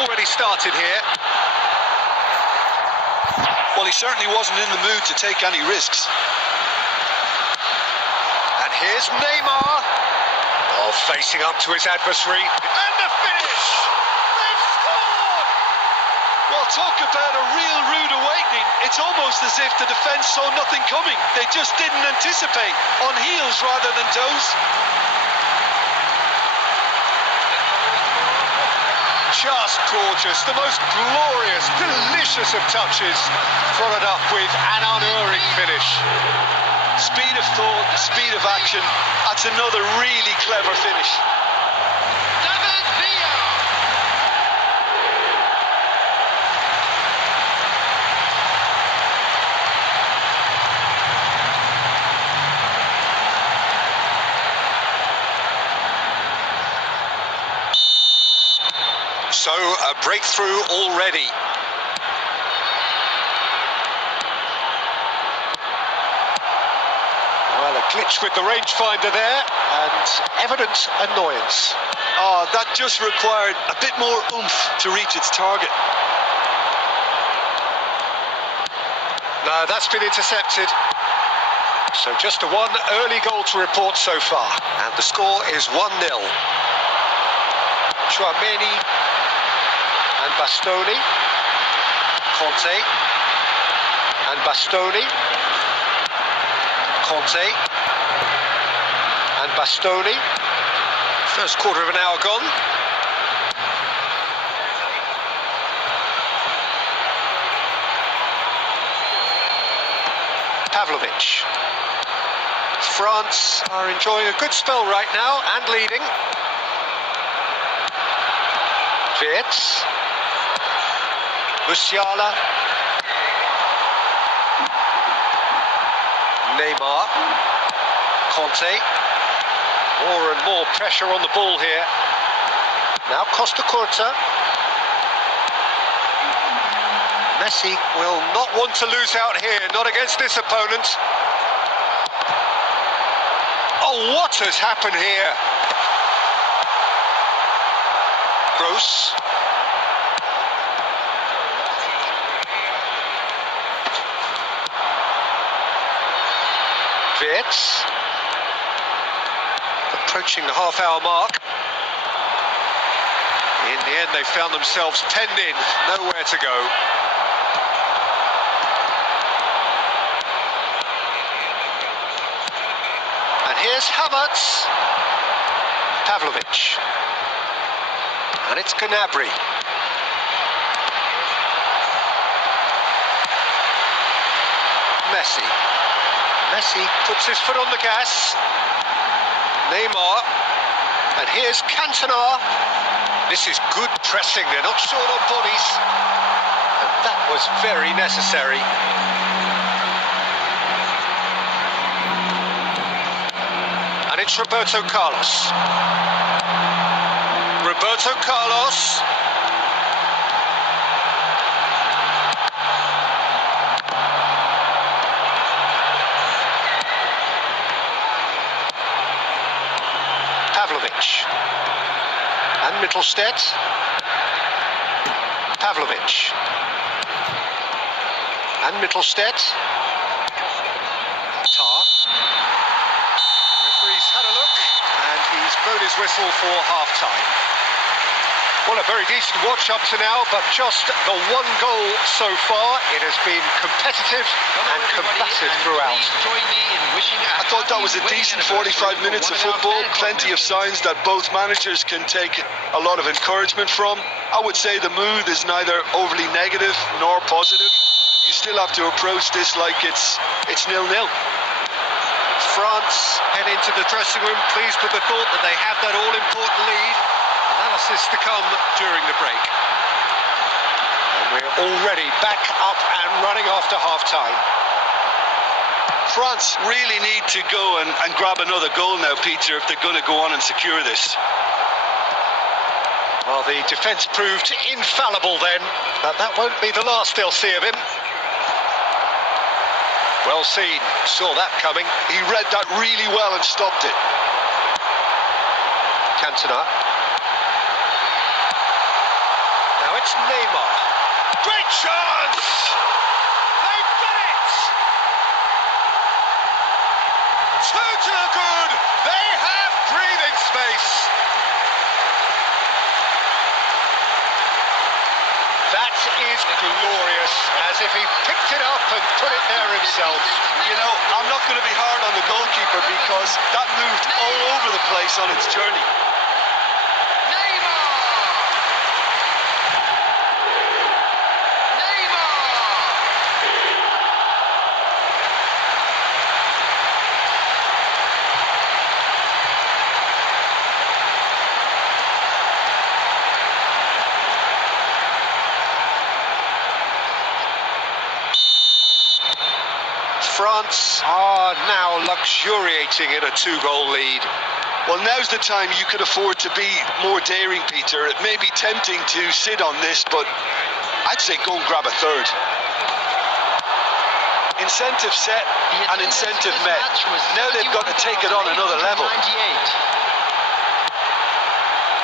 already started here. Well, he certainly wasn't in the mood to take any risks. And here's Neymar. Oh, facing up to his adversary. And the finish! They've scored! Well, talk about a real rude awakening. It's almost as if the defence saw nothing coming. They just didn't anticipate, on heels rather than toes. Just gorgeous, the most glorious, delicious of touches, followed up with an unerring finish. Speed of thought, speed of action, that's another really clever finish. So, a breakthrough already. Well, a glitch with the rangefinder there, and evident annoyance. Oh, that just required a bit more oomph to reach its target. No, that's been intercepted. So just a one early goal to report so far. And the score is 1-0. Chouameni and Bastoni. Conte and Bastoni. Conte and Bastoni. First quarter of an hour gone. Pavlovic. France are enjoying a good spell right now and leading. Wirtz. Musiala. Neymar. Conte. More and more pressure on the ball here. Now Costa Curta. Messi will not want to lose out here, not against this opponent. Oh, what has happened here? Gross. Wirtz. Approaching the half-hour mark. In the end, they found themselves penned in, nowhere to go. And here's Havertz. Pavlovic. And it's Gnabry. Messi. Messi puts his foot on the gas. Neymar. And here's Cantona. This is good pressing. They're not short on bodies. And that was very necessary. And it's Roberto Carlos. Roberto Carlos. Pavlovic. And Mittelstedt. Pavlovic. And Mittelstedt. Tar. Referee's had a look, and he's blown his whistle for half-time. Well, a very decent watch up to now, but just the one goal so far. It has been competitive and combative throughout. I thought that was a decent 45 minutes of football. Plenty of signs that both managers can take a lot of encouragement from. I would say the mood is neither overly negative nor positive. You still have to approach this like it's 0-0. France head into the dressing room pleased with the thought that they have that all-important lead. Analysis to come during the break. And we're already back up and running after half-time. France really need to go and grab another goal now, Peter, if they're going to go on and secure this. Well, the defence proved infallible then, but that won't be the last they'll see of him. Well seen, saw that coming. He read that really well and stopped it. Cantona. Now It's Neymar. Great chance! They've done it! 2 to the good. They have breathing space. That is glorious, as if he picked it up and put it there himself. You know, I'm not going to be hard on the goalkeeper because that moved all over the place on its journey. France are now luxuriating in a 2-goal lead. Well, now's the time you could afford to be more daring, Peter. It may be tempting to sit on this, but I'd say go and grab a third. Incentive set and incentive met. Now they've got to take it on another level.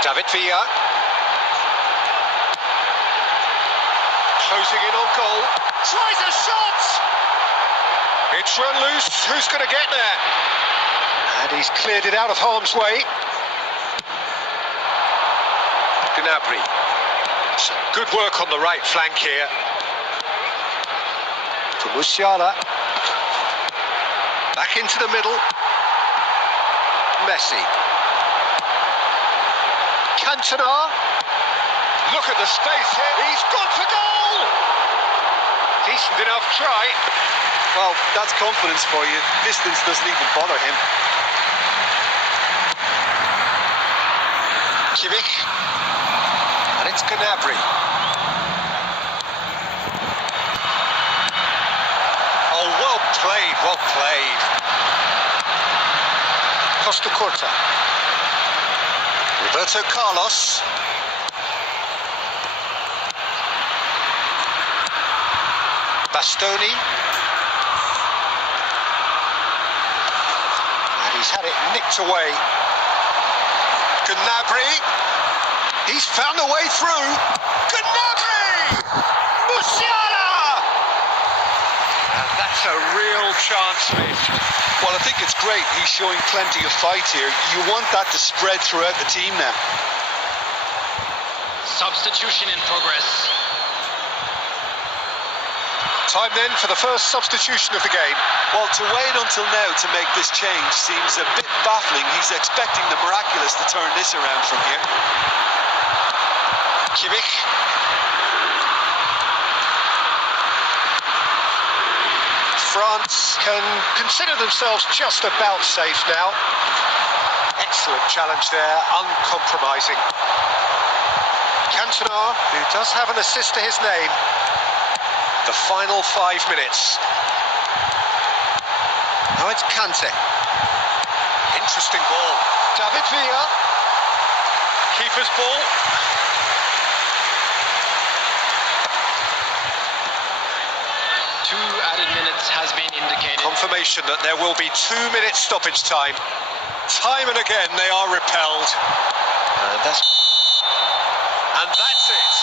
David Villa. Closing in on goal. Tries a shot! It's run loose. Who's going to get there? And he's cleared it out of harm's way. Gnabry. Some good work on the right flank here. To Musiala. Back into the middle. Messi. Cantona. Look at the space here. He's gone for goal! Decent enough try. Well, that's confidence for you. Distance doesn't even bother him. Kimmich. And it's Gnabry. Oh, well played, well played. Costa Curta. Roberto Carlos. Bastoni. He's had it nicked away. Gnabry. He's found a way through. Gnabry! Musiala! And that's a real chance for him. Well, I think it's great. He's showing plenty of fight here. You want that to spread throughout the team now. Substitution in progress. Time then for the first substitution of the game. Well, to wait until now to make this change seems a bit baffling. He's expecting the miraculous to turn this around from here. Kimmich. France can consider themselves just about safe now. Excellent challenge there, uncompromising. Cantona, who does have an assist to his name. The final 5 minutes. Now it's Kante. Interesting ball. David Villa. Keeper's ball. Two added minutes has been indicated. Confirmation that there will be 2 minutes stoppage time. Time and again they are repelled. And that's it.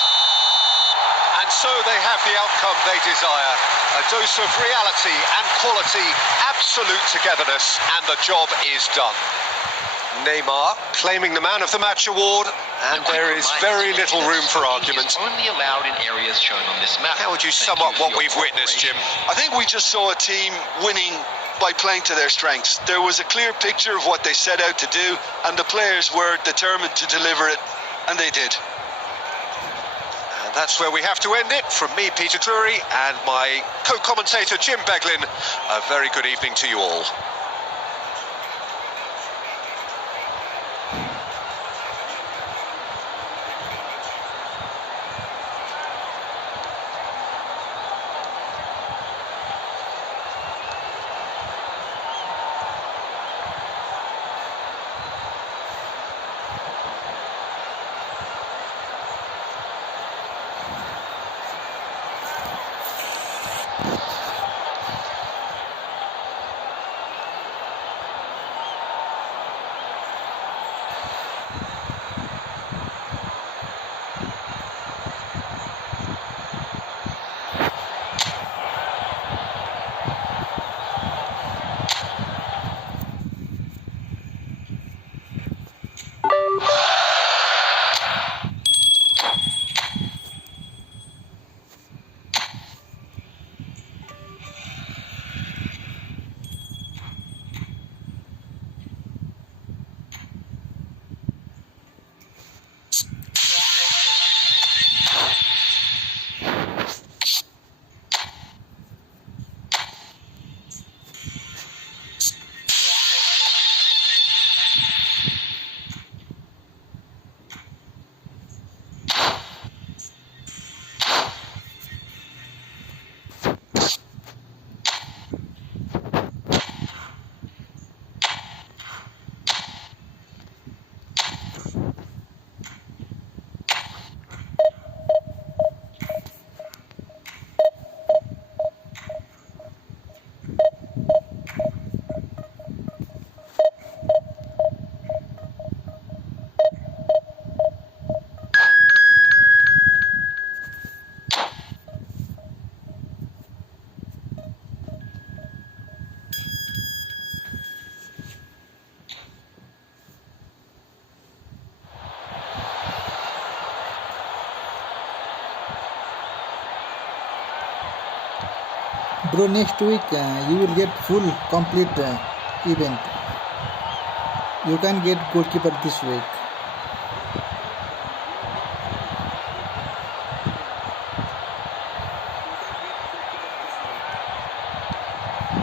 And so they have the outcome they desire. A dose of reality and quality, absolute togetherness, and the job is done. Neymar claiming the Man of the Match award, and there is very little room for argument. Only allowed in areas shown on this map. How would you sum up what we've witnessed, Jim? I think we just saw a team winning by playing to their strengths. There was a clear picture of what they set out to do, and the players were determined to deliver it, and they did. And that's where we have to end it. From me, Peter Drury, and my co-commentator, Jim Beglin, a very good evening to you all. Bro, next week you will get full complete event. You can get goalkeeper this week.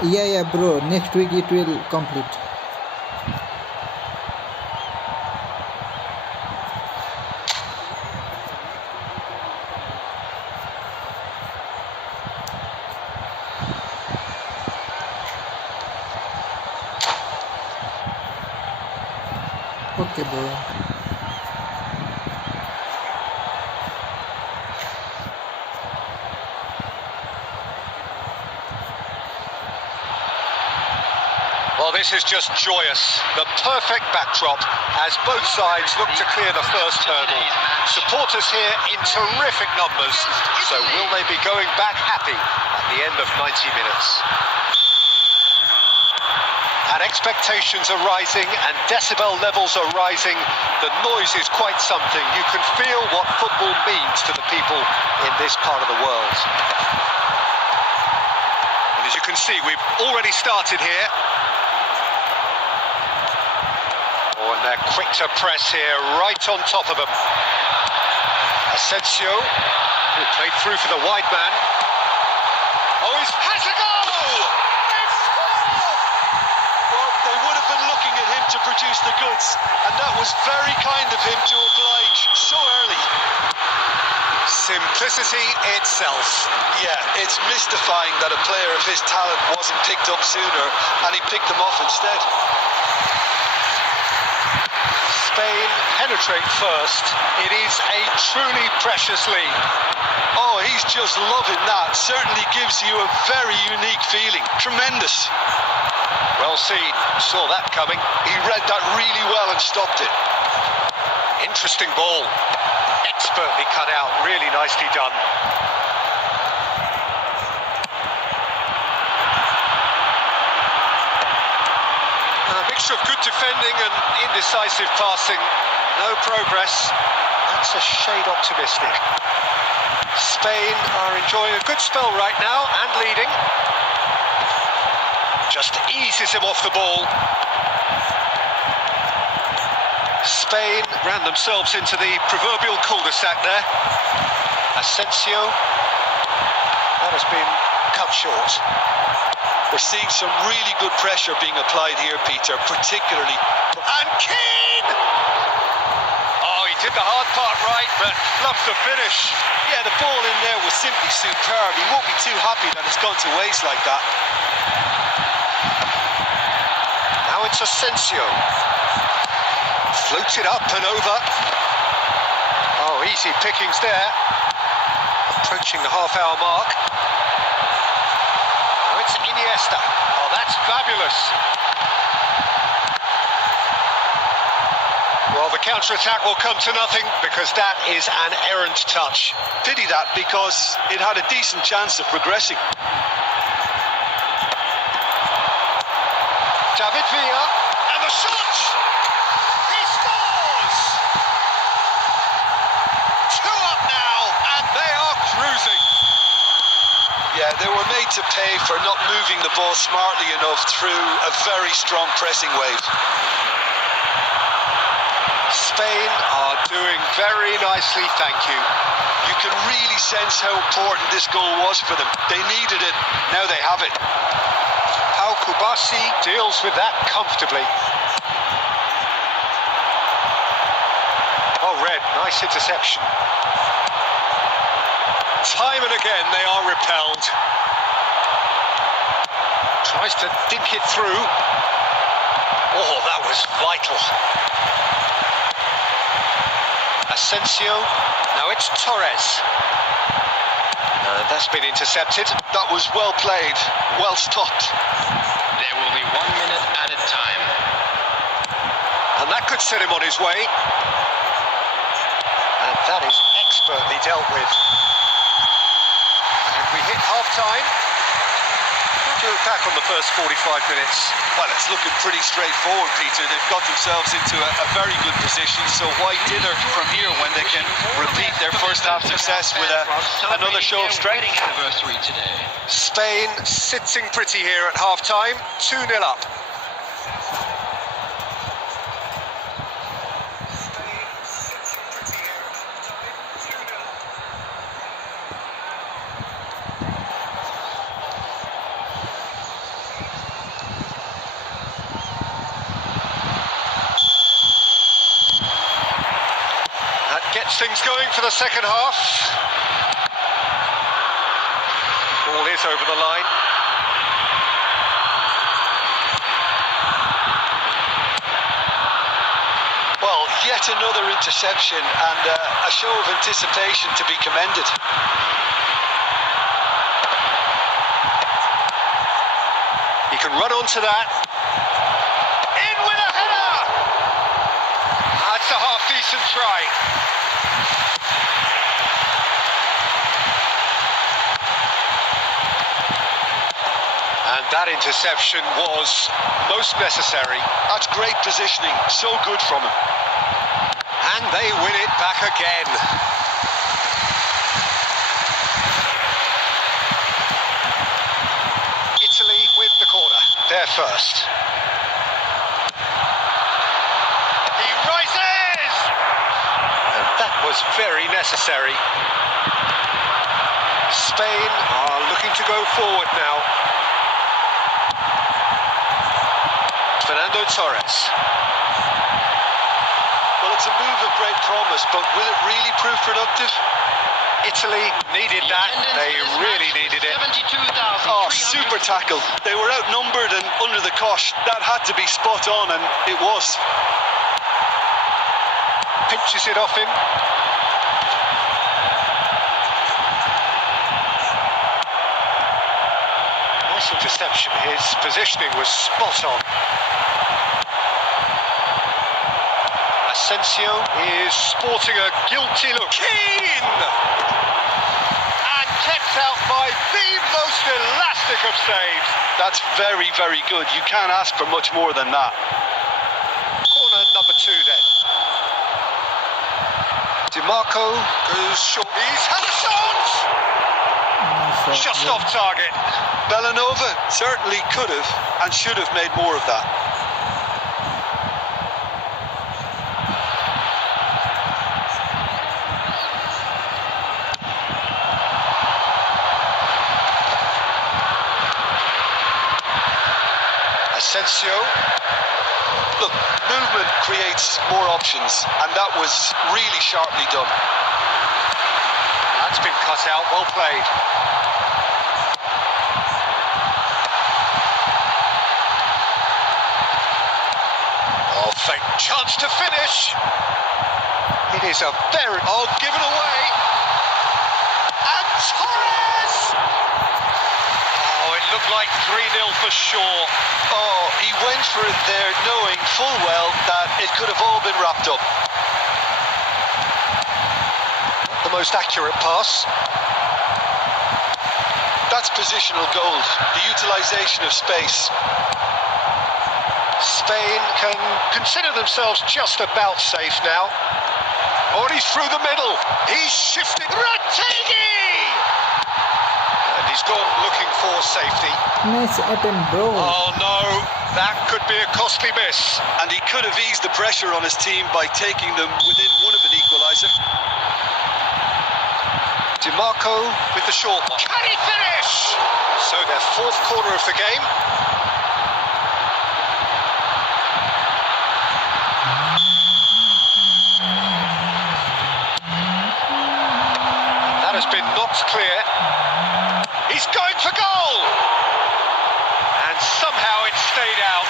Yeah, bro. Next week it will complete. Okay, bro. Well, this is just joyous. The perfect backdrop as both sides look to clear the first hurdle. Supporters here in terrific numbers. So will they be going back happy at the end of 90 minutes? And expectations are rising and decibel levels are rising. The noise is quite something. You can feel what football means to the people in this part of the world. And as you can see, we've already started here. Oh, and they're quick to press here, right on top of them. Asensio, who played through for the wide man. Oh, he has a goal! They've scored! Well, they would have been looking at him to produce the goods, and that was very kind of him to oblige so early. Simplicity itself. Yeah, it's mystifying that a player of his talent wasn't picked up sooner, and he picked them off instead. Spain penetrate first. It is a truly precious lead. Oh, he's just loving that. Certainly gives you a very unique feeling. Tremendous. Well seen. Saw that coming. He read that really well and stopped it. Interesting ball. Expertly cut out. Really nicely done. A mixture of good defending and indecisive passing. No progress. That's a shade optimistic. Spain are enjoying a good spell right now and leading. Just eases him off the ball. Spain ran themselves into the proverbial cul-de-sac there. Asensio. That has been cut short. We're seeing some really good pressure being applied here, Peter, particularly. And Keane! Oh, he did the hard part right, but fluffed the finish. Yeah, the ball in there was simply superb. He won't be too happy that it's gone to waste like that. Now it's Asensio. Floated up and over. Oh, easy pickings there. Approaching the half-hour mark. Now it's Iniesta. Oh, that's fabulous. Well, the counter-attack will come to nothing because that is an errant touch. Pity that, because it had a decent chance of progressing. David Villa, and the shot! He scores! 2 up now, and they are cruising. Yeah, they were made to pay for not moving the ball smartly enough through a very strong pressing wave. Spain are doing very nicely, thank you. You can really sense how important this goal was for them. They needed it, now they have it. Pau Kubasi deals with that comfortably. Oh, Red, nice interception. Time and again they are repelled. Tries to dink it through. Oh, that was vital. Asensio, now it's Torres. And that's been intercepted. That was well played, well stopped. There will be 1 minute added time. And that could set him on his way. And that is expertly dealt with. And we hit half-time. you look back on the first 45 minutes? Well, it's looking pretty straightforward, Peter. They've got themselves into a very good position, so why dither from here when they can repeat their first half success with another show of strength? Anniversary today. Spain sitting pretty here at half-time, 2-0 up. Gets things going for the second half. Ball is over the line. Well, yet another interception and a show of anticipation to be commended. He can run onto that. In with a header! That's a half-decent try. And that interception was most necessary. That's great positioning, so good from him. And they win it back again. Italy with the corner. They're first. He rises! And that was very necessary. Spain are looking to go forward now. Fernando Torres. Well, it's a move of great promise, but will it really prove productive? Italy needed that. They really needed it. Oh, super tackle. They were outnumbered and under the cosh. That had to be spot on, and it was. Pinches it off him. Nice interception. His positioning was spot on. Asensio is sporting a guilty look. Keen! And kept out by the most elastic of saves. That's very, very good. You can't ask for much more than that. Corner number 2 then. DiMarco goes short. He's had a shot! Just off target. Bellanova certainly could have and should have made more of that. Asensio. Look, movement creates more options, and that was really sharply done. That's been cut out, well played. Oh, fake chance to finish. It is a very... Oh, given away. And Torres! Oh, it looked like 3-0 for sure. Oh, he went for it there knowing full well that it could have all been wrapped up. The most accurate pass. That's positional gold, the utilisation of space. Spain can consider themselves just about safe now. Oh, he's through the middle. He's shifting. Rategui! And he's gone looking for safety. Nice attempt, bro. Oh no, that could be a costly miss. And he could have eased the pressure on his team by taking them within one of an equaliser. DiMarco with the short one. Can he finish? So their 4th corner of the game. That has been knocked clear. He's going for goal! And somehow it stayed out.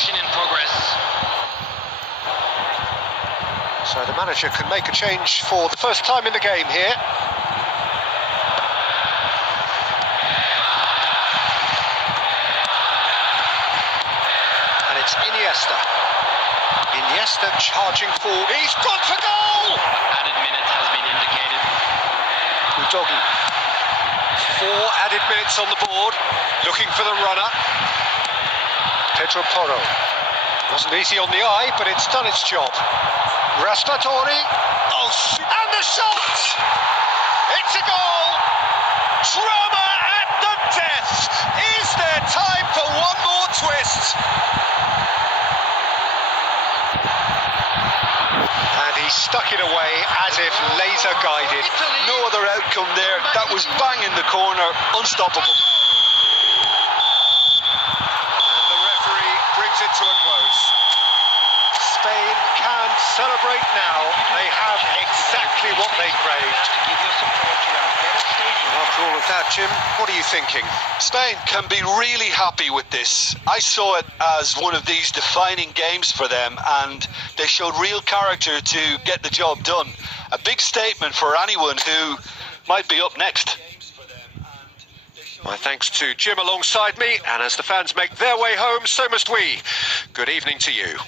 motion in progress. So the manager can make a change for the first time in the game here. And it's Iniesta. Iniesta charging forward. He's gone for goal! Added minute has been indicated. Udogi. 4 added minutes on the board. Looking for the runner. Pedro Porro. Wasn't easy on the eye, but it's done its job. Raspadori. Oh, and the shot! It's a goal! Drama at the death! Is there time for one more twist? And he stuck it away as if laser guided. No other outcome there. That was bang in the corner, unstoppable. And the referee brings it to a close. Spain can celebrate now. They have exactly what they craved. After all of that, Jim, what are you thinking? Spain can be really happy with this. I saw it as one of these defining games for them, and they showed real character to get the job done. A big statement for anyone who might be up next. My thanks to Jim alongside me, and as the fans make their way home, so must we. Good evening to you.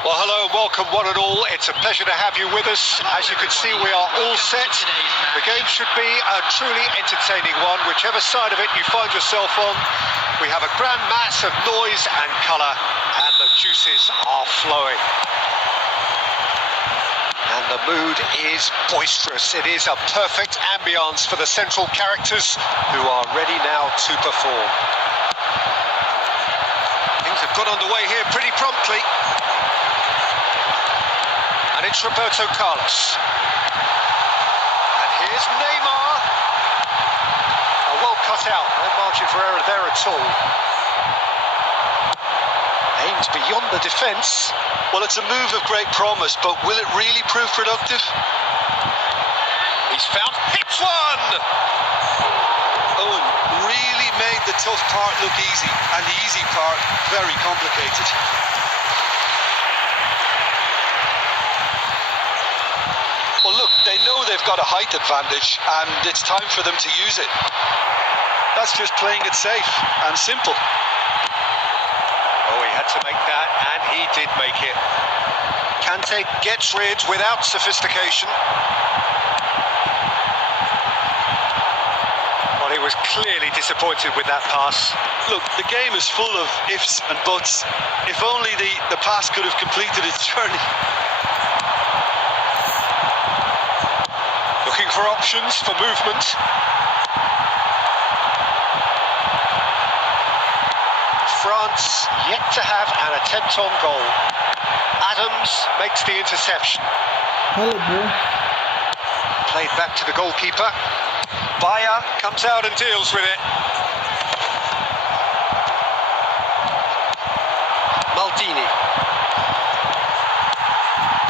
Well, hello and welcome one and all. It's a pleasure to have you with us. As you can see, we are all set. The game should be a truly entertaining one, whichever side of it you find yourself on. We have a grand mass of noise and colour, and the juices are flowing. And the mood is boisterous. It is a perfect ambience for the central characters who are ready now to perform. Things have got underway here pretty promptly. And it's Roberto Carlos. And here's Neymar. Well cut out, no margin for error there at all. Aims beyond the defence. Well, it's a move of great promise, but will it really prove productive? He's found, hits one! Owen really made the tough part look easy, and the easy part very complicated. Well, look, they know they've got a height advantage, and it's time for them to use it. That's just playing it safe and simple. Oh, he had to make that, and he did make it. Kante gets rid without sophistication. was clearly disappointed with that pass. Look, the game is full of ifs and buts. If only the pass could have completed its journey. Looking for options for movement. France yet to have an attempt on goal. Adams makes the interception. Hello, bro. Played back to the goalkeeper. Bayer comes out and deals with it. Maldini.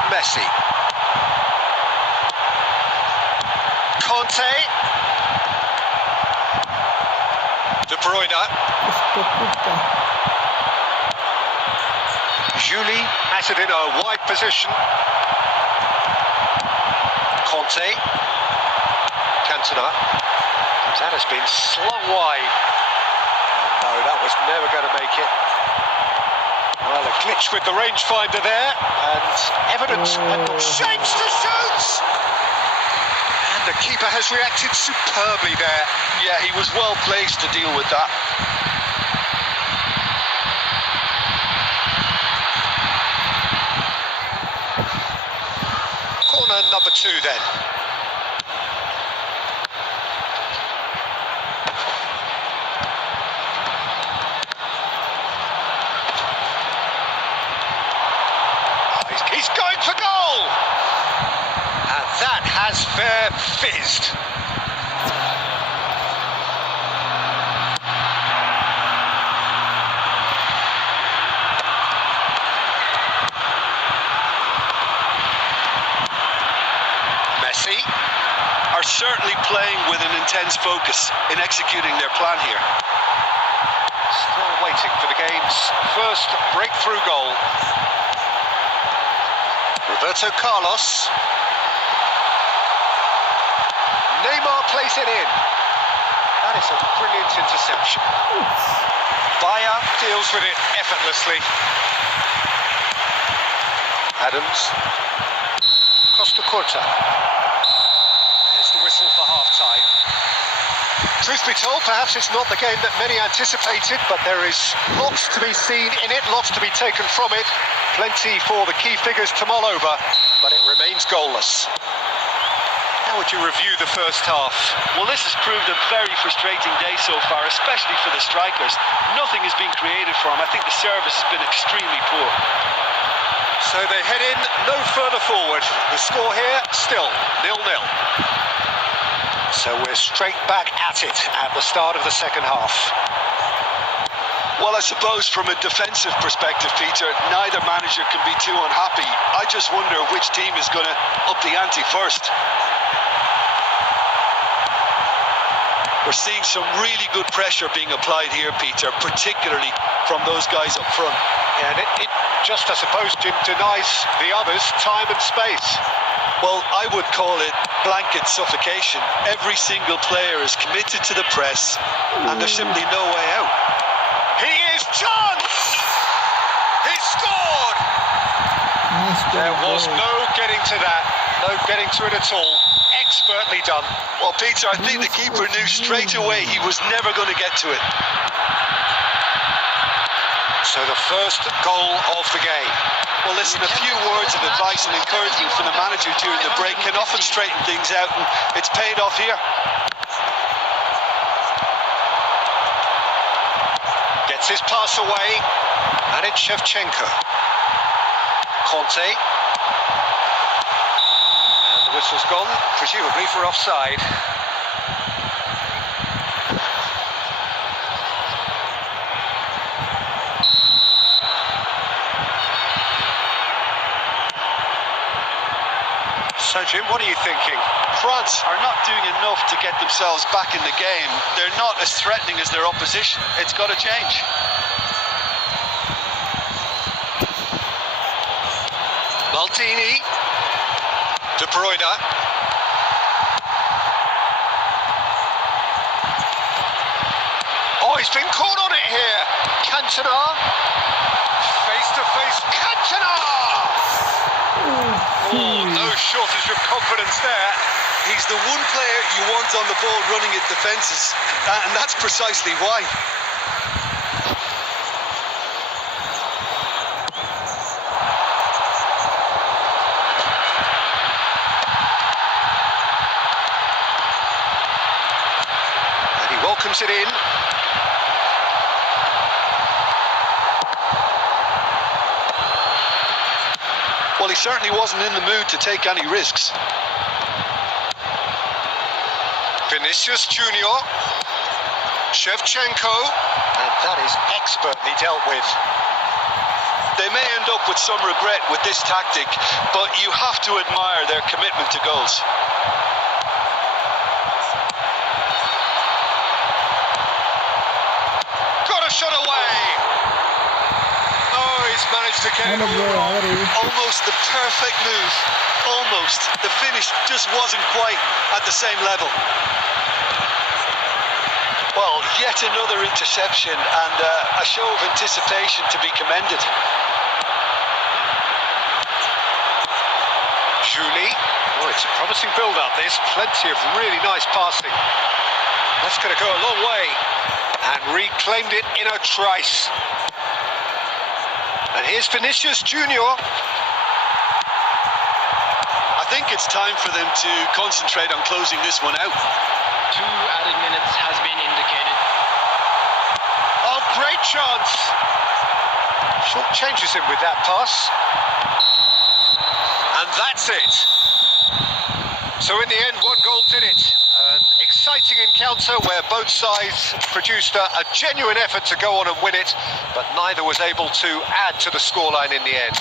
Messi. Conte. De Bruyne. Julie has it in a wide position. Conte. Cantona. That has been slung wide. No, that was never going to make it. Well, a glitch with the rangefinder there, and evidence and shapes to shoot! And the keeper has reacted superbly there. Yeah, he was well placed to deal with that. Corner number 2 then. He's going for goal! And that has fair fizzed. Messi Are certainly playing with an intense focus in executing their plan here. still waiting for the game's first breakthrough goal. Roberto Carlos. Neymar plays it in. That is a brilliant interception. Bayer deals with it effortlessly. Adams. Costa Curta. There's the whistle for half-time. Truth be told, perhaps it's not the game that many anticipated, but there is lots to be seen in it, lots to be taken from it. Plenty for the key figures to mull over, but it remains goalless. How would you review the first half? Well, this has proved a very frustrating day so far, especially for the strikers. Nothing has been created for them. I think the service has been extremely poor. So they head in no further forward. The score here, still 0-0. So we're straight back at it at the start of the second half. Well, I suppose from a defensive perspective, Peter, neither manager can be too unhappy. I just wonder which team is going to up the ante first. We're seeing some really good pressure being applied here, Peter, particularly from those guys up front. Yeah, and it just, I suppose, denies the others time and space. Well, I would call it blanket suffocation. Every single player is committed to the press, and there's simply no way out. He is chance! He scored! Nice There goal, was bro. no getting to that, no getting to it at all. Expertly done. Well, Peter, I think the keeper knew straight away he was never going to get to it. So the first goal of the game. Well, listen, a few words of advice and encouragement from the manager during the break can often straighten things out, and it's paid off here. Gets his pass away, and it's Shevchenko. Conte. And the whistle's gone, presumably for offside. So, Jim, what are you thinking? France are not doing enough to get themselves back in the game. They're not as threatening as their opposition. It's got to change. Maldini. De Bruyne. Oh, he's been caught on it here. Cantona. Face to face. Cantona! Oh, no shortage of confidence there. He's the one player you want on the ball running at defences, and that's precisely why. And he welcomes it in. Well, he certainly wasn't in the mood to take any risks. Vinicius Junior, Shevchenko, and that is expertly dealt with. They may end up with some regret with this tactic, but you have to admire their commitment to goals. Got a shot away. Oh, he's managed to get it all wrong. Almost the perfect move. Almost. The finish just wasn't quite at the same level. Well, yet another interception and a show of anticipation to be commended. Julie. Oh, it's a promising build-up. There's plenty of really nice passing. That's going to go a long way. And reclaimed it in a trice. And here's Vinicius Junior. I think it's time for them to concentrate on closing this one out. 2 added minutes has been indicated. Oh, great chance. Short changes him with that pass. And that's it. So in the end, 1 goal did it. An exciting encounter where both sides produced a genuine effort to go on and win it, but neither was able to add to the scoreline in the end.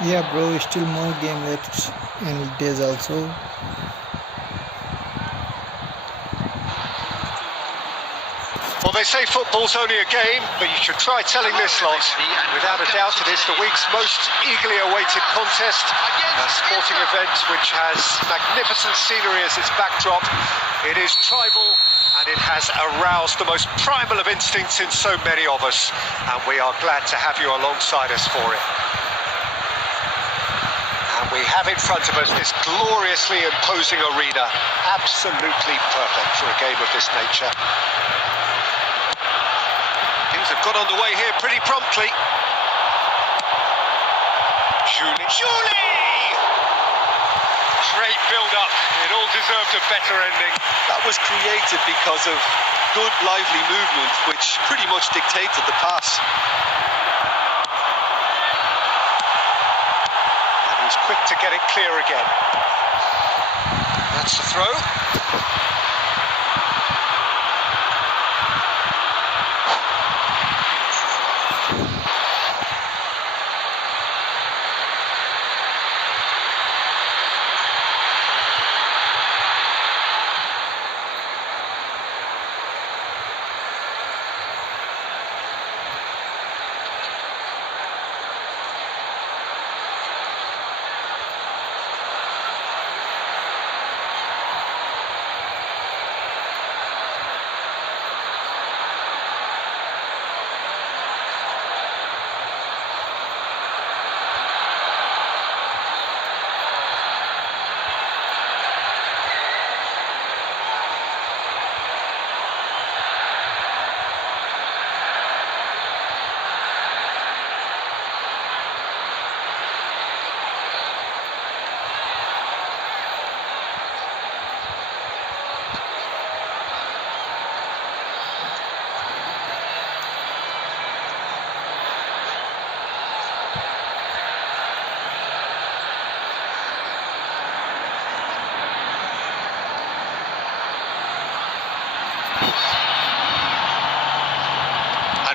Yeah, bro, still more game left and days also. Well, they say football's only a game, but you should try telling this lot. Without a doubt, it is the week's most eagerly awaited contest. A sporting event which has magnificent scenery as its backdrop. It is tribal and it has aroused the most primal of instincts in so many of us. And we are glad to have you alongside us for it. And we have in front of us this gloriously imposing arena. Absolutely perfect for a game of this nature. Things have got underway here pretty promptly. Julie! Great build-up. It all deserved a better ending. That was created because of good, lively movement, which pretty much dictated the pass. Quick to get it clear again. That's the throw.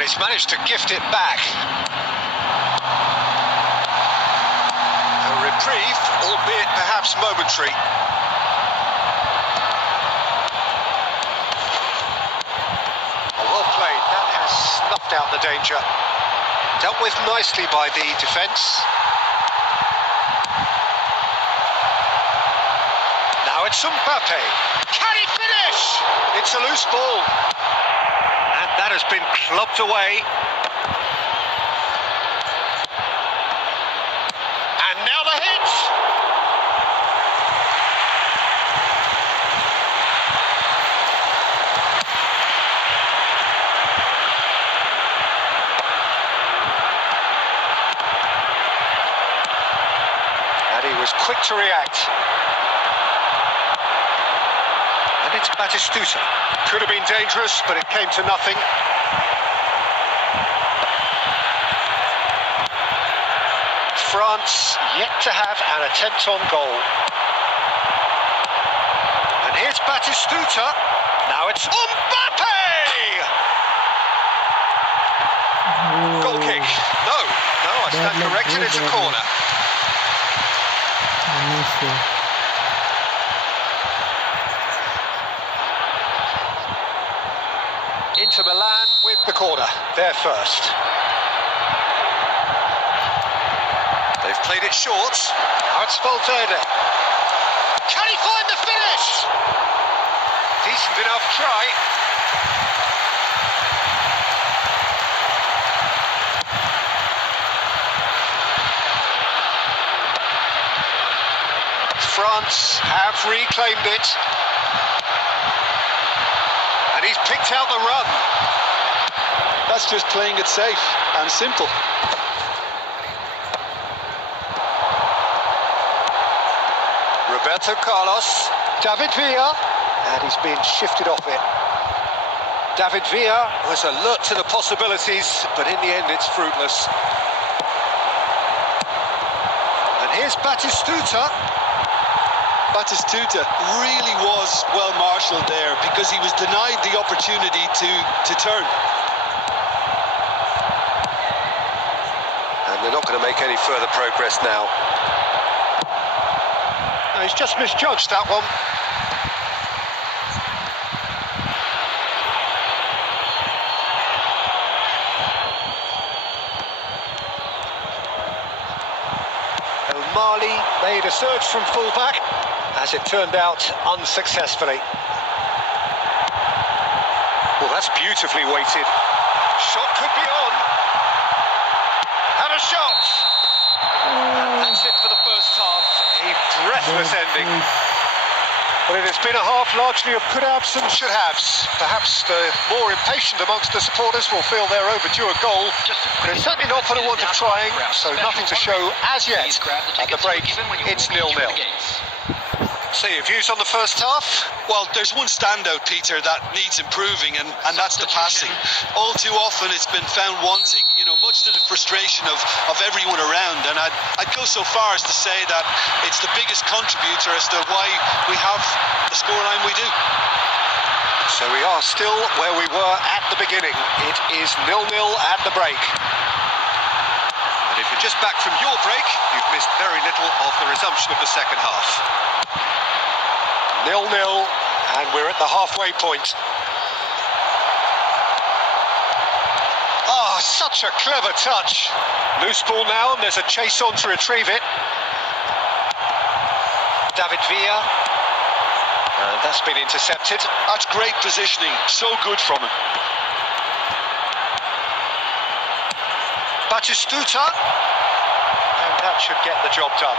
he's managed to gift it back. A reprieve, albeit perhaps momentary. Well played, that has snuffed out the danger. Dealt with nicely by the defence. Now it's Mbappe. Can he finish? It's a loose ball. And that has been clubbed away. And now the hit. And he was quick to react. And it's Batistuta. Could have been dangerous, but it came to nothing. France yet to have an attempt on goal. And here's Batistuta. Now it's Mbappe! Goal kick. No, I stand corrected, it's a corner. Inter Milan with the corner, they're first. They've played it short. Now it's Valverde. Can he find the finish? Decent enough try. France have reclaimed it. And he's picked out the run. That's just playing it safe and simple. Roberto Carlos, David Villa, and he's been shifted off it. David Villa was alert to the possibilities, but in the end it's fruitless. And here's Batistuta. Batistuta really was well marshalled there because he was denied the opportunity to turn. And they're not going to make any further progress now. No, he's just misjudged that one. O'Malley made a surge from full-back, as it turned out unsuccessfully. Well, that's beautifully weighted. Shot could be on. And a shot! And that's it for the first half. A breathless ending. Well, it has been a half largely of could-haves and should-haves. Perhaps the more impatient amongst the supporters will feel they're overdue a goal. But it's certainly not for the want of trying, so nothing to show as yet. At the break, it's 0-0. So your views on the first half? Well, there's one standout, Peter, that needs improving, and that's the passing. All too often it's been found wanting, much to the frustration of everyone around. And I'd go so far as to say that it's the biggest contributor as to why we have the scoreline we do. So we are still where we were at the beginning. It is 0-0 at the break. And if you're just back from your break, you've missed very little of the resumption of the second half. 0-0, and we're at the halfway point. Oh, such a clever touch. Loose ball now, and there's a chase on to retrieve it. David Villa. And that's been intercepted. That's great positioning. So good from him. Batistuta. And that should get the job done.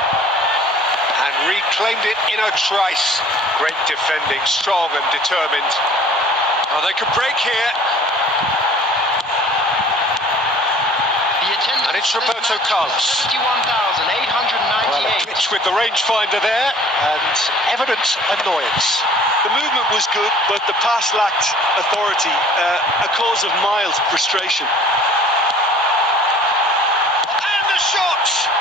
And reclaimed it in a trice. Great defending, strong and determined. Oh, they could break here. And it's Roberto Carlos. 71,898. Well, a glitch with the rangefinder there, and evident annoyance. The movement was good, but the pass lacked authority, a cause of mild frustration. And the shot!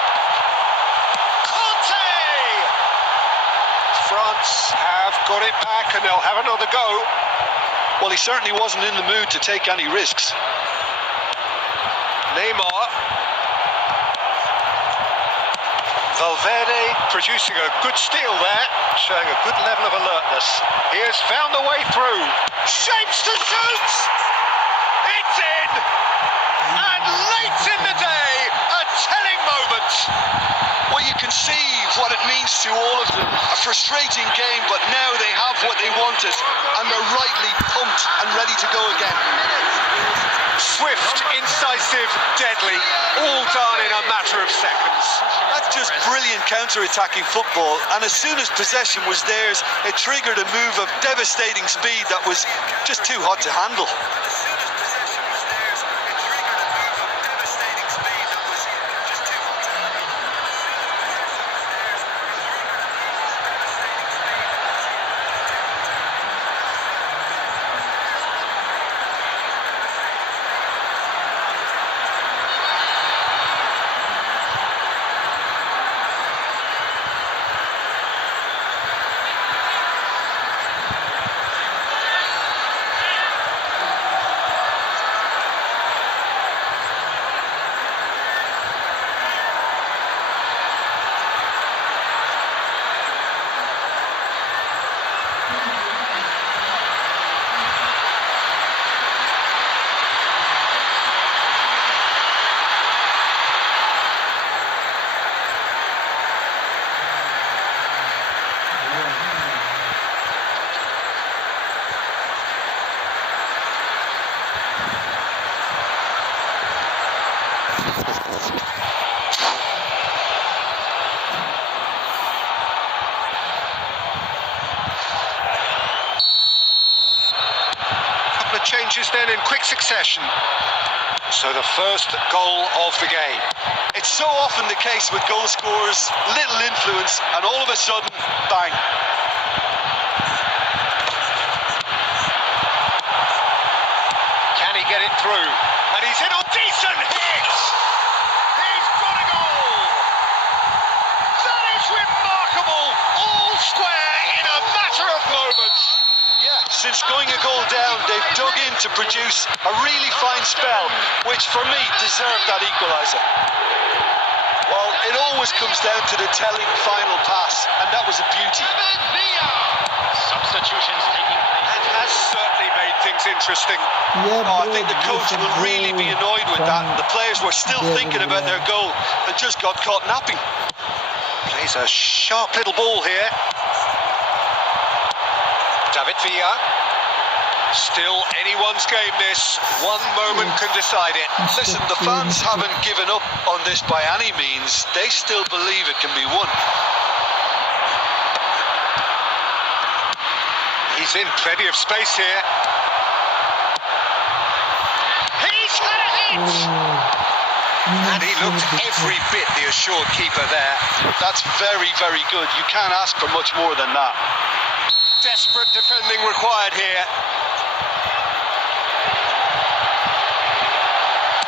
France have got it back, and they'll have another go. Well, he certainly wasn't in the mood to take any risks. Neymar. Valverde producing a good steal there, showing a good level of alertness. He has found the way through. Shapes to shoot! It's in! And late in the day, a telling moment. Well, you can see what it means to all of them. A frustrating game, but now they have what they wanted, and they're rightly pumped and ready to go again. Swift, incisive, deadly, all done in a matter of seconds. That's just brilliant counter-attacking football, and as soon as possession was theirs, it triggered a move of devastating speed that was just too hot to handle. Changes then in quick succession. So the first goal of the game. It's so often the case with goal scorers, little influence, and all of a sudden, bang. Can he get it through? And he's in on decent hit! He's got a goal! That is remarkable! All square in a matter of moments! Since going a goal down, they've dug in to produce a really fine spell, which for me deserved that equaliser. Well, it always comes down to the telling final pass, and that was a beauty. Substitutions taking place. It has certainly made things interesting. Yeah, I think the coach will really be annoyed with that. The players were still thinking about their goal and just got caught napping. Plays a sharp little ball here. David Villa. Still anyone's game this. One moment can decide it. Listen, the fans haven't given up on this by any means. They still believe it can be won. He's in plenty of space here. He's had a hit! And he looked every bit the assured keeper there. That's very, very good. You can't ask for much more than that. Desperate defending required here.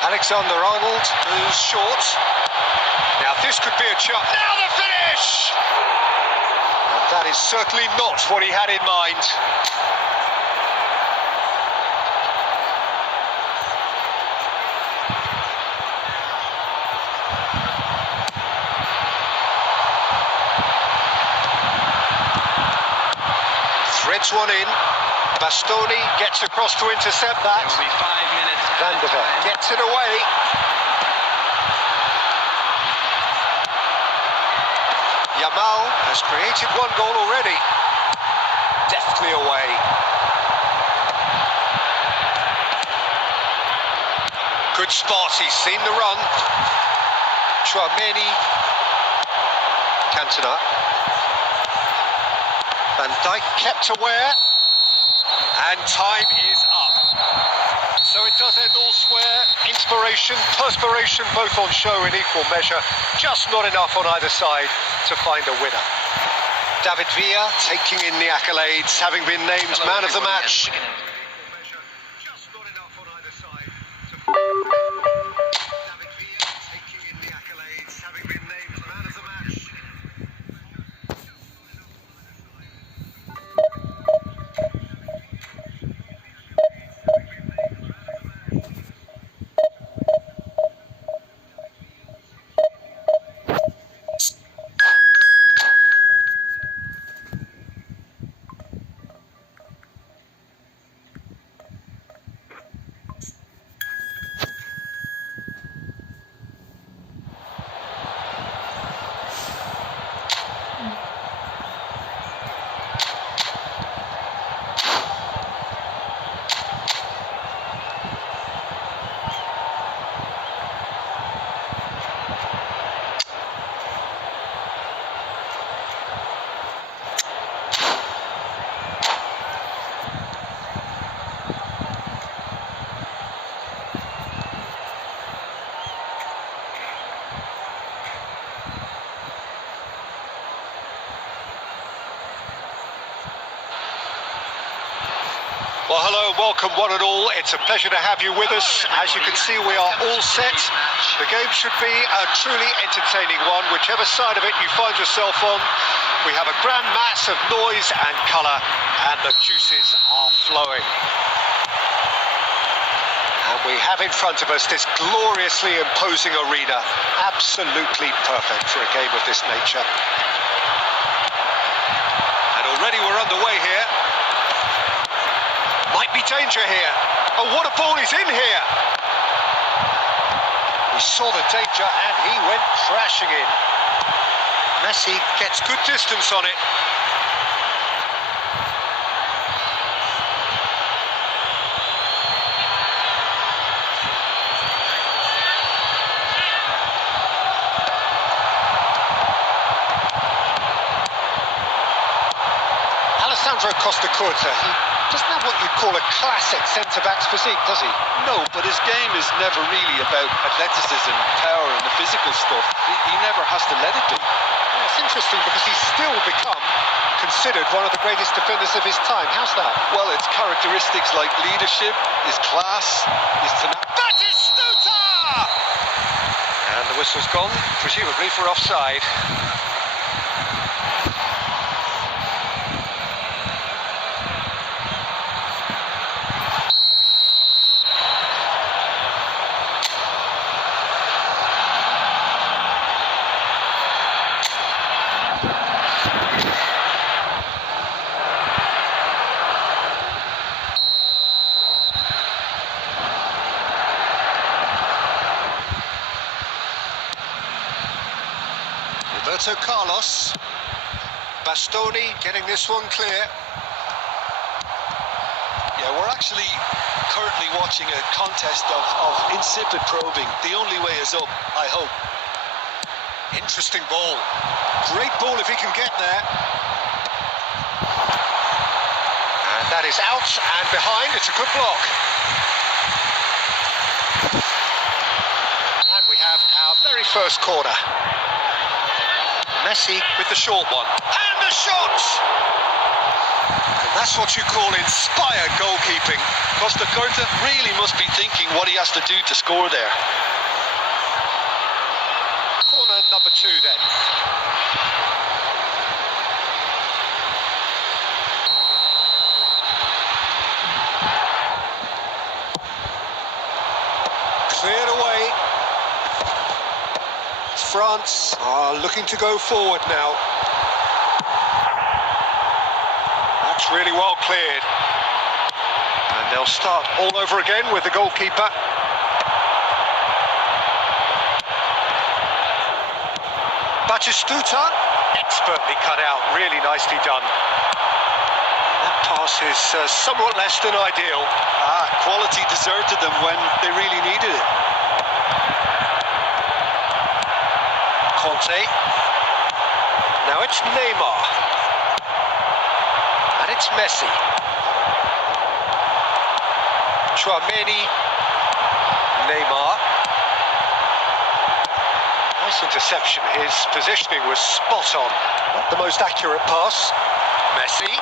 Alexander-Arnold moves short. Now this could be a chance. Now the finish! And that is certainly not what he had in mind. Threads one in. Bastoni gets across to intercept that. There will be 5 minutes. Van der Ven gets it away. Yamal has created one goal already. Deftly away. Good spot, he's seen the run. Chouameni. Cantona. Van Dijk kept aware. And time is up. So it does end all square. Inspiration, perspiration, both on show in equal measure. Just not enough on either side to find a winner. David Villa taking in the accolades, having been named man of the match. welcome one and all. It's a pleasure to have you with us. As you can see, we are all set. The game should be a truly entertaining one, whichever side of it you find yourself on. We have a grand mass of noise and colour, and the juices are flowing. And we have in front of us this gloriously imposing arena, absolutely perfect for a game of this nature. And already we're underway here. Might be danger here. Oh, what a ball is in here! We saw the danger and he went crashing in. Messi gets good distance on it. Alessandro Costa Curta, he doesn't have what you'd call a classic centre-back's physique, does he? No, but his game is never really about athleticism, power and the physical stuff. He never has to let it be. Well, it's interesting because he's still become considered one of the greatest defenders of his time. How's that? Well, it's characteristics like leadership, his class, his tenacity. Batistuta! And the whistle's gone, presumably for offside. Roberto Carlos, Bastoni getting this one clear. Yeah, we're actually currently watching a contest of insipid probing. The only way is up, I hope. Interesting ball. Great ball if he can get there. And that is out and behind. It's a good block. And we have our very first corner. Messi with the short one. And the shot! And that's what you call inspired goalkeeping. Costa Curta really must be thinking what he has to do to score there. Corner number 2 then. Cleared away. France are looking to go forward now. That's really well cleared. And they'll start all over again with the goalkeeper. Batistuta, expertly cut out, really nicely done. That pass is somewhat less than ideal. Quality deserted them when they really needed it. Conte. Now it's Neymar. And it's Messi. Chouameni. Neymar. Nice interception. His positioning was spot on. Not the most accurate pass. Messi.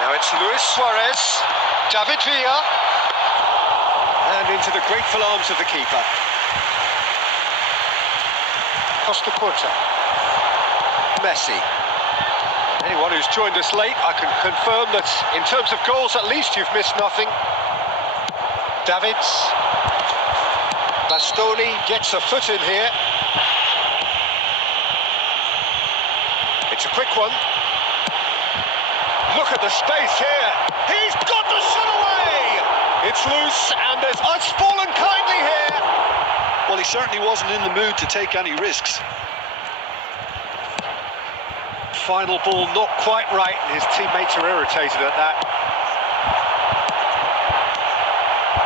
Now it's Luis Suarez. David Villa. And into the grateful arms of the keeper. Costa Curta. Messi. Anyone who's joined us late, I can confirm that in terms of goals, at least you've missed nothing. Davids. Bastoni gets a foot in here. It's a quick one. Look at the space here. He's got the shot away! It's loose and there's... Oh, it's fallen kindly here! Well, he certainly wasn't in the mood to take any risks. Final ball not quite right, and his teammates are irritated at that.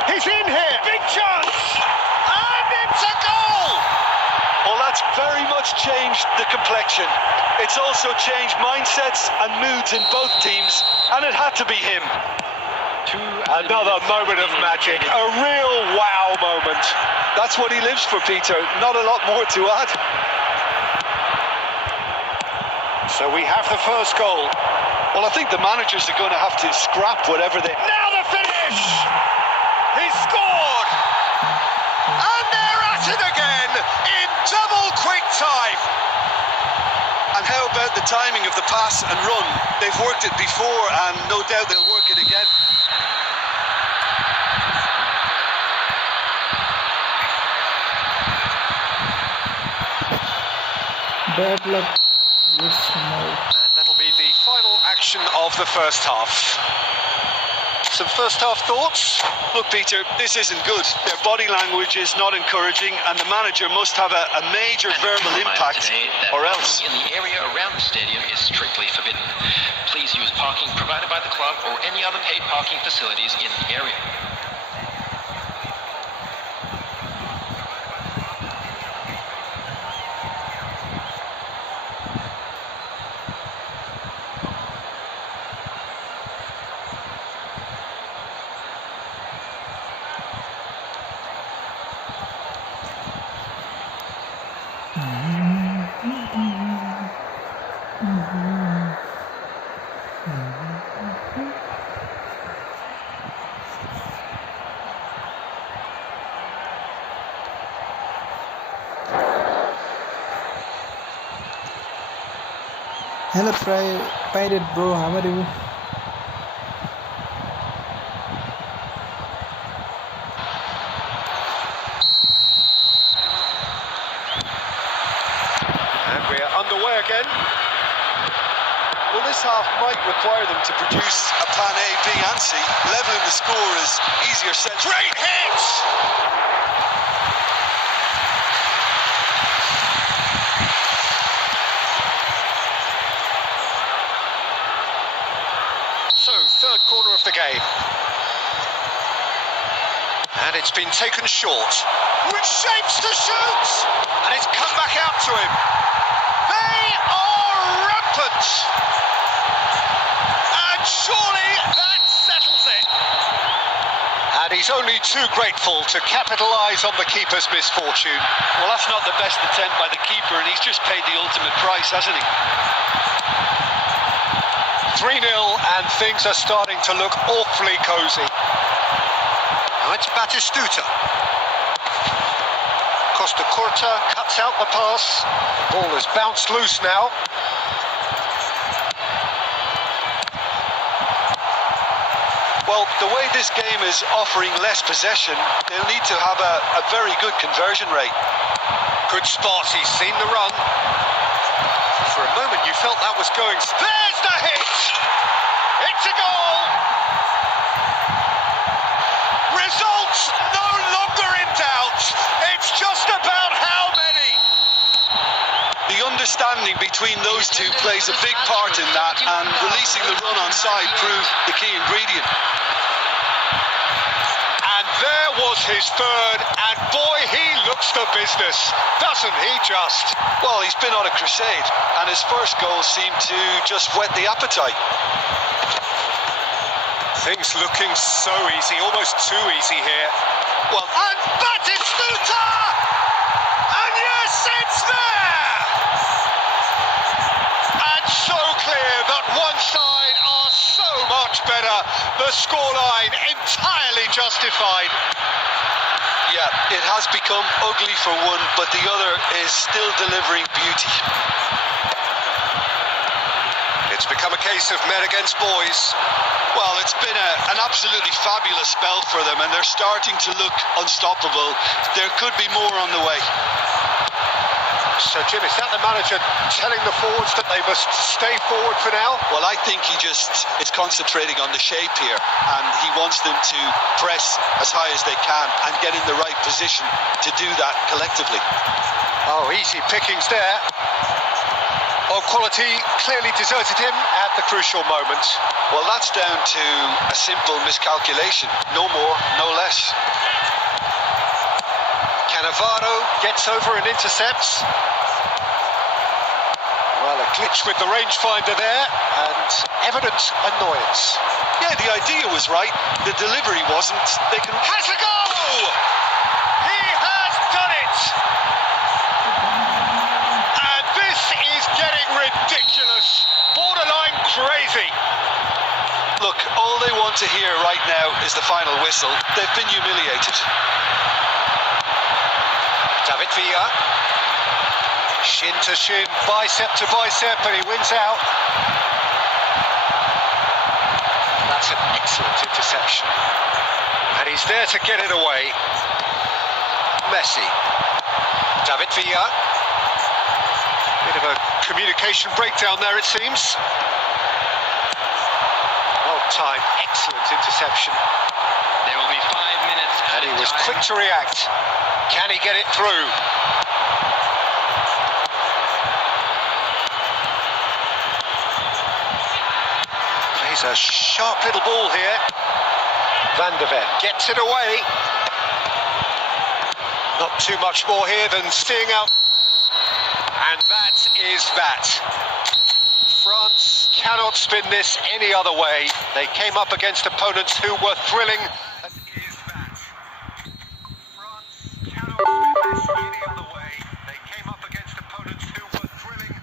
He's in here! Big chance! And it's a goal! Well, that's very much changed the complexion. It's also changed mindsets and moods in both teams, and it had to be him. Another moment of magic, a real wow moment. That's what he lives for, Peter. Not a lot more to add. So we have the first goal. Well, I think the managers are going to have to scrap whatever they... Now the finish! He scored! And they're at it again in double quick time. And how about the timing of the pass and run? They've worked it before and no doubt they'll work it again. Bad luck. Yes, no. And that'll be the final action of the first half. Some first half thoughts? Look, Peter, this isn't good. Their body language is not encouraging and the manager must have a major verbal impact or else. In the area around the stadium is strictly forbidden. Please use parking provided by the club or any other paid parking facilities in the area. Hello, Pirate Bro. How are you? And we're underway again. Well, this half might require them to produce a plan A, B and C. Levelling the score is easier said. Great hit! So, third corner of the game. And it's been taken short. With shapes to shoot! And it's come back out to him. They are rampant! And surely that settles it. And he's only too grateful to capitalise on the keeper's misfortune. Well, that's not the best attempt by the keeper and he's just paid the ultimate price, hasn't he? 3-0 and things are starting to look awfully cosy. Now it's Batistuta. Costa Curta cuts out the pass. The ball has bounced loose now. Well, the way this game is offering less possession, they'll need to have a very good conversion rate. Good spot, he's seen the run. For a moment you felt that was going... There's the hit! It's a goal! Results no longer in doubt. It's just about how many. The understanding between those two plays a big part in that, and releasing the run on side proved the key ingredient. And there was his third, and boy, he looks the business, doesn't he just? Well, he's been on a crusade, and his first goal seemed to just whet the appetite. Things looking so easy, almost too easy here. Well, and Batistuta! And yes, it's there! And so clear that one side are so much better. The scoreline entirely justified. Yeah, it has become ugly for one, but the other is still delivering beauty. It's become a case of men against boys. Well, it's been an absolutely fabulous spell for them, and they're starting to look unstoppable. There could be more on the way. So, Jim, is that the manager telling the forwards that they must stay forward for now? Well, I think he just is concentrating on the shape here, and he wants them to press as high as they can and get in the right position to do that collectively. Oh, easy pickings there. Oh, quality clearly deserted him at the crucial moment. Well, that's down to a simple miscalculation. No more, no less. Cannavaro gets over and intercepts. Well, a glitch with the rangefinder there, and evident annoyance. Yeah, the idea was right. The delivery wasn't. They can... Has a goal! He has done it! And this is getting ridiculous. to hear right now is the final whistle. They've been humiliated. David Villa. Shin to shin, bicep to bicep, and he wins out. That's an excellent interception. And he's there to get it away. Messi. David Villa. Bit of a communication breakdown there, it seems. Well timed, excellent interception. There will be 5 minutes And he was quick to react. Can he get it through? Plays a sharp little ball here. Van der Ven gets it away. Not too much more here than seeing out. And that is that. France cannot spin this any other way. They came up against opponents who were thrilling. That is that. France cannot spin this any other way. They came up against opponents who were thrilling.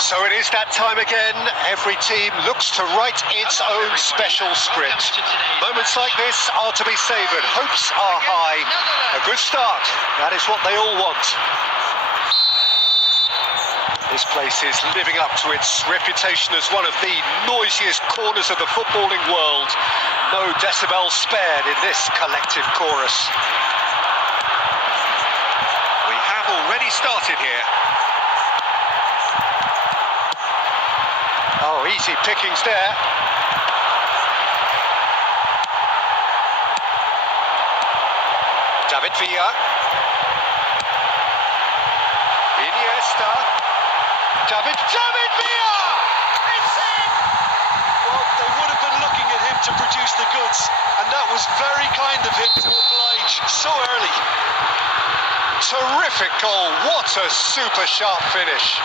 So it is that time again. Every team looks to write its own special script. Moments like this are to be savoured. Hopes are high. A good start. That is what they all want. This place is living up to its reputation as one of the noisiest corners of the footballing world. No decibels spared in this collective chorus. We have already started here. Oh, easy pickings there. David Villa. Iniesta. David Villa! It's in! Well, they would have been looking at him to produce the goods, and that was very kind of him to oblige so early. Terrific goal. What a super sharp finish.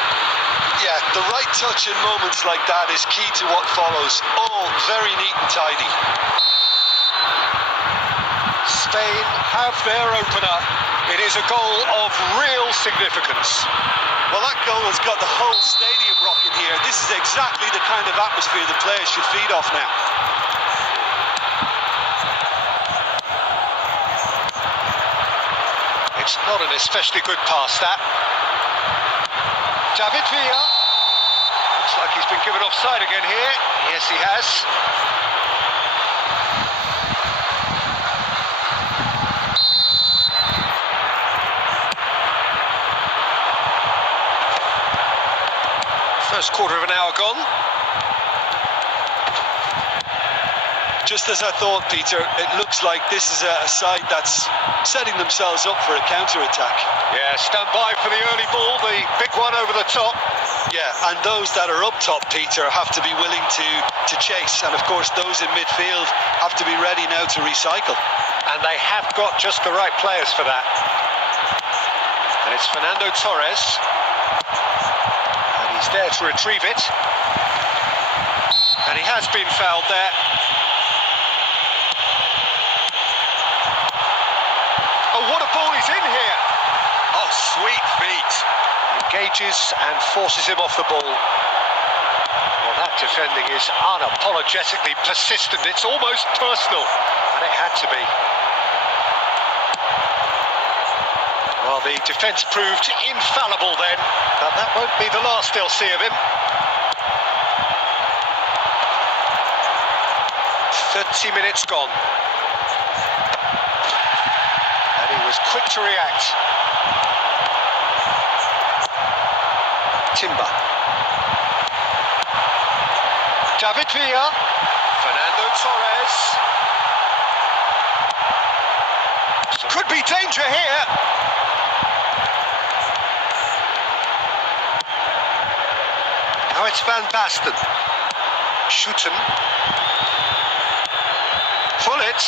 Yeah, the right touch in moments like that is key to what follows. All very neat and tidy. Spain have their opener. It is a goal of real significance. Well, that goal has got the whole stadium rocking here. This is exactly the kind of atmosphere the players should feed off now. It's not an especially good pass, that. David Villa. Looks like he's been given offside again here. Yes, he has. First quarter of an hour gone. Just as I thought, Peter, it looks like this is a side that's setting themselves up for a counter-attack. Yeah, stand by for the early ball, the big one over the top. Yeah, and those that are up top, Peter, have to be willing to chase. And of course, those in midfield have to be ready now to recycle. And they have got just the right players for that. And it's Fernando Torres. And he's there to retrieve it. And he has been fouled there. Oh, what a ball he's in here. Oh, sweet feet. Engages and forces him off the ball. Well, that defending is unapologetically persistent. It's almost personal, and it had to be. Well, the defence proved infallible then, but that won't be the last they'll see of him. 30 minutes gone. And he was quick to react. Timber. David Villa. Fernando Torres. Could be danger here. Now it's Van Basten. Shooten. Fullet.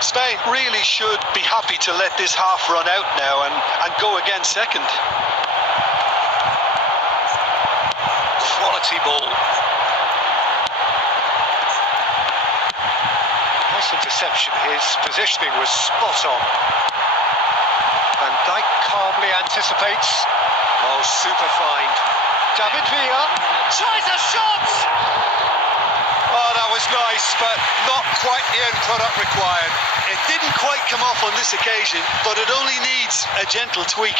Spain really should be happy to let this half run out now and go again second. Quality ball. Nice interception. His positioning was spot on. Van Dijk calmly anticipates. Oh, super find. David Villa tries a shot! Oh, that was nice, but not quite the end product required. It didn't quite come off on this occasion, but it only needs a gentle tweak.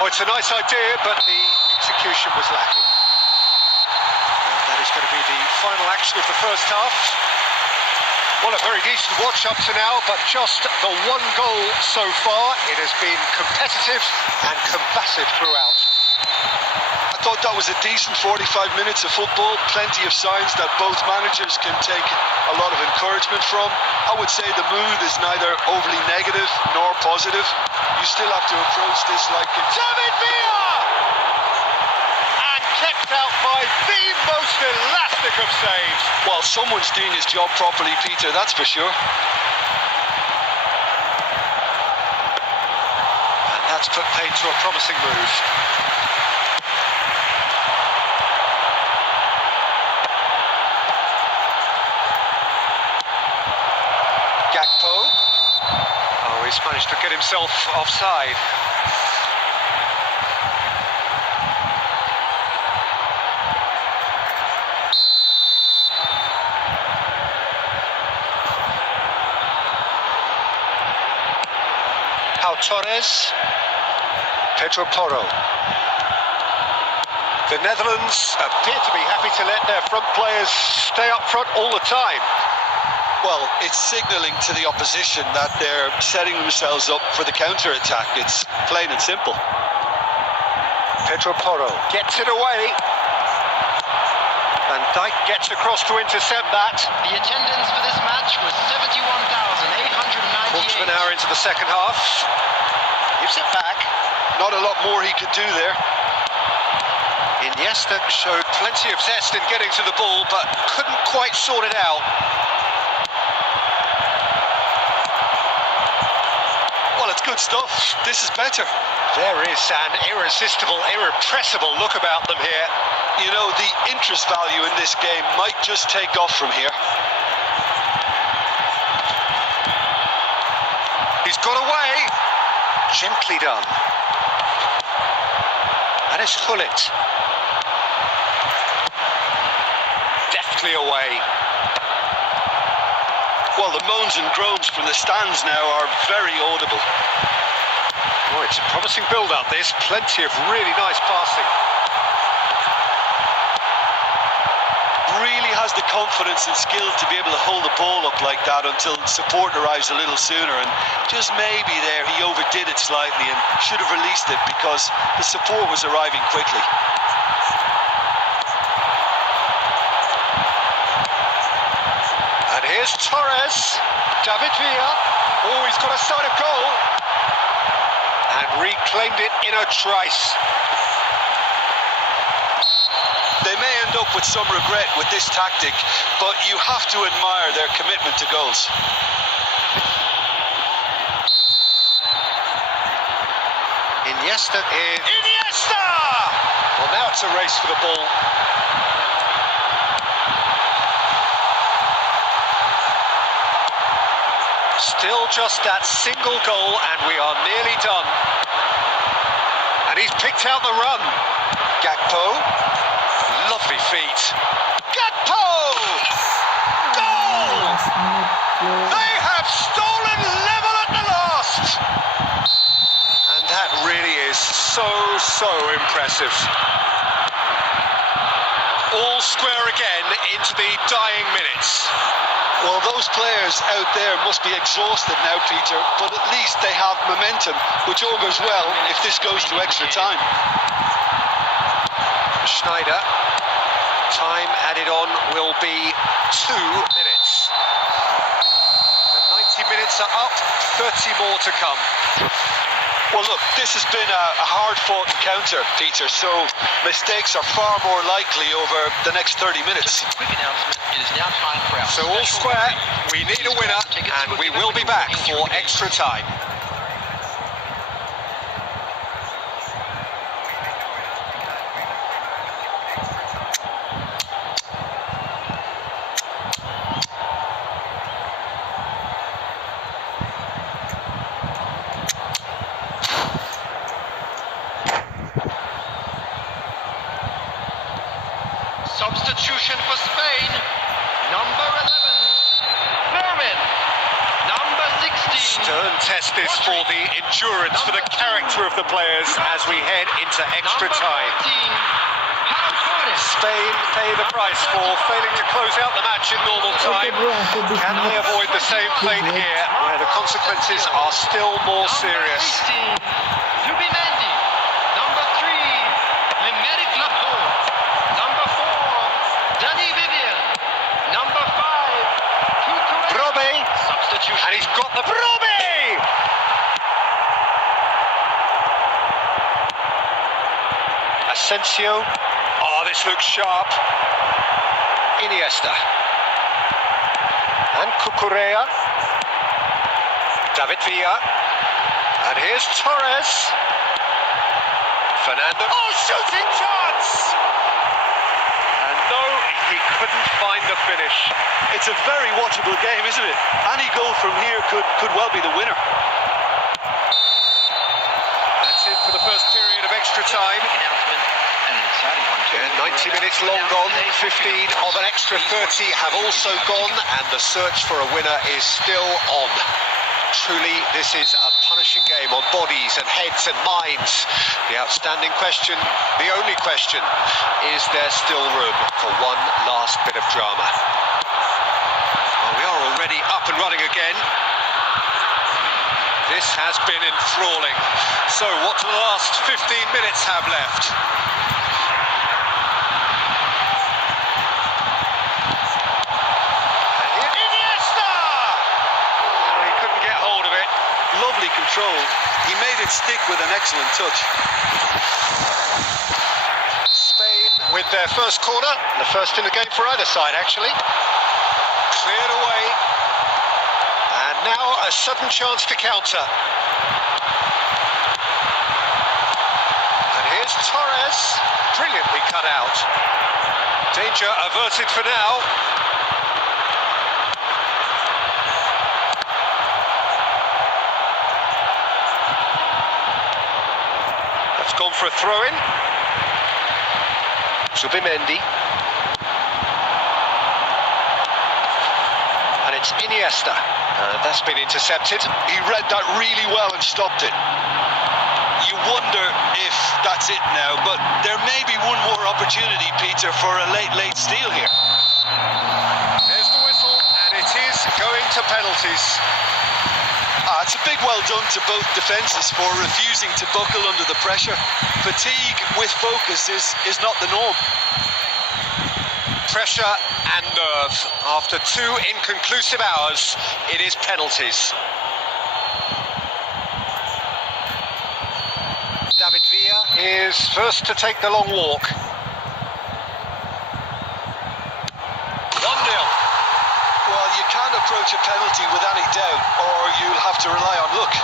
Oh, it's a nice idea, but the execution was lacking. And that is going to be the final action of the first half. Well, a very decent watch up to now, but just the one goal so far. It has been competitive and combative throughout. I thought that was a decent 45 minutes of football. Plenty of signs that both managers can take a lot of encouragement from. I would say the mood is neither overly negative nor positive. You still have to approach this like it's... David Villa! And kept out by the most elastic of saves. Well, someone's doing his job properly, Peter, that's for sure. And that's put paid to a promising move. managed to get himself offside. Pau Torres, Pedro Porro. The Netherlands appear to be happy to let their front players stay up front all the time. Well, it's signalling to the opposition that they're setting themselves up for the counter-attack. It's plain and simple. Pedro Porro gets it away. Van Dijk gets across to intercept that. The attendance for this match was 71,898. Quarter of an hour into the second half. Gives it back. Not a lot more he could do there. Iniesta showed plenty of zest in getting to the ball, but couldn't quite sort it out. Well, it's good stuff. This is better. There is an irresistible, irrepressible look about them here. You know, the interest value in this game might just take off from here. He's got away. Gently done. And it's Gullit. Deftly away. Well, the moans and groans from the stands now are very audible. Oh, it's a promising build-up, this. Plenty of really nice passing. Really has the confidence and skill to be able to hold the ball up like that until support arrives a little sooner, and just maybe there he overdid it slightly and should have released it because the support was arriving quickly. And here's Torres. David Villa. Oh, he's got a sight of goal. And reclaimed it in a trice. They may end up with some regret with this tactic, but you have to admire their commitment to goals. Iniesta in. Iniesta! Well, now it's a race for the ball. Still just that single goal, and we are nearly done. And he's picked out the run. Gakpo. Lovely feet. Gakpo! Goal! They have stolen level at the last! And that really is so impressive. All square again into the dying minutes. Well, those players out there must be exhausted now, Peter, but at least they have momentum, which augurs well if this goes to extra time. Schneider. Time added on will be 2 minutes. The 90 minutes are up, 30 more to come. Well, look, this has been a hard-fought encounter, Peter, so mistakes are far more likely over the next 30 minutes. Just a quick announcement, it is now time for our So all square, we need a winner, and we will be back for extra time. Substitution for Spain, number 11, Fermin, number 16. Stern test this for the endurance, for the character of the players as we head into extra time. Spain pay the price for failing to close out the match in normal time. Can they avoid the same fate here, where the consequences are still more serious? Zubimendi, number 3, Emerick Laporte, number 4, Danny Vivian, number 5, Cucurella. Brobbey, Substitution. and he's got the Brobbey! Asensio. Oh, this looks sharp. Iniesta. And Cucurella. David Villa. And here's Torres. Fernando. Oh, shooting chance! And no, he couldn't find the finish. It's a very watchable game, isn't it? Any goal from here could well be the winner. extra time. Announcement, and an exciting one too. Yeah, 90 minutes long gone, 15 of an extra 30 have also gone, and the search for a winner is still on. Truly, this is a punishing game on bodies and heads and minds. The outstanding question, the only question, is there still room for one last bit of drama? Well, we are already up and running again. This has been enthralling. So what do the last 15 minutes have left? And Iniesta! Oh, he couldn't get hold of it. Lovely control. He made it stick with an excellent touch. Spain with their first corner, the first in the game for either side actually. Cleared away. And now a sudden chance to counter. And here's Torres, brilliantly cut out. Danger averted for now. That's gone for a throw-in. Zubimendi. And it's Iniesta. That's been intercepted. He read that really well and stopped it. You wonder if that's it now, but there may be one more opportunity, Peter, for a late steal here. There's the whistle, and it is going to penalties. It's a big well done to both defences for refusing to buckle under the pressure. Fatigue with focus is not the norm. Pressure and nerve. After 2 inconclusive hours, it is penalties. David Villa is first to take the long walk. 1-0. Well, you can't approach a penalty with any doubt, or you'll have to rely on luck.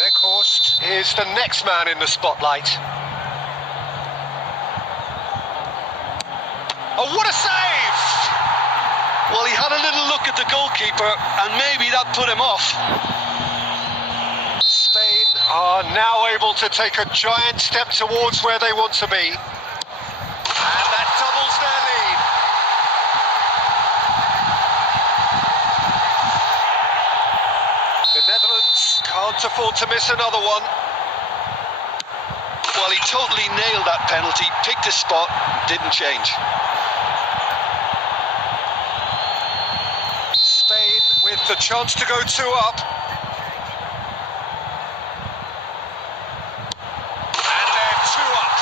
Weghorst is the next man in the spotlight. Oh, what a save! Well, he had a little look at the goalkeeper, and maybe that put him off. Spain are now able to take a giant step towards where they want to be. And that doubles their lead. The Netherlands can't afford to miss another one. Well, he totally nailed that penalty, picked a spot, didn't change. Spain with the chance to go 2 up. And they're 2 up.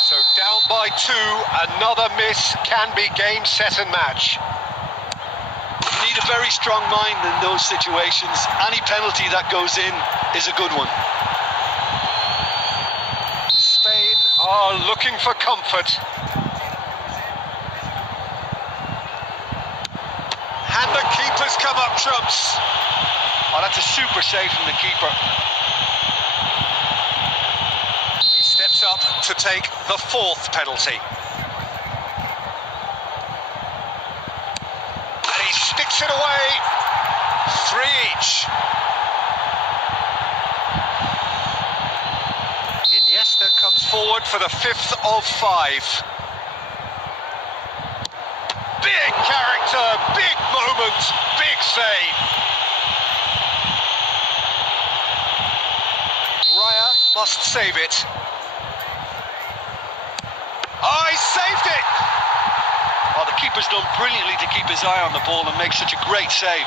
So down by 2, another miss can be game, set and match. You need a very strong mind in those situations. Any penalty that goes in is a good one. Spain are looking for comfort. And the keeper's come up trumps. Oh, that's a super save from the keeper. He steps up to take the 4th penalty. And he sticks it away. 3 each. Iniesta comes forward for the 5th of 5. Big character, big moment, big save. Raya must save it. Oh, he saved it! Oh, the keeper's done brilliantly to keep his eye on the ball and make such a great save.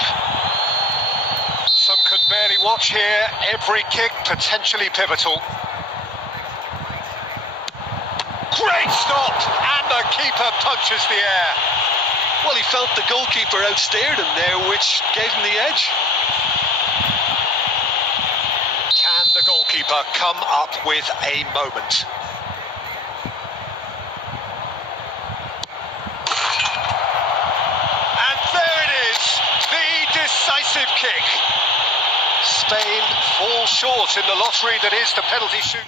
Some can barely watch here. Every kick potentially pivotal. Great stop! And the keeper punches the air. Well, he felt the goalkeeper outsteered him there, which gave him the edge. Can the goalkeeper come up with a moment? And there it is, the decisive kick. Spain fall short in the lottery that is the penalty shoot.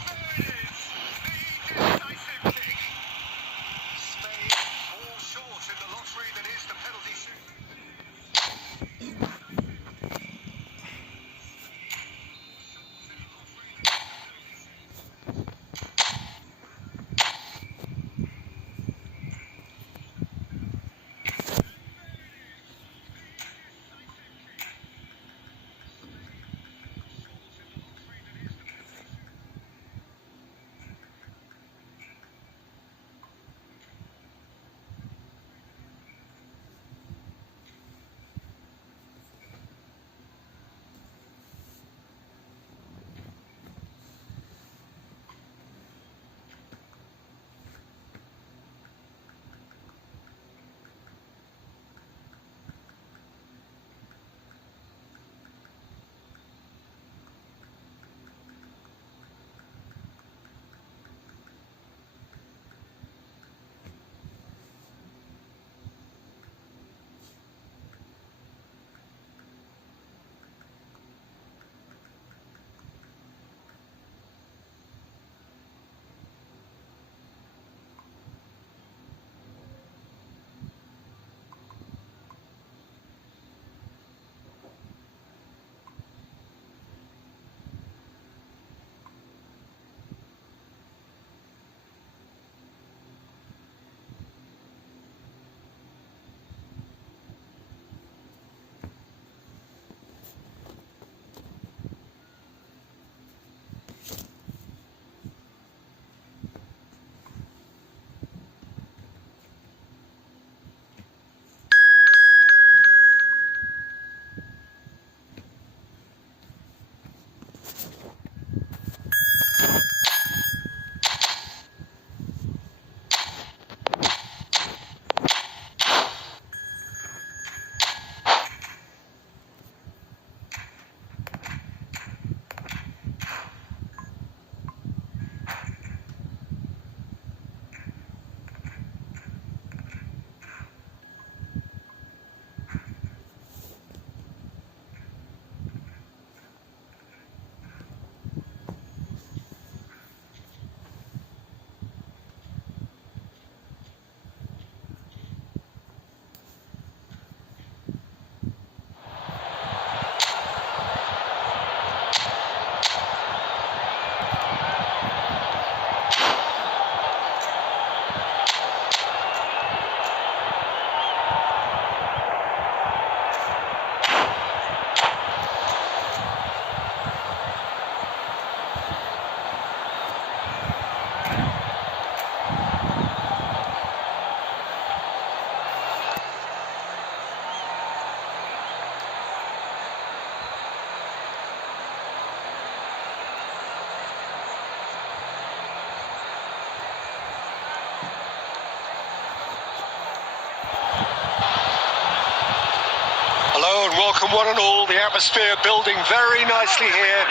Welcome one and all, the atmosphere building very nicely here.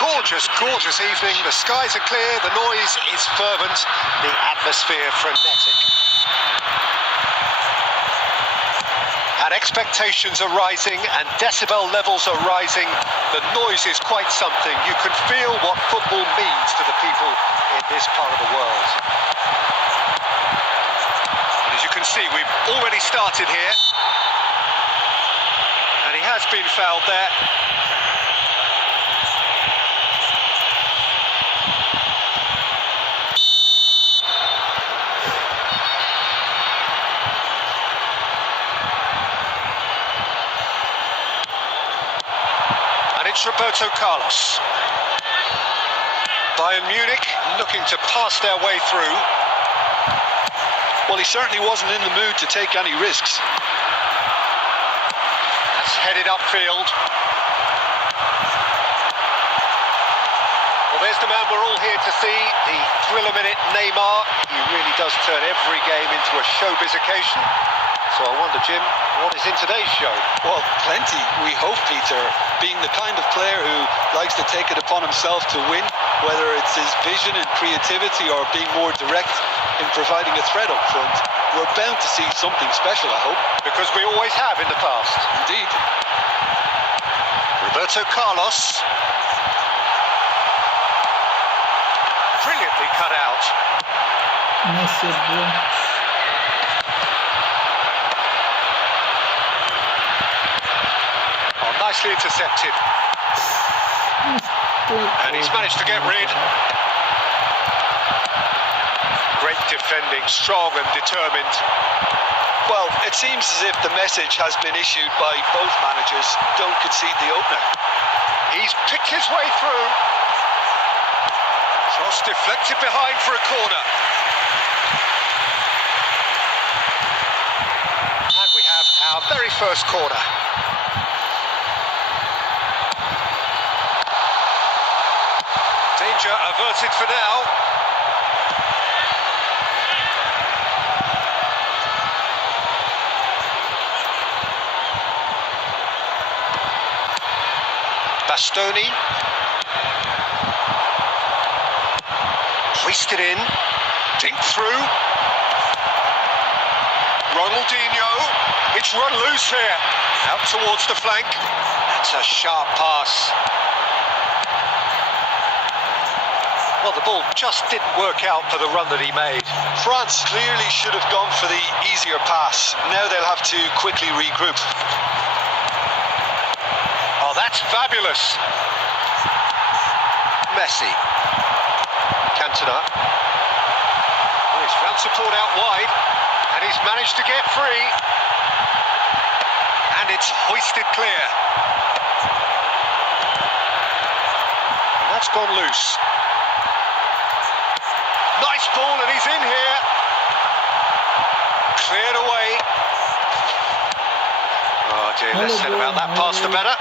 Gorgeous, gorgeous evening. The skies are clear, the noise is fervent, the atmosphere frenetic. And expectations are rising and decibel levels are rising. The noise is quite something. You can feel what football means to the people in this part of the world. And as you can see, we've already started here. And he has been fouled there. And it's Roberto Carlos. Bayern Munich looking to pass their way through. Well, he certainly wasn't in the mood to take any risks. Headed upfield. Well, there's the man we're all here to see, the thriller-minute Neymar. He really does turn every game into a showbiz occasion. So I wonder, Jim, what is in today's show? Well, plenty, we hope, Peter. Being the kind of player who likes to take it upon himself to win, whether it's his vision and creativity or being more direct in providing a threat up front, we're bound to see something special, I hope. Because we always have in the past. Indeed. Roberto Carlos. Brilliantly cut out. Nice save, bro. Oh, nicely intercepted. And he's managed to get rid. Great defending, strong and determined. Well, it seems as if the message has been issued by both managers. Don't concede the opener. He's picked his way through. Cross deflected behind for a corner. And we have our very first corner. Danger averted for now. Bastoni. Hoisted in. Dinked through. Ronaldinho. It's run loose here. Out towards the flank. That's a sharp pass. Well, the ball just didn't work out for the run that he made. France clearly should have gone for the easier pass. Now they'll have to quickly regroup. Oh, that's fabulous. Messi. Cantona. Oh, he's found support out wide. And he's managed to get free. And it's hoisted clear. And that's gone loose. Nice ball, and he's in here. Cleared away. Oh dear, less said about that pass the better.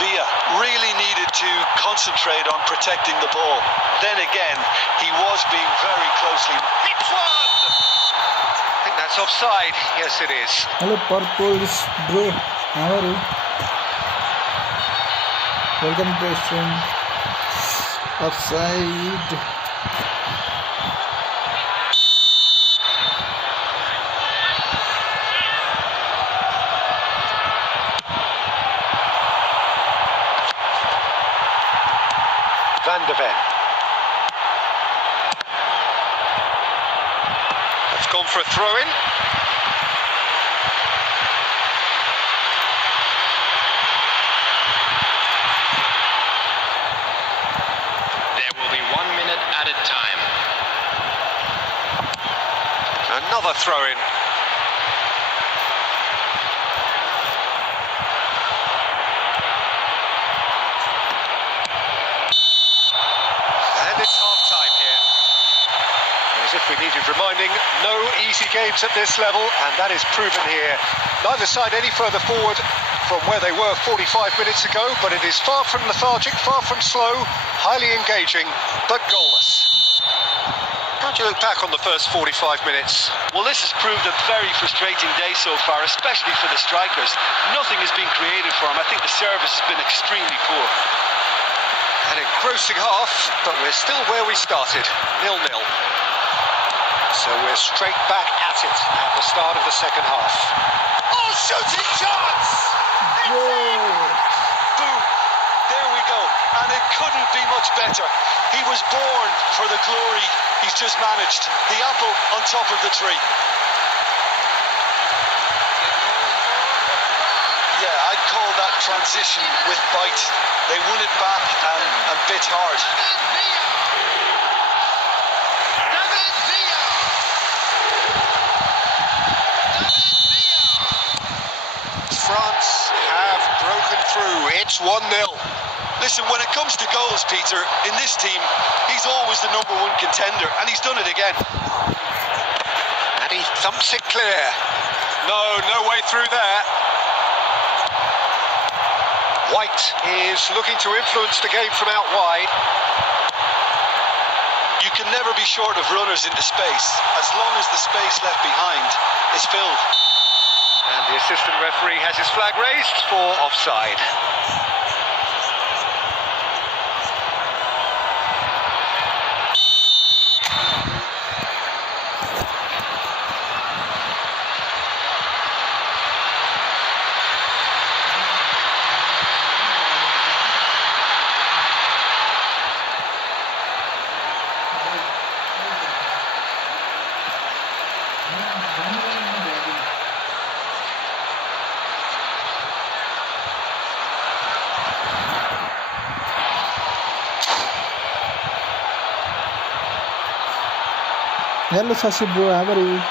Villa really needed to concentrate on protecting the ball. Then again, he was being very closely. Hits one! I think that's offside. Yes, it is. Hello, Purples, bro. How are you? Welcome to the stream. Offside. Van de Ven. That's gone for a throw-in. There will be 1 minute added time. Another throw-in. And it's half-time here. As if we needed reminding, no easy games at this level, and that is proven here. Neither side any further forward from where they were 45 minutes ago, but it is far from lethargic, far from slow, highly engaging, but goalless.た How do you look back on the first 45 minutes? Well, this has proved a very frustrating day so far, especially for the strikers. Nothing has been created for them. I think the service has been extremely poor. An engrossing half, but we're still where we started, 0-0. So we're straight back at it at the start of the second half. Oh, shooting chance! Boom! There we go. And it couldn't be much better. He was born for the glory he's just managed. The apple on top of the tree. Yeah, I'd call that transition with bite. They won it back and bit hard. France have broken through. It's 1-0. Listen, when it comes to goals, Peter, in this team, he's always the #1 contender, and he's done it again. And he thumps it clear. No way through there. White is looking to influence the game from out wide. You can never be short of runners into space, as long as the space left behind is filled. And the assistant referee has his flag raised for offside. Hello Sashi bro, how are you?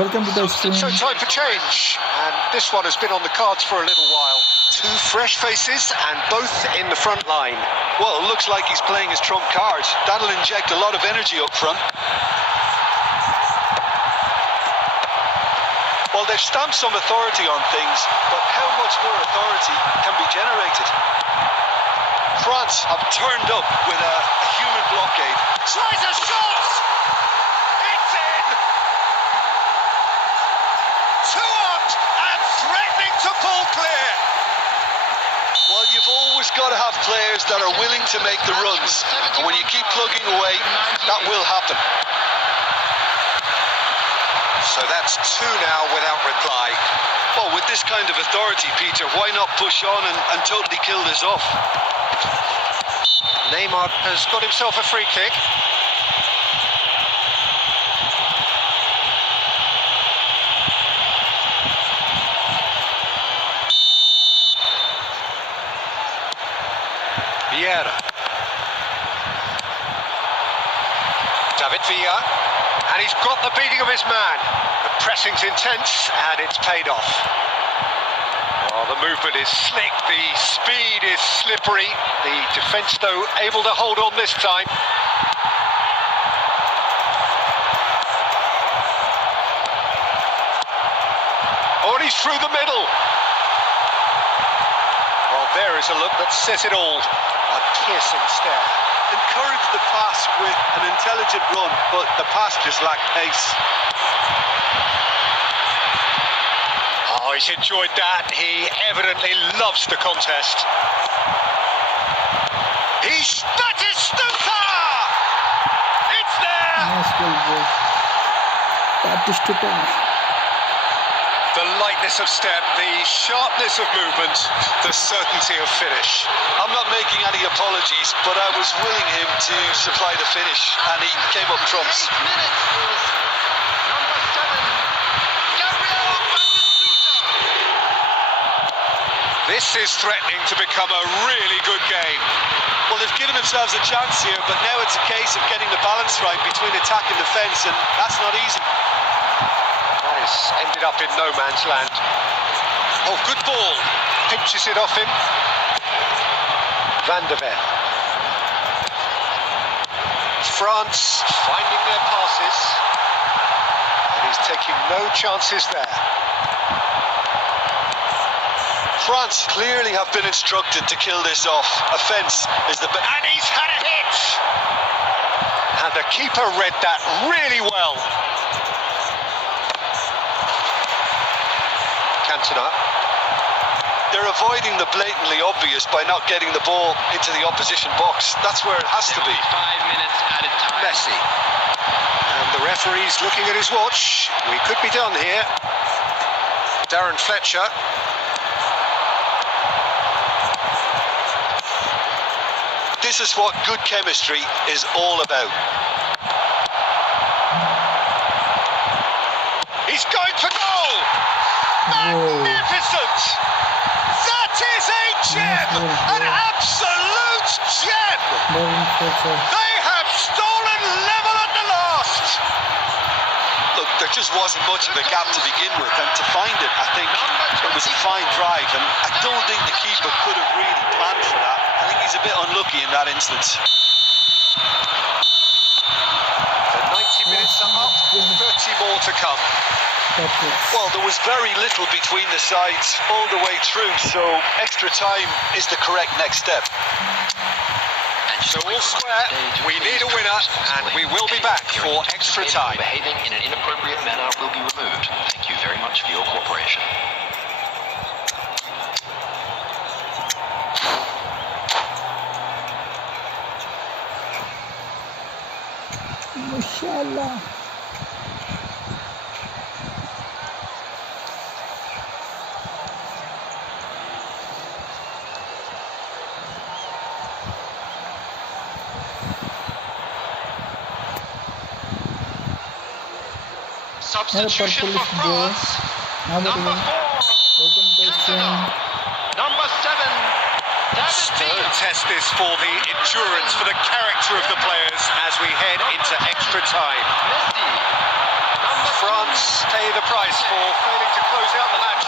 Welcome to the stream. So time for change, and this one has been on the cards for a little while. Two fresh faces and both in the front line. Well, it looks like he's playing his trump card. That'll inject a lot of energy up front. Well, they've stamped some authority on things, but how much more authority can be generated? France have turned up with a human blockade. Tries a shot! It's in! 2 up and threatening to pull clear. Well, you've always got to have players that are willing to make the runs. And when you keep plugging away, that will happen. So that's 2 now without reply. Well, with this kind of authority, Peter, why not push on and totally kill this off? Neymar has got himself a free kick. Vieira. David Villa. And he's got the beating of his man. The pressing's intense and it's paid off. Oh, the movement is slick, the speed is slippery. The defence, though, able to hold on this time. Oh, and he's through the middle. Well, there is a look that says it all. A piercing stare. Encourage the pass with an intelligent run, but the pass just lacked pace. Oh, he's enjoyed that. He evidently loves the contest. He's Batistuta! It's there! Nice goal, bro. Batistuta. The lightness of step, the sharpness of movement, the certainty of finish. I'm not making any apologies, but I was willing him to supply the finish, and he came up trumps. This is threatening to become a really good game. Well, they've given themselves a chance here, but now it's a case of getting the balance right between attack and defence, and that's not easy. That has ended up in no man's land. Oh, good ball. Pinches it off him. Van der Ven. France finding their passes. And he's taking no chances there. France clearly have been instructed to kill this off. Offence is the best. And he's had a hit! And the keeper read that really well. Cantona. They're avoiding the blatantly obvious by not getting the ball into the opposition box. That's where it has to be. 5 minutes added time. Messi. And the referee's looking at his watch. We could be done here. Darren Fletcher. This is what good chemistry is all about. He's going for goal! Magnificent! That is a gem! An absolute gem! They have stolen level at the last! Look, there just wasn't much of a gap to begin with, and to find it, I think it was a fine drive, and I don't think the keeper could have really planned for that. I think he's a bit unlucky in that instance. The 90 minutes are up, 30 more to come. Well, there was very little between the sides all the way through, so extra time is the correct next step. So all square, we need a winner, and we will be back for extra time. Behaving in an inappropriate manner will be removed. Thank you very much for your cooperation. Mashallah. Substitution for France. Number 4. Welcome to Number 7. Stern test this for the endurance, for the character of the players as we head into extra time. Messi. France pay the price for failing to close out the match.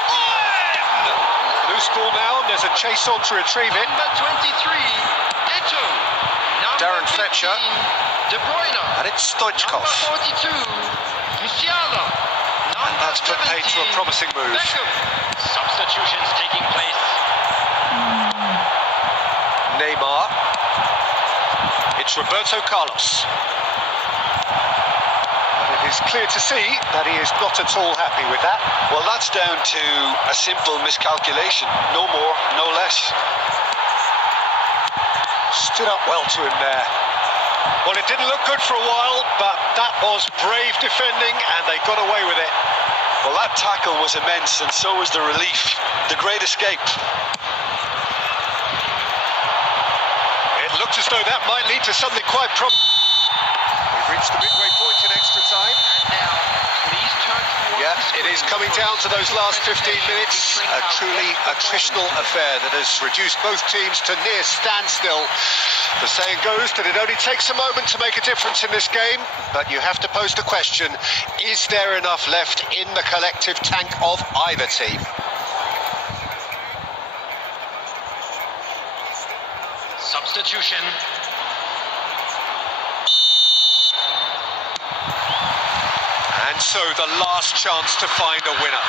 Loose ball now, and there's a chase on to retrieve it. Number 23. Eto. Darren Fletcher. De Bruyne. And it's Stoichkov. Number 42. Musiala. And that's put paid to a promising move. Beckham. Substitutions taking place. Neymar. It's Roberto Carlos. And it is clear to see that he is not at all happy with that. Well, that's down to a simple miscalculation. No more, no less. Stood up well to him there. Well, it didn't look good for a while, but that was brave defending, and they got away with it. Well, that tackle was immense, and so was the relief. The great escape. It looked as though that might lead to something quite We've reached the midway point in extra time. And now, please turn towards Yeah, it is coming down to those last 15 minutes. A truly attritional affair that has reduced both teams to near standstill. The saying goes that it only takes a moment to make a difference in this game, but you have to pose the question, is there enough left in the collective tank of either team? substitution. And so the last chance to find a winner.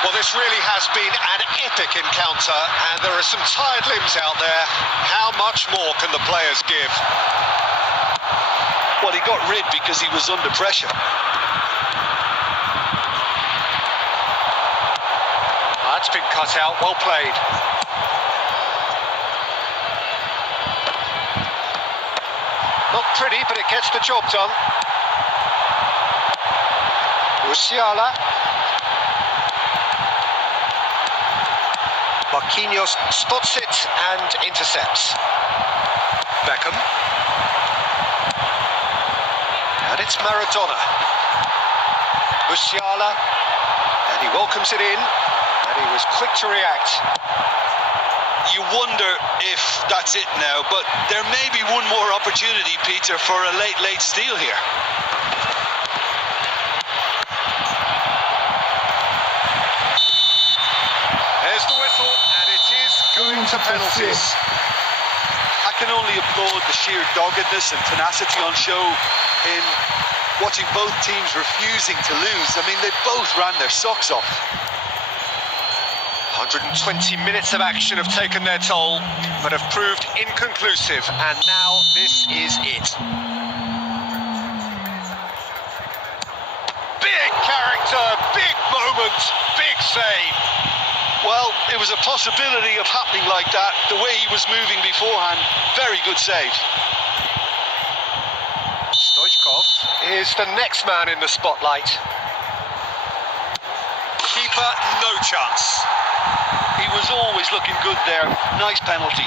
Well, this really has been an epic encounter, and there are some tired limbs out there. How much more can the players give? Well, he got rid because he was under pressure. That's been cut out, well played. Not pretty, but it gets the job done. Musiala. Marquinhos spots it and intercepts. Beckham. And it's Maradona. Musiala. And he welcomes it in. And he was quick to react. You wonder if that's it now, but there may be one more opportunity, Peter, for a late steal here. There's the whistle, and it is going to penalties. I can only applaud the sheer doggedness and tenacity on show in watching both teams refusing to lose. I mean, they both ran their socks off. 120 minutes of action have taken their toll, but have proved inconclusive, and now this is it. Big character, big moment, big save. Well, it was a possibility of happening like that, the way he was moving beforehand. Very good save. Stoichkov is the next man in the spotlight. Keeper, no chance. He was always looking good there. Nice penalty.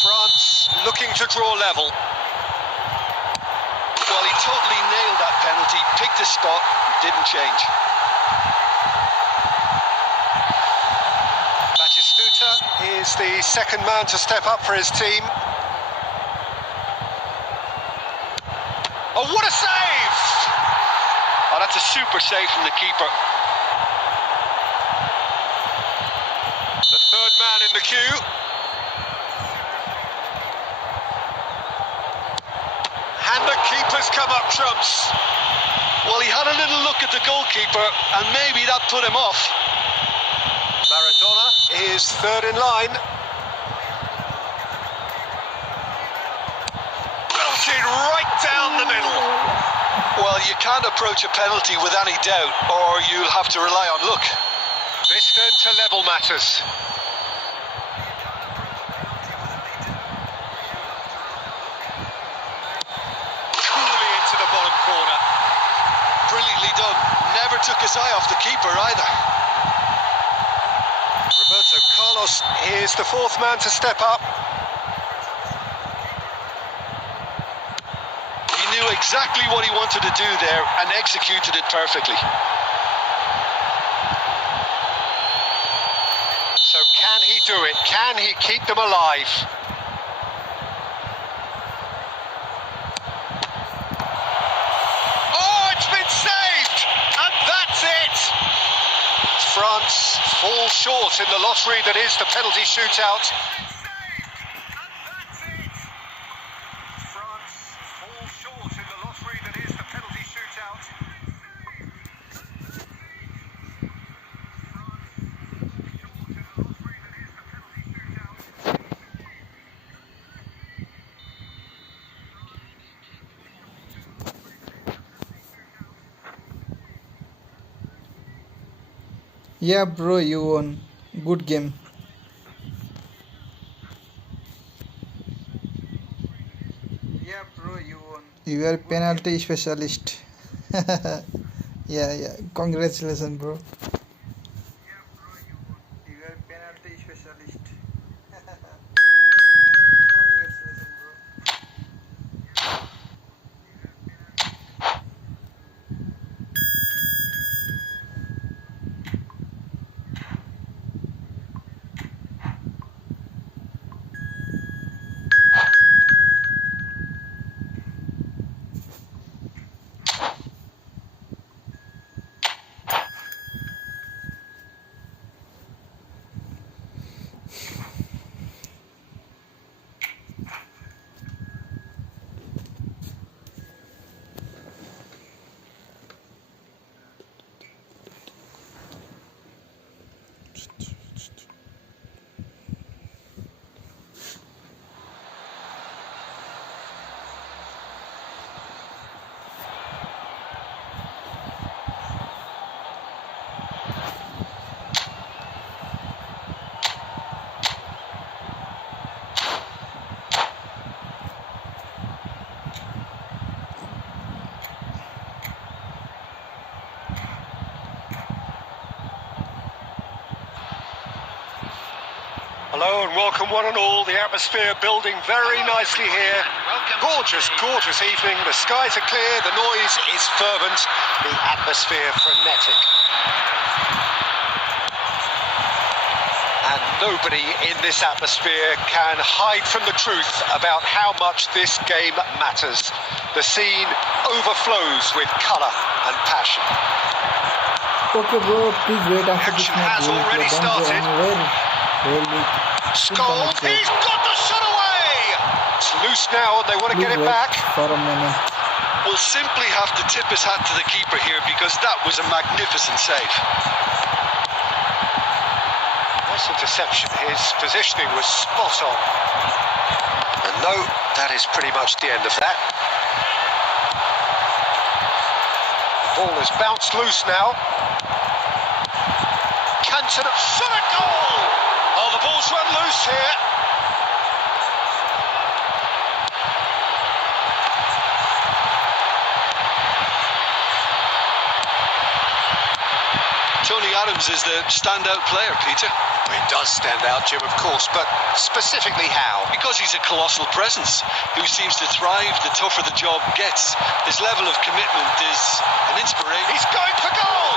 France looking to draw level. Well, he totally nailed that penalty, picked his spot, didn't change. Batistuta is the second man to step up for his team. Oh, what a save! Oh, that's a super save from the keeper. The third man in the queue. And the keeper's come up trumps. Well, he had a little look at the goalkeeper, and maybe that put him off. Maradona is third in line. Belted right down the middle. Well, you can't approach a penalty with any doubt, or you'll have to rely on luck. This then to level matters. Coolly into the bottom corner. Brilliantly done. Never took his eye off the keeper either. Roberto Carlos is the fourth man to step up. He knew exactly what he wanted to do there and executed it perfectly. So can he do it? Can he keep them alive? Oh, it's been saved! And that's it! France fall short in the lottery that is the penalty shootout. France fall short in the lottery that is the penalty shootout. Yeah, bro, you won. Good game. Yeah, bro, you won. You are penalty specialist. Yeah. Congratulations, bro. Yeah, bro, you won. You are penalty specialist. Congratulations, bro. Hello and welcome one and all. The atmosphere building very nicely here. Gorgeous, gorgeous evening. The skies are clear, the noise is fervent, the atmosphere frenetic. And nobody in this atmosphere can hide from the truth about how much this game matters. The scene overflows with colour and passion. Okay, bro, please wait after this Action match. has already started. Scholes, he's got the shot away! It's loose now and they want to get it back. For a moment. We'll simply have to tip his hat to the keeper here because that was was a magnificent save. Nice interception. His positioning was spot on. And no, that is pretty much the end of that. The ball has bounced loose now. Cantona, shot a goal! Oh, the ball's run loose here. Tony Adams is the standout player, Peter. He does stand out, Jim, of course, but specifically how? Because he's a colossal presence who seems to thrive the tougher the job gets. His level of commitment is an inspiration. He's going for goal!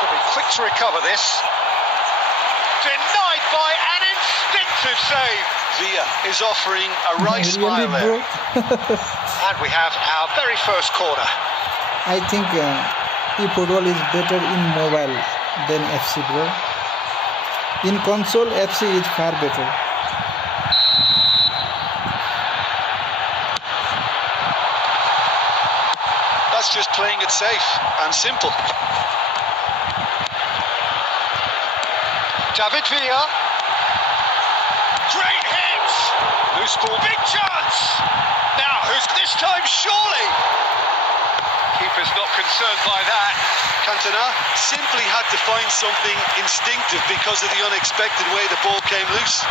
Got to be quick to recover this. Denied by an instinctive save. Villa is offering a right smile there. And we have our very first corner. I think Efootball is better in mobile than FC, bro. In console, FC is far better. That's just playing it safe and simple. David Villa. Great hit! Loose ball, big chance! Now, who's this time? Surely! Keeper's not concerned by that. Cantona simply had to find something instinctive because of the unexpected way the ball came loose.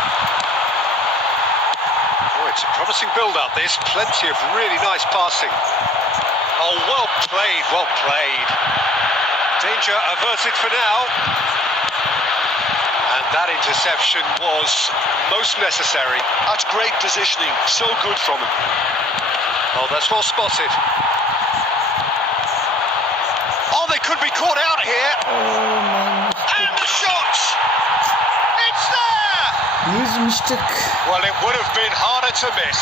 Oh, it's a promising build-up, this. Plenty of really nice passing. Oh, well played, well played. Danger averted for now. And that interception was most necessary. That's great positioning. So good from him. Oh, that's well spotted. Oh, they could be caught out here. And the shot! It's there! Huge mistake. Well, it would have been harder to miss.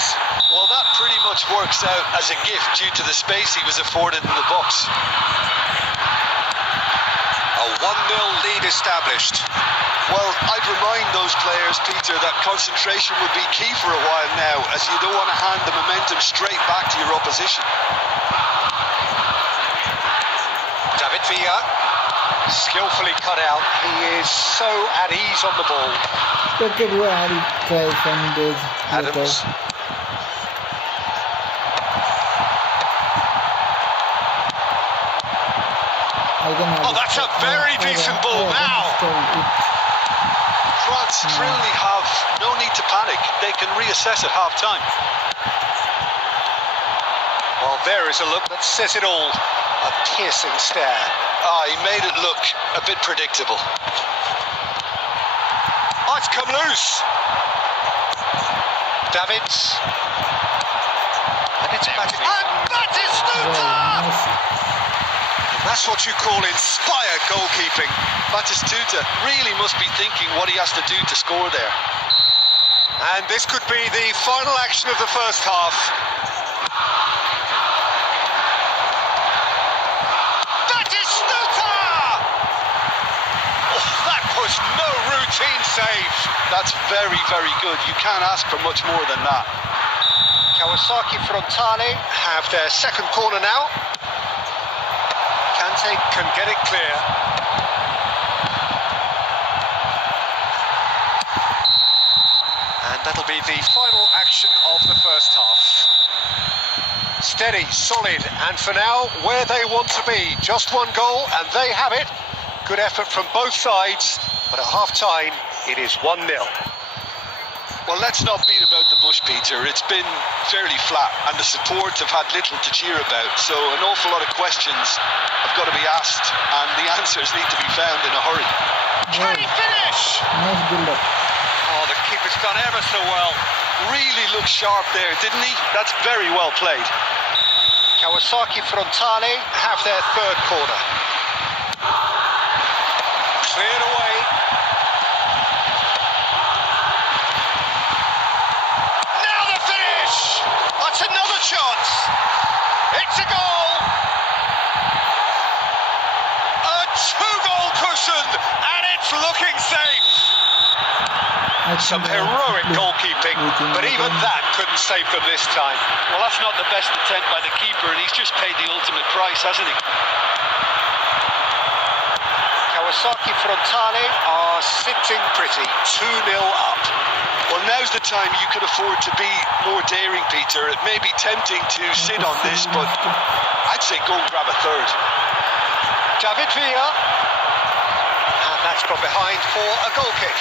Well, that pretty much works out as a gift due to the space he was afforded in the box. A 1-0 lead established. Well, I'd remind those players, Peter, that concentration would be key for a while now, as you don't want to hand the momentum straight back to your opposition. David Villa, skillfully cut out. He is so at ease on the ball. Okay, bro, I'll try some days later. Adams. Oh, that's a very decent ball now. France really have no need to panic. They can reassess at half-time. Well, there is a look that says it all. A piercing stare. He made it look a bit predictable. Oh, it's come loose. Davids. And it's batted. And Batistuta! That's what you call inspired goalkeeping. Batistuta really must be thinking what he has to do to score there. And this could be the final action of the first half. Batistuta! Oh, that was no routine save. That's very, very good. You can't ask for much more than that. Kawasaki Frontale have their second corner now. Kante can get it clear. And that'll be the final action of the first half. Steady, solid, and for now, where they want to be. Just one goal, and they have it. Good effort from both sides, but at half-time, it is 1-0. Well, let's not beat about the bush, Peter. It's been fairly flat, and the support have had little to cheer about. So an awful lot of questions have got to be asked, and the answers need to be found in a hurry. Can he finish? Nice build-up. Oh, the keeper's done ever so well. Really looked sharp there, didn't he? That's very well played. Kawasaki Frontale have their third corner. Cleared away. Now the finish! That's another chance. It's a goal. A two-goal cushion, and it's looking safe. Some heroic goalkeeping, but even that couldn't save them this time. Well, that's not the best attempt by the keeper, and he's just paid the ultimate price, hasn't he? Kawasaki Frontale are sitting pretty, 2-0 up. Well, now's the time you could afford to be more daring, Peter. It may be tempting to sit on this, but I'd say go and grab a third. David Villa. And that's got behind for a goal kick.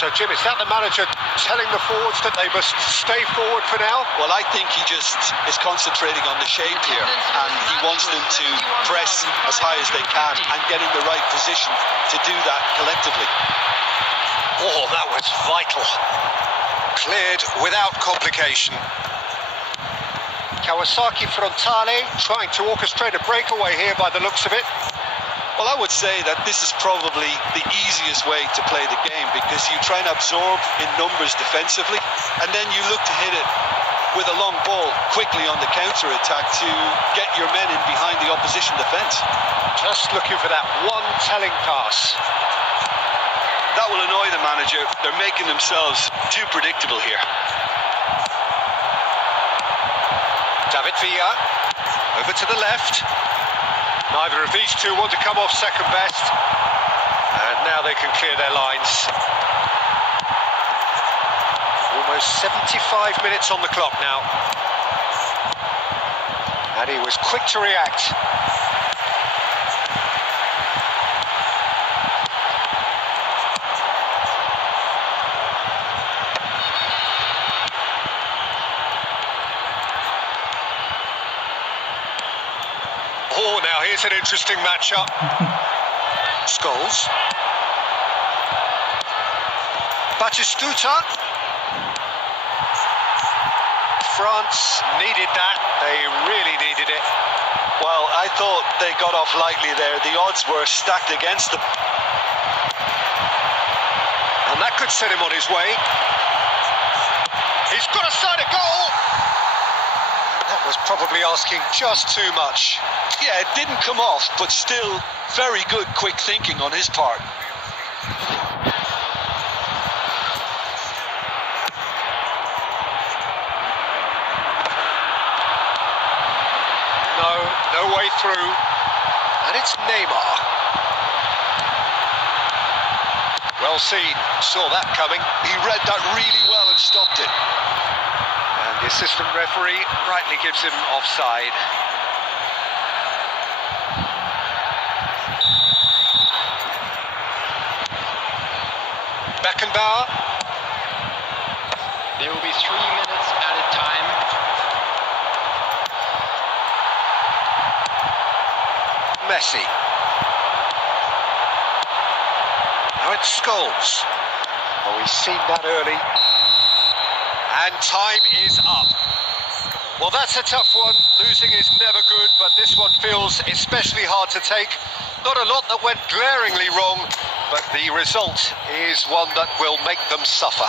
So, Jim, is that the manager telling the forwards that they must stay forward for now? Well, I think he just is concentrating on the shape here, and he wants them to press as high as they can and get in the right position to do that collectively. Oh, that was vital. Cleared without complication. Kawasaki Frontale trying to orchestrate a breakaway here by the looks of it. Well, I would say that this is probably the easiest way to play the game, because you try and absorb in numbers defensively, and then you look to hit it with a long ball quickly on the counter-attack to get your men in behind the opposition defence. Just looking for that one telling pass. That will annoy the manager. They're making themselves too predictable here. David Villa, over to the left. Neither of these two want to come off second best. And now they can clear their lines. Almost 75 minutes on the clock now. And he was quick to react. Oh, now here's an interesting matchup. Scholes. Batistuta. France needed that. They really needed it. Well, I thought they got off lightly there. The odds were stacked against them. And that could set him on his way. He's got a side of goal. That was probably asking just too much. Yeah, it didn't come off, but still very good quick thinking on his part. No way through. And it's Neymar. Well seen, saw that coming. He read that really well and stopped it. And the assistant referee rightly gives him offside. Beckenbauer. There will be 3 minutes added time. Messi. Now it's Scholes. Oh, he's seen that early. And time is up. Well, that's a tough one. Losing is never good, but this one feels especially hard to take. Not a lot that went glaringly wrong, but the result is one that will make them suffer.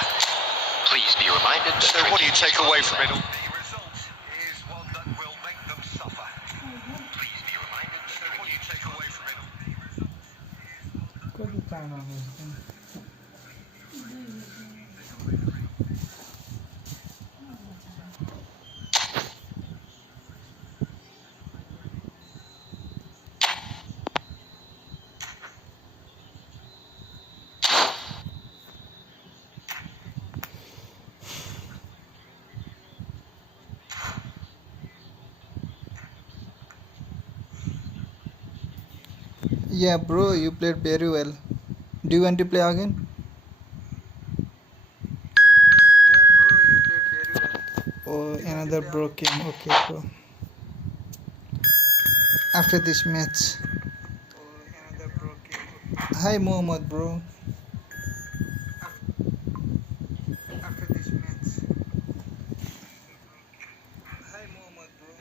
Please be reminded that So what do you drinking take is away from it illegal. all? The result is one that will make them suffer. Please be reminded that what do you take away from it all? कति time आउँछ Yeah, bro, you played very well. Do you want to play again? Yeah, bro, you played very well. Oh, another bro came. Okay, bro. After this match. Oh, another bro came. Hi, Mohammed, bro. After this match. Hi, Mohammed, bro.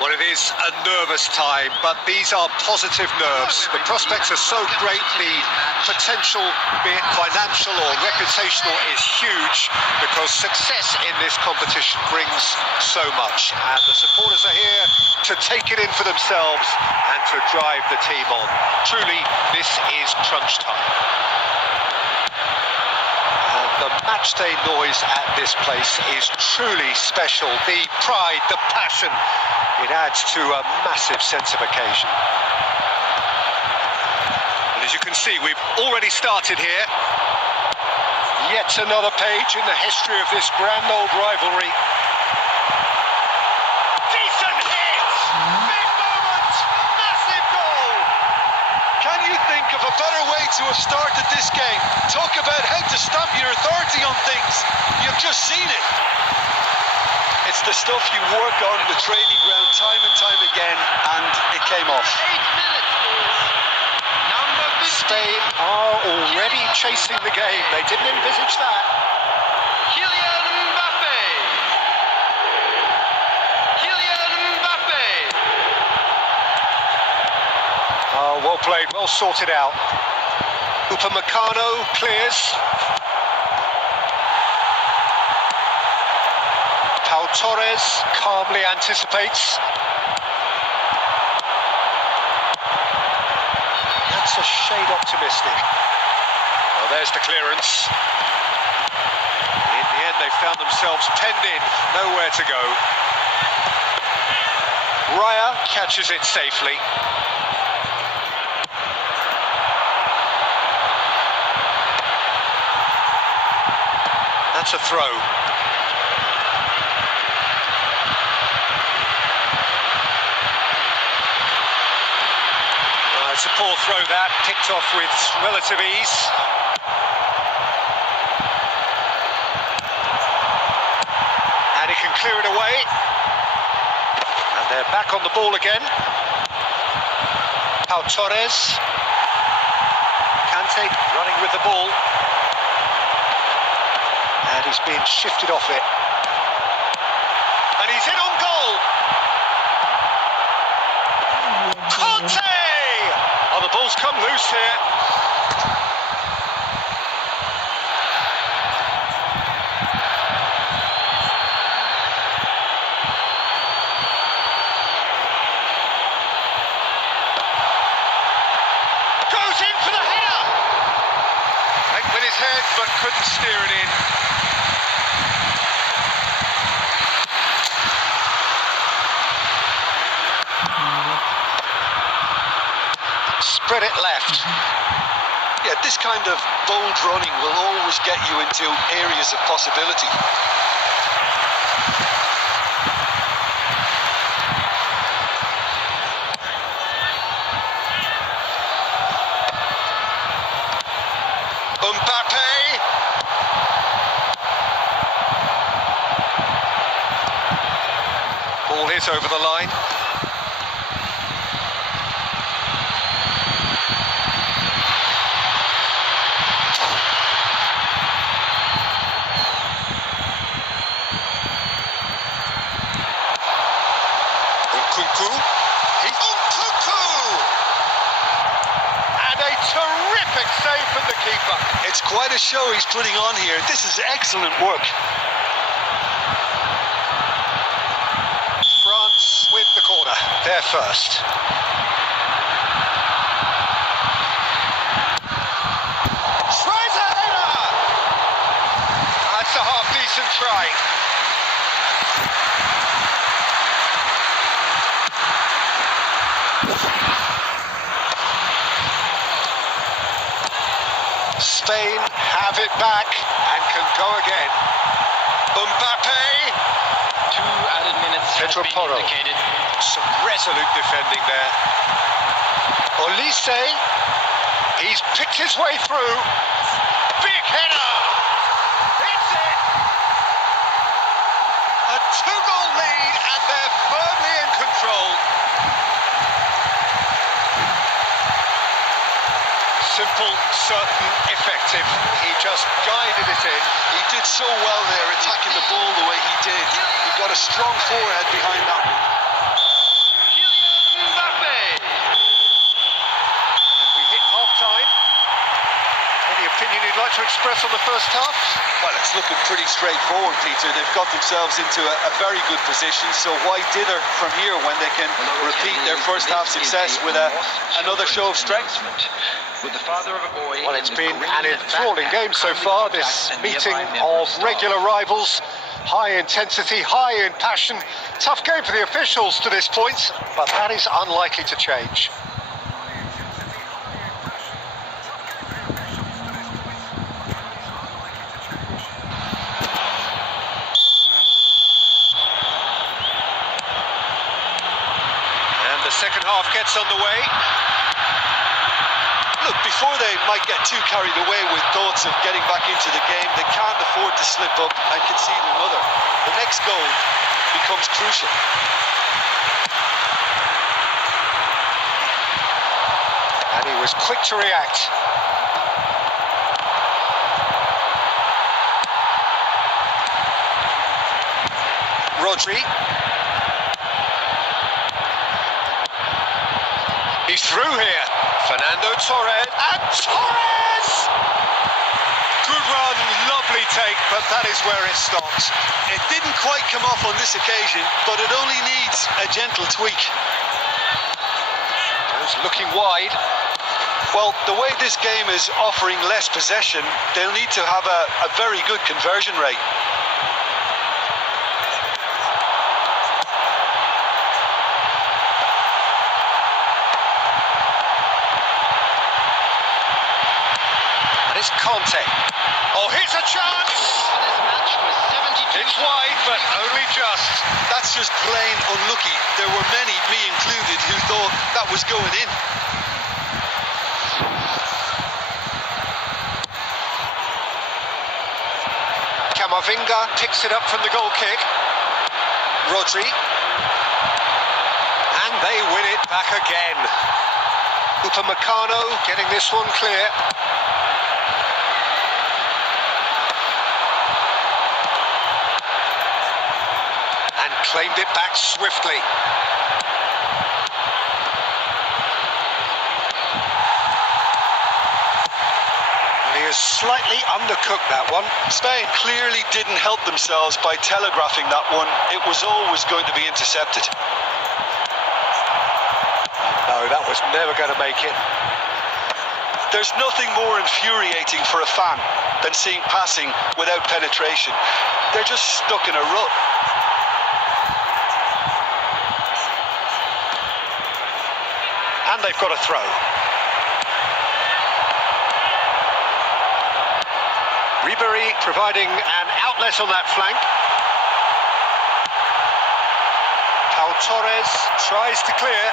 Well, it is a nervous time, but these are positive nerves. The prospects are so great, the potential, be it financial or reputational, is huge because success in this competition brings so much. And the supporters are here to take it in for themselves and to drive the team on. Truly, this is crunch time. The matchday noise at this place is truly special. The pride, the passion, it adds to a massive sense of occasion. And as you can see, we've already started here. Yet another page in the history of this grand old rivalry. Decent hit! Big moment! Massive goal! Can you think of a better way to have started this game? Talk about how to stamp your authority on things. You've just seen it. It's the stuff you work on the training ground time and time again, and it came off. 8 minutes is number 15. Spain are already chasing the game. They didn't envisage that. Kylian Mbappe. Kylian Mbappe. Oh, well played, well sorted out. Upamecano clears. Pau Torres calmly anticipates. That's a shade optimistic. Well, there's the clearance. In the end, they found themselves penned in, nowhere to go. Raya catches it safely. That's a throw. It's a poor throw that, picked off with relative ease. And he can clear it away. And they're back on the ball again. Pau Torres. Kante running with the ball. And he's being shifted off it. And he's in on goal! Kante! Oh, the ball's come loose here. Goes in for the header! Went with his head, but couldn't steer it in. Spread it left. Yeah, this kind of bold running will always get you into areas of possibility. Mbappe. Ball hit over the line. And a terrific save for from the keeper. It's quite a show he's putting on here. This is excellent work. France with the corner. They're first. Tries a header! That's a half-decent try. Spain have it back and can go again. Mbappe. 2 added minutes has been Pedro indicated. Some resolute defending there. Olise. He's picked his way through. Big header. It's it. A 2-goal lead and they're firmly in control. Simple, certain, effective. He just guided it in. He did so well there, attacking the ball the way he did. He got a strong forehead behind that one. Kylian Mbappe. And we hit half-time. Any opinion you'd like to express on the first half? Well, it's looking pretty straightforward, Peter. They've got themselves into a very good position, so why dither from here when they can repeat their first half success with another show of strength? With the father of a boy. Well, it's been an enthralling game so far, this meeting of regular rivals. High intensity, high in passion. Tough game for the officials to this point, but that is unlikely to change. And the second half gets underway. Look, before they might get too carried away with thoughts of getting back into the game, they can't afford to slip up and concede another. The next goal becomes crucial. And he was quick to react. Rodri. He's through here. Fernando Torres. And Torres! Good run, lovely take, but that is where it stops. It didn't quite come off on this occasion, but it only needs a gentle tweak. Goes looking wide. Well, the way this game is offering less possession, they'll need to have a very good conversion rate. It's Conte. Oh, here's a chance! This match was 72. It's wide, but only just. That's just plain unlucky. There were many, me included, who thought that was going in. Camavinga picks it up from the goal kick. Rodri. And they win it back again. Upamecano getting this one clear. And claimed it back swiftly. He has slightly undercooked that one. Spain clearly didn't help themselves by telegraphing that one. It was always going to be intercepted. No, that was never going to make it. There's nothing more infuriating for a fan than seeing passing without penetration. They're just stuck in a rut. And they've got a throw. Ribery providing an outlet on that flank. Pau Torres tries to clear.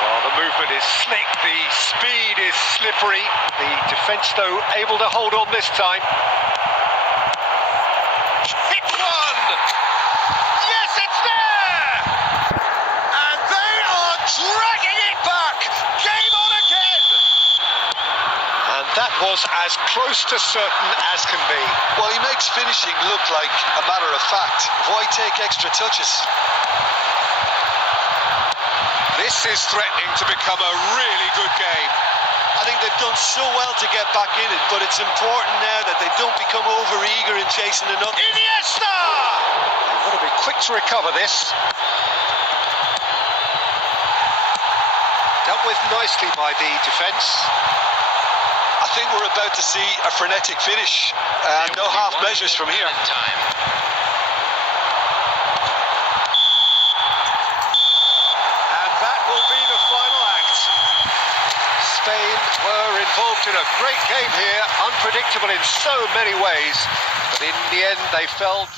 Oh, the movement is slick, the speed is slippery. The defence, though, able to hold on this time. Hit one! Yes, it's there! And they are dragging it back! Game on again! And that was as close to certain as can be. Well, he makes finishing look like a matter of fact. Why take extra touches? This is threatening to become a really good game. I think they've done so well to get back in it, but it's important now that they don't become over-eager in chasing enough. Iniesta! They've got to be quick to recover this. Dealt with nicely by the defence. I think we're about to see a frenetic finish. No half measures from here. And that will be the final act. Spain were involved in a great game here, unpredictable in so many ways, but in the end they fell.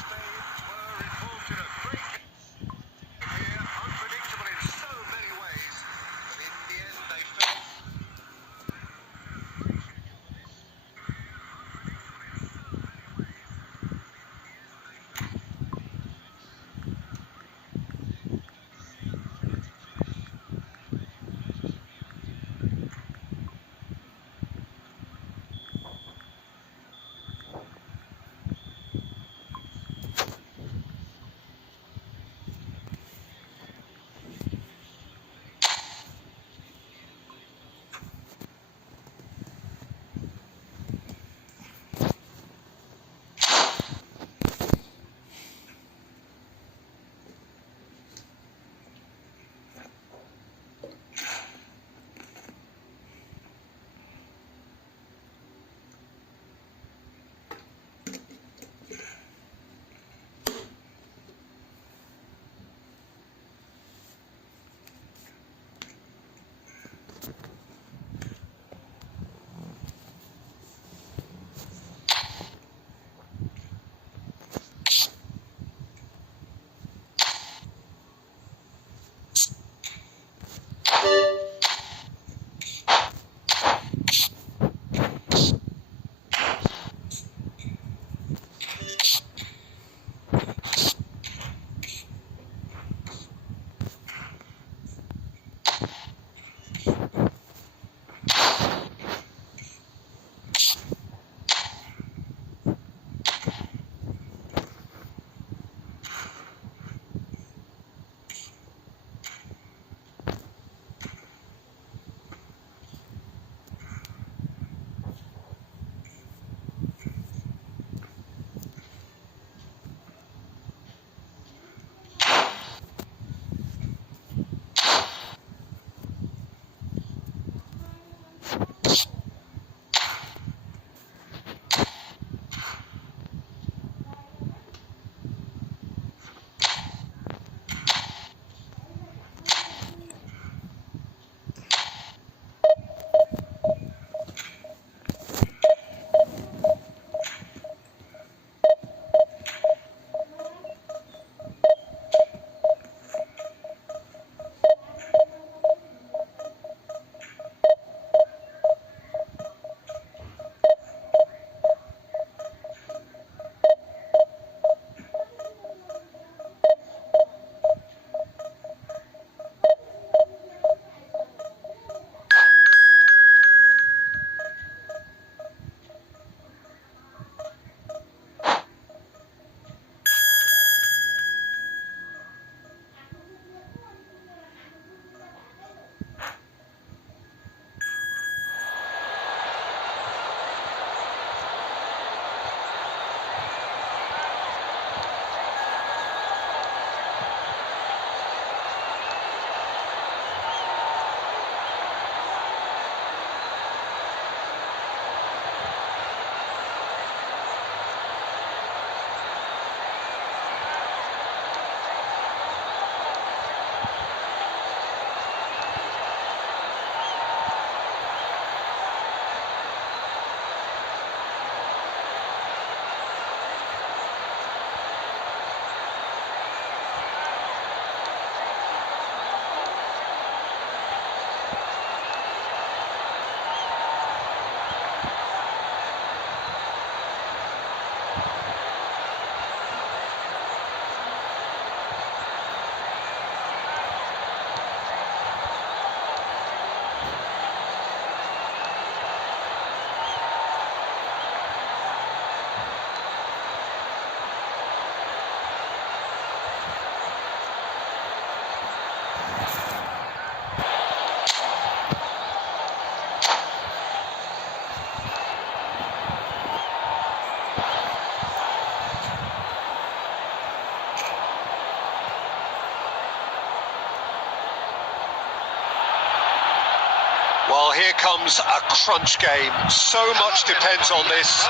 Well, here comes a crunch game. So much depends on this.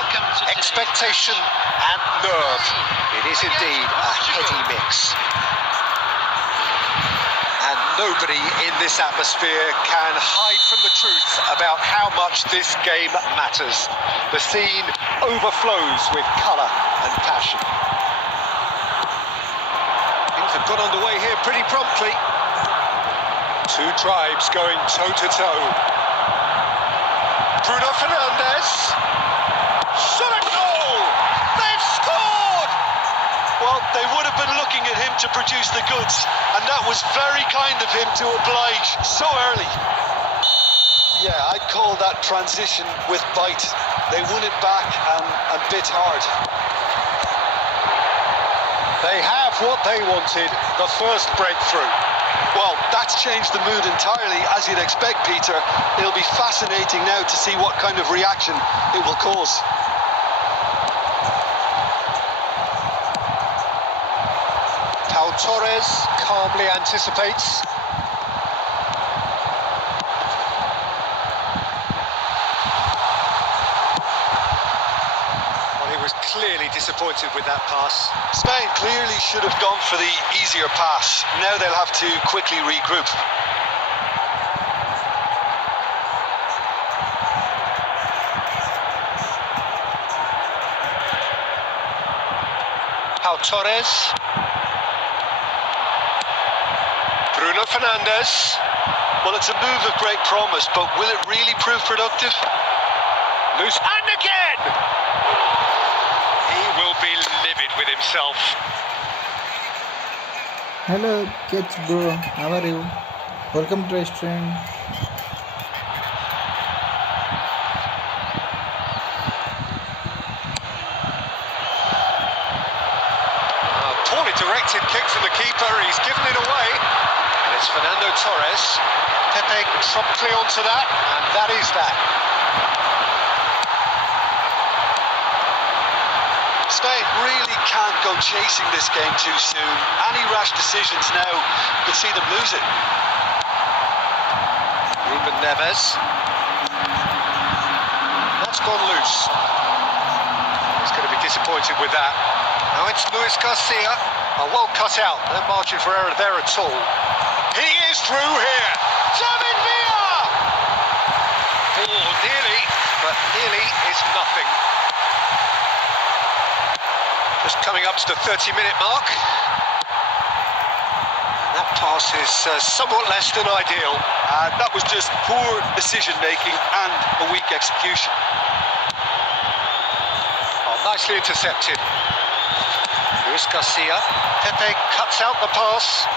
Expectation and nerve. It is indeed a heady mix. And nobody in this atmosphere can hide from the truth about how much this game matters. The scene overflows with colour and passion. Things have got underway here pretty promptly. Two tribes going toe-to-toe. Bruno Fernandes. Shot a goal! They've scored! Well, they would have been looking at him to produce the goods, and that was very kind of him to oblige so early. Yeah, I'd call that transition with bite. They won it back and bit hard. They have what they wanted, the first breakthrough. Well, that's changed the mood entirely, as you'd expect, Peter. It'll be fascinating now to see what kind of reaction it will cause. Pau Torres calmly anticipates. Well, he was clearly disappointed with that pass. Spain clearly should have gone for the easier pass. Now they'll have to quickly regroup. Pau Torres. Bruno Fernandes. Well, it's a move of great promise, but will it really prove productive? Loose. And again! He will be livid with himself. Hello kids bro, how are you? Welcome to the stream. Poorly directed kick from the keeper, he's given it away. And it's Fernando Torres. Pepe promptly onto that, and that is that. Spain really can't go chasing this game too soon. Any rash decisions now could see them lose it. Ruben Neves. That's gone loose. He's going to be disappointed with that. Now it's Luis Garcia. Well cut out. No margin for error there at all. He is through here. David Villa! Oh, nearly, but nearly is nothing. Just coming up to the 30-minute mark. That pass is somewhat less than ideal. That was just poor decision-making and a weak execution. Oh, nicely intercepted. Luis Garcia. Pepe cuts out the pass.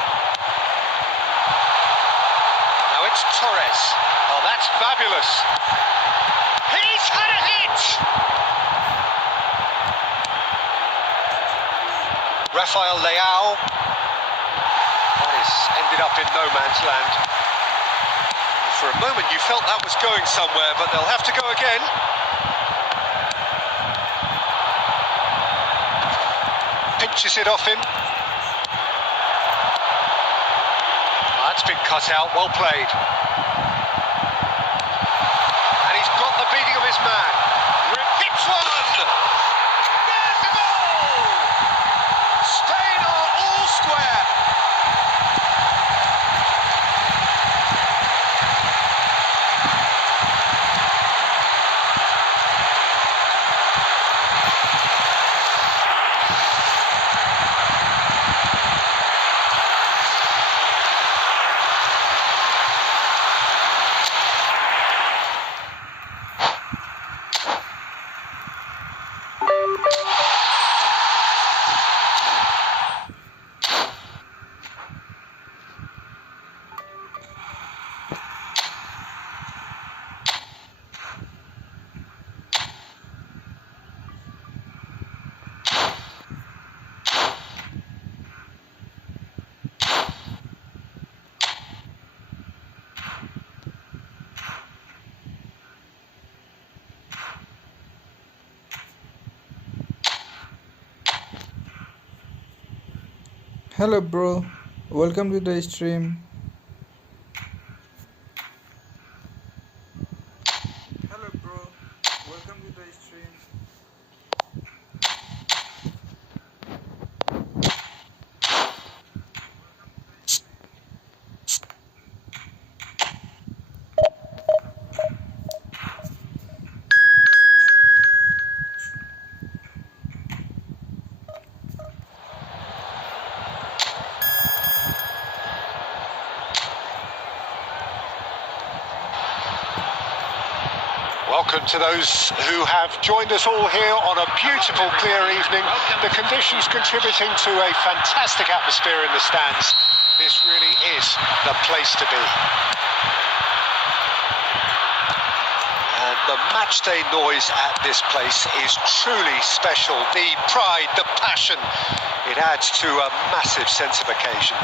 Now it's Torres. Oh, that's fabulous. He's had a hit! Rafael Leao. That is ended up in no man's land. For a moment you felt that was going somewhere, but they'll have to go again. Pinches it off him. That's been cut out, well played. And he's got the beating of his man. Hits one! There's the goal! Spain are all square. Hello bro, welcome to the stream. Welcome to those who have joined us all here on a beautiful, clear evening. The conditions contributing to a fantastic atmosphere in the stands. This really is the place to be. And the matchday noise at this place is truly special. The pride, the passion, it adds to a massive sense of occasion.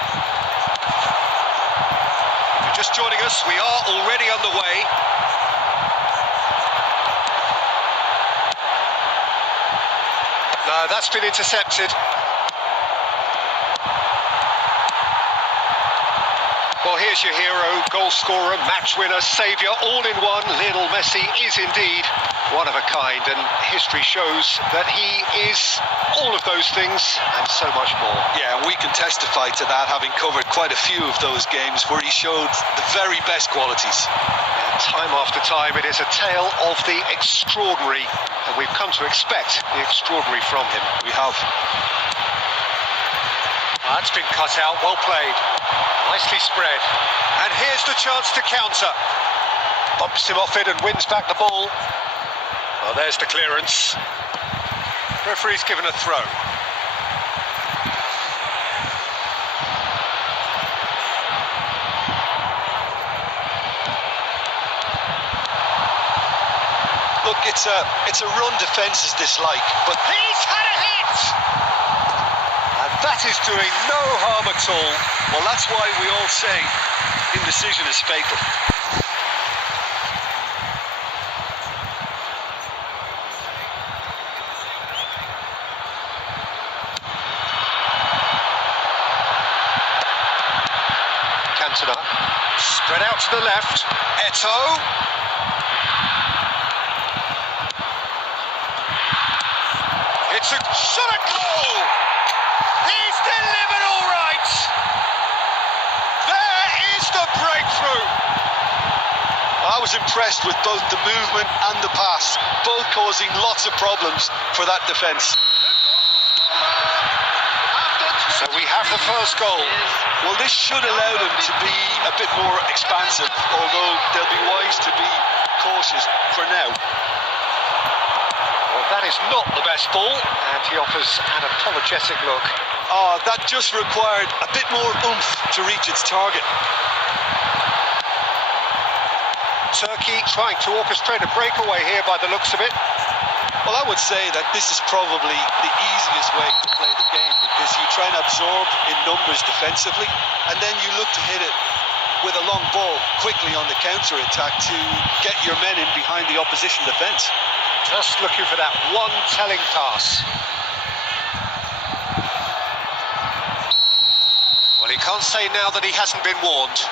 If you're just joining us, we are already underway. No, that's been intercepted. Well, here's your hero, goal scorer, match winner, saviour, all in one. Lionel Messi is indeed one of a kind, and history shows that he is all of those things and so much more. Yeah, and we can testify to that, having covered quite a few of those games where he showed the very best qualities. And time after time, it is a tale of the extraordinary, and we've come to expect the extraordinary from him. We have. That's been cut out, well played, nicely spread, and here's the chance to counter. Bumps him off it and wins back the ball. Well, there's the clearance. Referee's given a throw. Look, it's a run defence is dislike, but He's had a hit! And that is doing no harm at all. well, that's why we all say indecision is fatal. Cantona, spread out to the left. Eto'o. It's a shot at goal! He's delivered all right! There is the breakthrough! I was impressed with both the movement and the pass, both causing lots of problems for that defence. So we have the first goal. Well, this should allow them to be a bit more expansive, although they'll be wise to be cautious for now. Well, that is not the best ball, and he offers an apologetic look. That just required a bit more oomph to reach its target. Turkey trying to orchestrate a breakaway here by the looks of it. Well, I would say that this is probably the easiest way to play the game, because you try and absorb in numbers defensively, and then you look to hit it with a long ball quickly on the counter-attack to get your men in behind the opposition defence. Just looking for that one telling pass. Well, he can't say now that he hasn't been warned.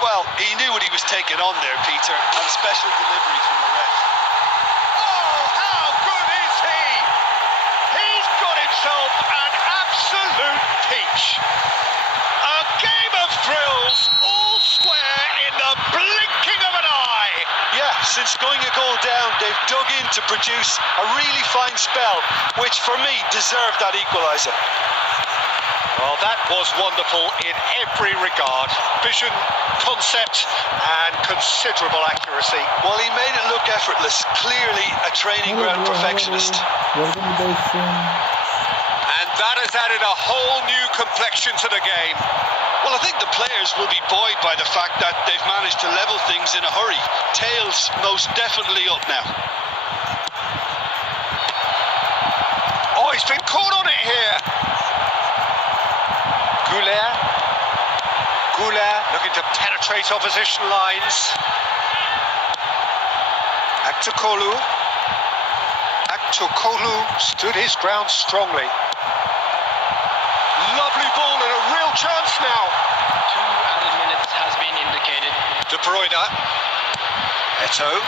Well, he knew what he was taking on there, Peter, and a special delivery from the ref. Oh, how good is he? He's got himself an absolute peach. A game of thrills, all square in the blinking of an eye. Yeah, since going a goal down, they've dug in to produce a really fine spell, which for me deserved that equaliser. Well, that was wonderful in every regard. Vision, concept, and considerable accuracy. Well, he made it look effortless. Clearly a training ground perfectionist. Welcome to the stream. And that has added a whole new complexion to the game. Well, I think the players will be buoyed by the fact that they've managed to level things in a hurry. Tails most definitely up now. Oh, he's been caught on it here. Goulet looking to penetrate opposition lines. Aktokolu stood his ground strongly. Lovely ball and a real chance now. 2 added minutes has been indicated. De Bruyne. Eto'o.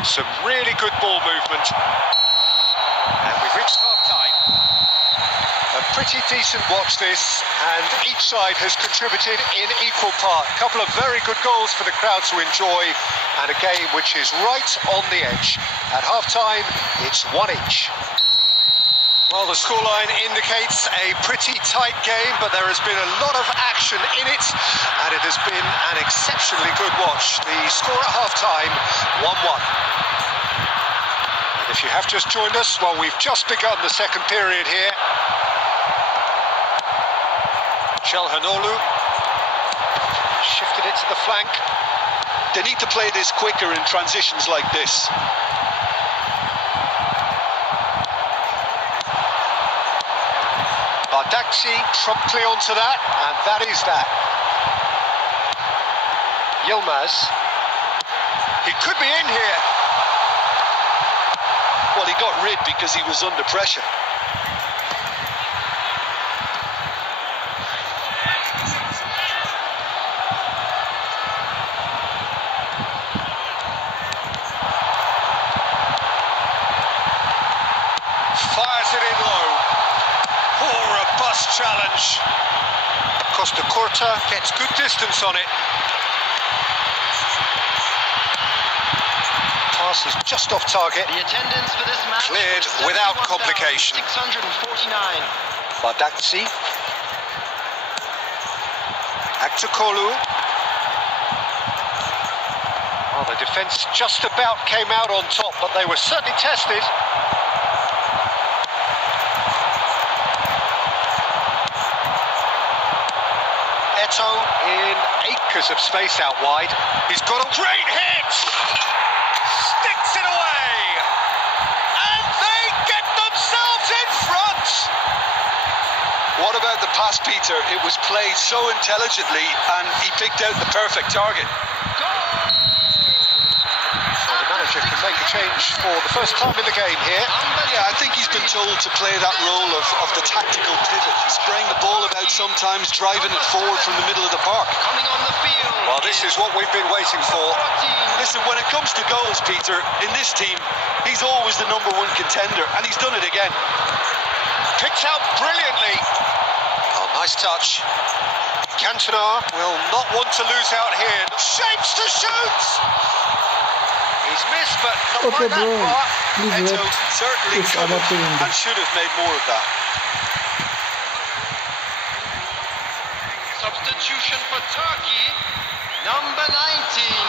Some really good ball movement. And we've reached half-time. A pretty decent watch this, and each side has contributed in equal part. A couple of very good goals for the crowd to enjoy, and a game which is right on the edge. At half-time, it's 1 each. Well, Well, the scoreline indicates a pretty tight game, but there has been a lot of action in it, and it has been an exceptionally good watch. The score at half-time, 1-1. And if you have just joined us, well, we've just begun the second period here. Çalhanoğlu shifted it to the flank. They need to play this quicker in transitions like this. Bardakci promptly onto that, and that is that. Yilmaz. He could be in here. Well, he got rid because he was under pressure. Fires it in low. Oh, robust challenge. Costa Curta gets good distance on it. Pass is just off target. The attendance for this match Cleared was without complication. 649. Bardakci. Akçakolu. Oh, the defence just about came out on top, but they were certainly tested. Eto in acres of space out wide. He's got a great hit! Sticks it away! And they get themselves in front! What about the pass, Peter? It was played so intelligently and he picked out the perfect target. So the manager can make a change for the first time in the game here. Yeah, I think he's been told to play that role of the tactical pivot, spraying the ball about sometimes, driving it forward from the middle of the park. Coming on the field. Well, this is what we've been waiting for. Listen, when it comes to goals, Peter, in this team, he's always the #1 contender, and he's done it again. Picked out brilliantly. Oh, nice touch. Cantona will not want to lose out here. Shapes to shoot! He's missed, but not Okay, by that bro. far. Please Eto wait. certainly It's could about to have end. and should have made more of that. Substitution for Turkey. Number 19.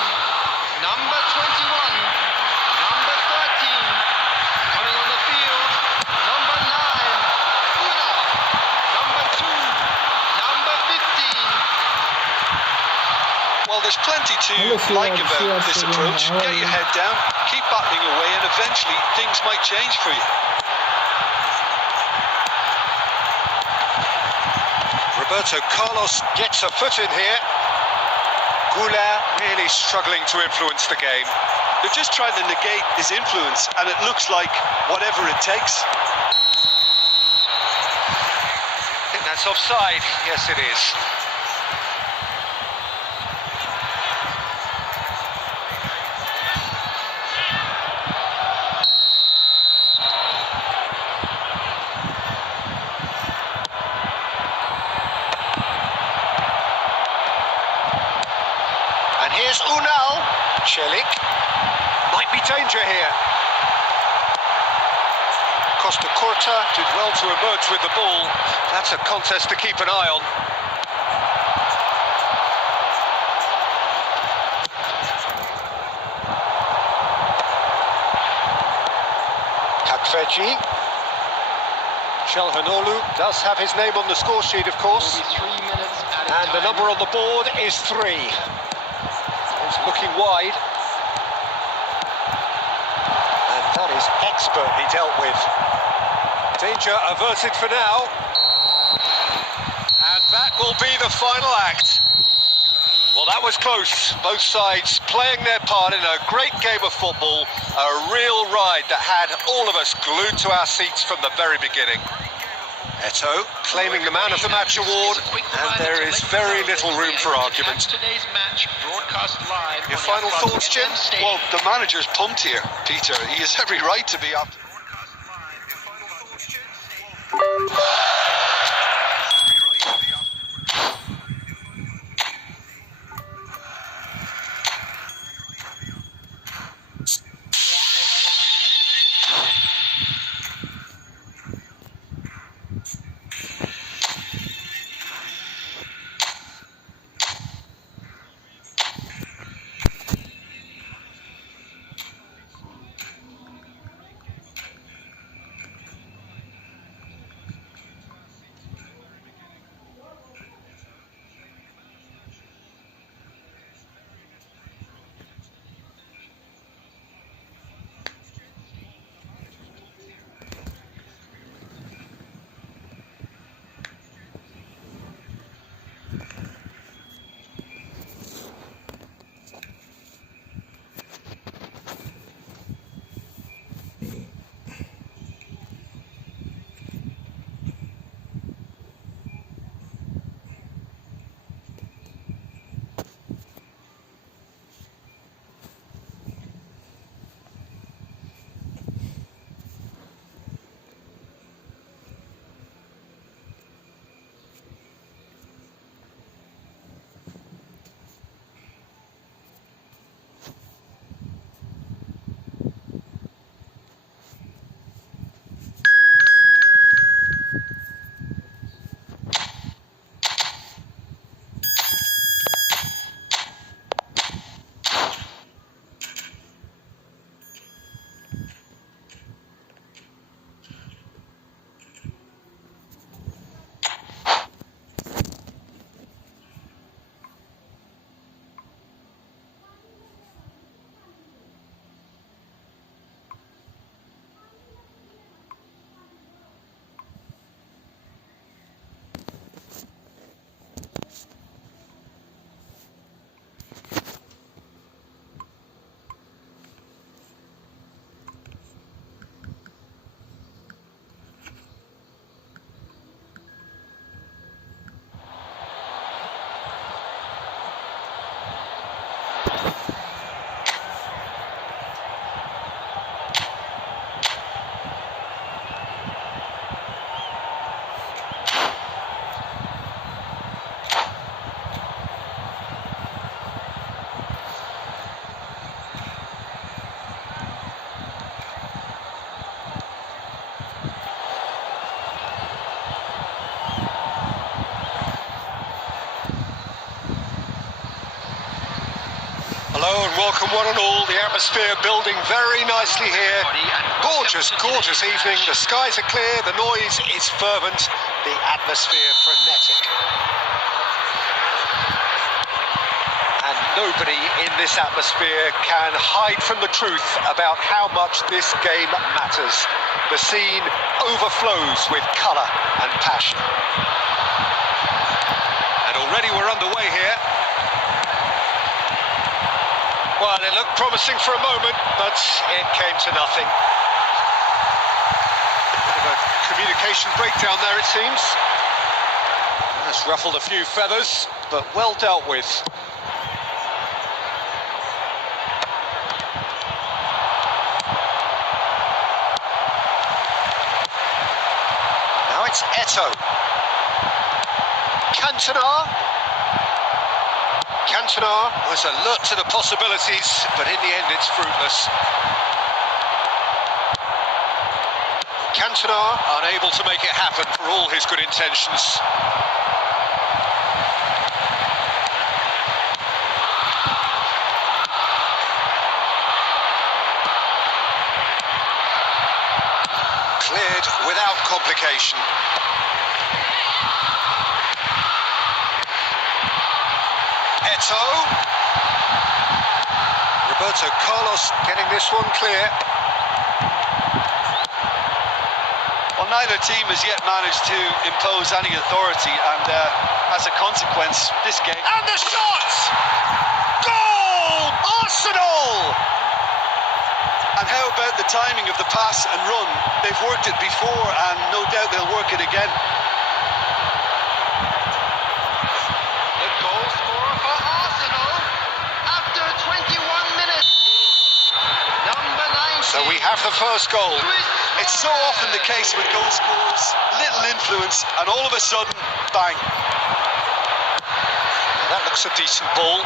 Number 21. Number 13. Coming on the field. Number 9. Unal. Number 2. Number 15. Well, there's plenty to Hello, like Siad. about Siad this Stadium. approach. How are Get your you? head down, keep battling away, and eventually things might change for you. Roberto Carlos gets a foot in here. Goulart really struggling to influence the game. They're just trying to negate his influence, and it looks like whatever it takes. I think that's offside. Yes, it is. And here's Unal. Celik. Might be danger here. Costa Curta did well to emerge with the ball. That's a contest to keep an eye on. Kakfeci. Çalhanoğlu does have his name on the score sheet, of course. Maybe 3 minutes at a And the time. number on the board is 3. He's looking wide. And that is expertly dealt with. Danger averted for now. And that will be the final act. Well, that was close. Both sides playing their part in a great game of football. A real ride that had all of us glued to our seats from the very beginning. Eto claiming the Man of the Match award, and there is very little room for argument. Today's match broadcast live. Your on final the thoughts, Jim? Stadium. Well, the manager's pumped here, Peter. He has every right to be up. Hello and welcome one and all. The atmosphere building very nicely here. Gorgeous, gorgeous evening. The skies are clear, the noise is fervent, the atmosphere frenetic. And nobody in this atmosphere can hide from the truth about how much this game matters. The scene overflows with colour and passion. And already we're underway here. Well, it looked promising for a moment, but it came to nothing. Bit of a communication breakdown there, it seems. That's ruffled a few feathers, but well dealt with. Now it's Eto'o. Cantona was alert to the possibilities, but in the end it's fruitless. Cantona unable to make it happen for all his good intentions. Cleared without complication. Eto'o. Roberto Carlos getting this one clear. Well, neither team has yet managed to impose any authority, and as a consequence, this game... And the shot! Goal! Arsenal! And how about the timing of the pass and run? They've worked it before, and no doubt they'll work it again. So we have the first goal. It's so often the case with goal scorers, little influence, and all of a sudden, bang. That looks a decent ball.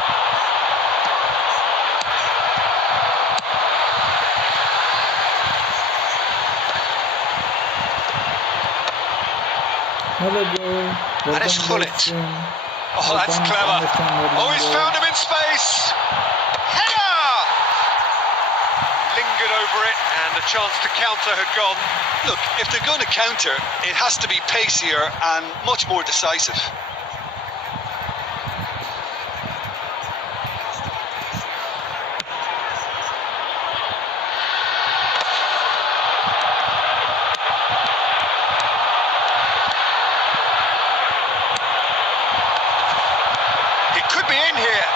Hello, bro. And it's Gullit. Oh, that's clever. Oh, he's found him in space. Header! Lingered over it, and the chance to counter had gone. Look, if they're going to counter, it has to be pacier and much more decisive. He could be in here.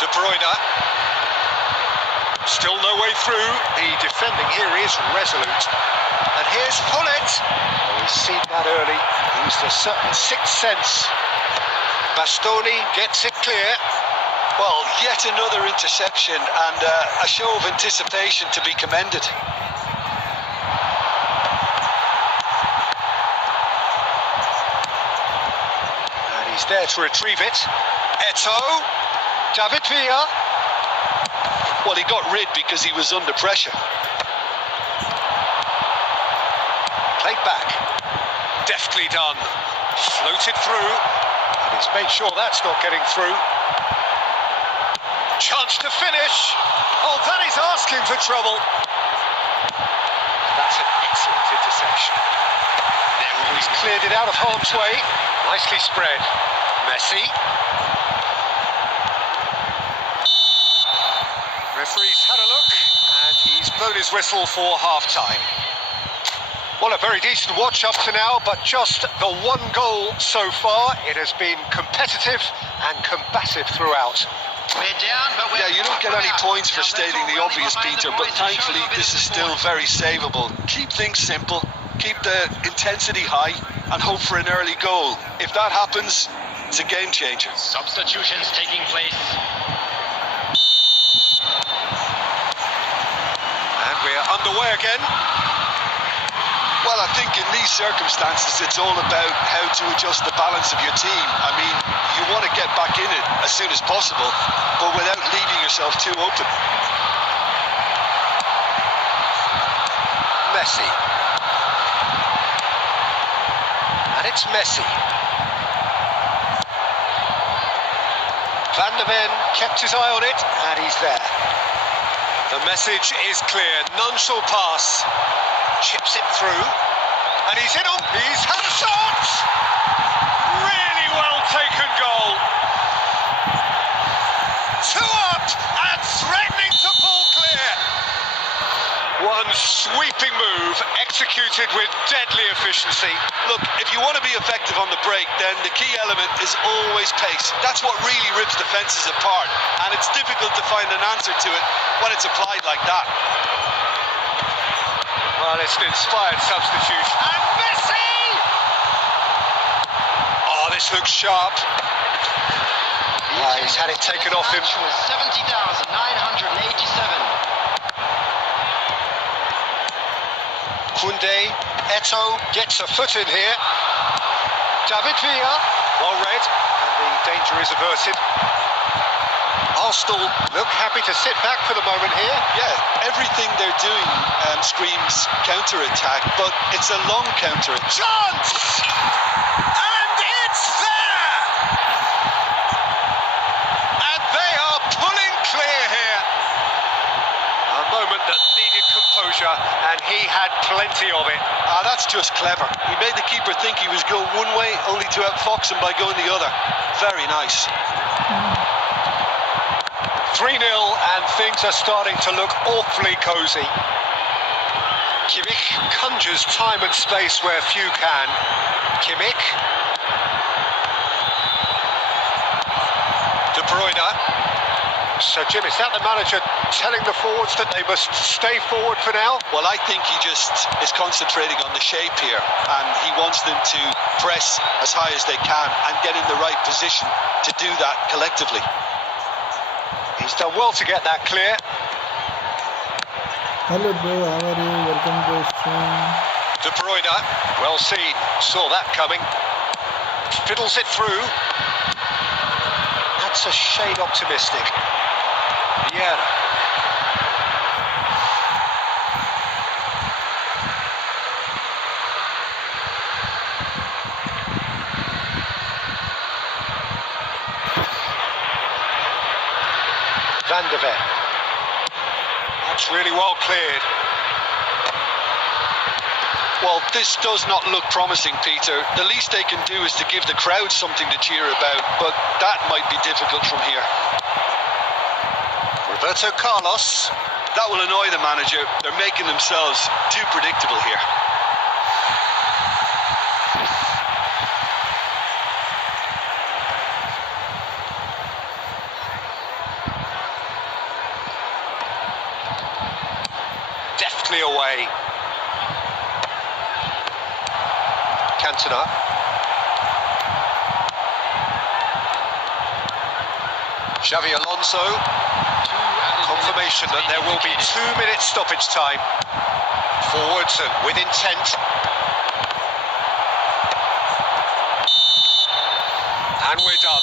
De Bruyne. Still no way through. The defending here is resolute. And here's Gullit. Oh, he's seen that early. Used a certain sixth sense. Bastoni gets it clear. Well, yet another interception and a show of anticipation to be commended. And he's there to retrieve it. Eto'o. David Villa. Well, he got rid because he was under pressure. Played back. Deftly done. Floated through. And he's made sure that's not getting through. Chance to finish. Oh, that is asking for trouble. That's an excellent interception. He's cleared it out of harm's way. Nicely spread. Messi. Referee's had a look, and he's blown his whistle for half-time. Well, a very decent watch up to now, but just the one goal so far. It has been competitive and combative throughout. We're down, but we're Yeah, you don't get any points for stating the obvious, Peter, but thankfully this is still very savable. Keep things simple, keep the intensity high, and hope for an early goal. If that happens, it's a game changer. Substitutions taking place. And we're underway again. Well, I think in these circumstances, it's all about how to adjust the balance of your team. I mean, you want to get back in it as soon as possible, but without leaving yourself too open. Messi. And it's Messi. Van der Ven kept his eye on it, and he's there. The message is clear. None shall pass. Chips it through, and he's in on. He's had a shot. Really well taken goal. 2 up and threatening to pull clear. One sweeping move executed with deadly efficiency. Look, if you want to be effective on the break, then the key element is always pace. That's what really rips defences apart, and it's difficult to find an answer to it when it's applied like that. Well, it's an inspired substitution. And Messi! Oh, this looks sharp. He's had it taken off him. 70,987. Koundé, Eto'o gets a foot in here. David Villa, well read, and the danger is averted. Arsenal look happy to sit back for the moment here. Yeah, everything they're doing screams counter-attack, but it's a long counter-attack. Chance! And it's there! And they are pulling clear here. A moment that needed composure, and he had plenty of it. That's just clever. He made the keeper think he was going one way, only to outfox him by going the other. Very nice. 3-0, and things are starting to look awfully cosy. Kimmich conjures time and space where few can. Kimmich. De Bruyne. So, Jim, is that the manager telling the forwards that they must stay forward for now? Well, I think he just is concentrating on the shape here, and he wants them to press as high as they can and get in the right position to do that collectively. He's done well to get that clear. Hello bro, how are you? Welcome to the stream. De Bruyne, well seen, saw that coming. Fiddles it through. That's a shade optimistic. Vieira. Van der Ven. That's really well cleared. Well, this does not look promising, Peter. The least they can do is to give the crowd something to cheer about, but that might be difficult from here. Roberto Carlos. That will annoy the manager. They're making themselves too predictable here. Deftly away. Cantona. Xavi Alonso. Confirmation that there will be 2-minute stoppage time. Forwards and with intent. And we're done.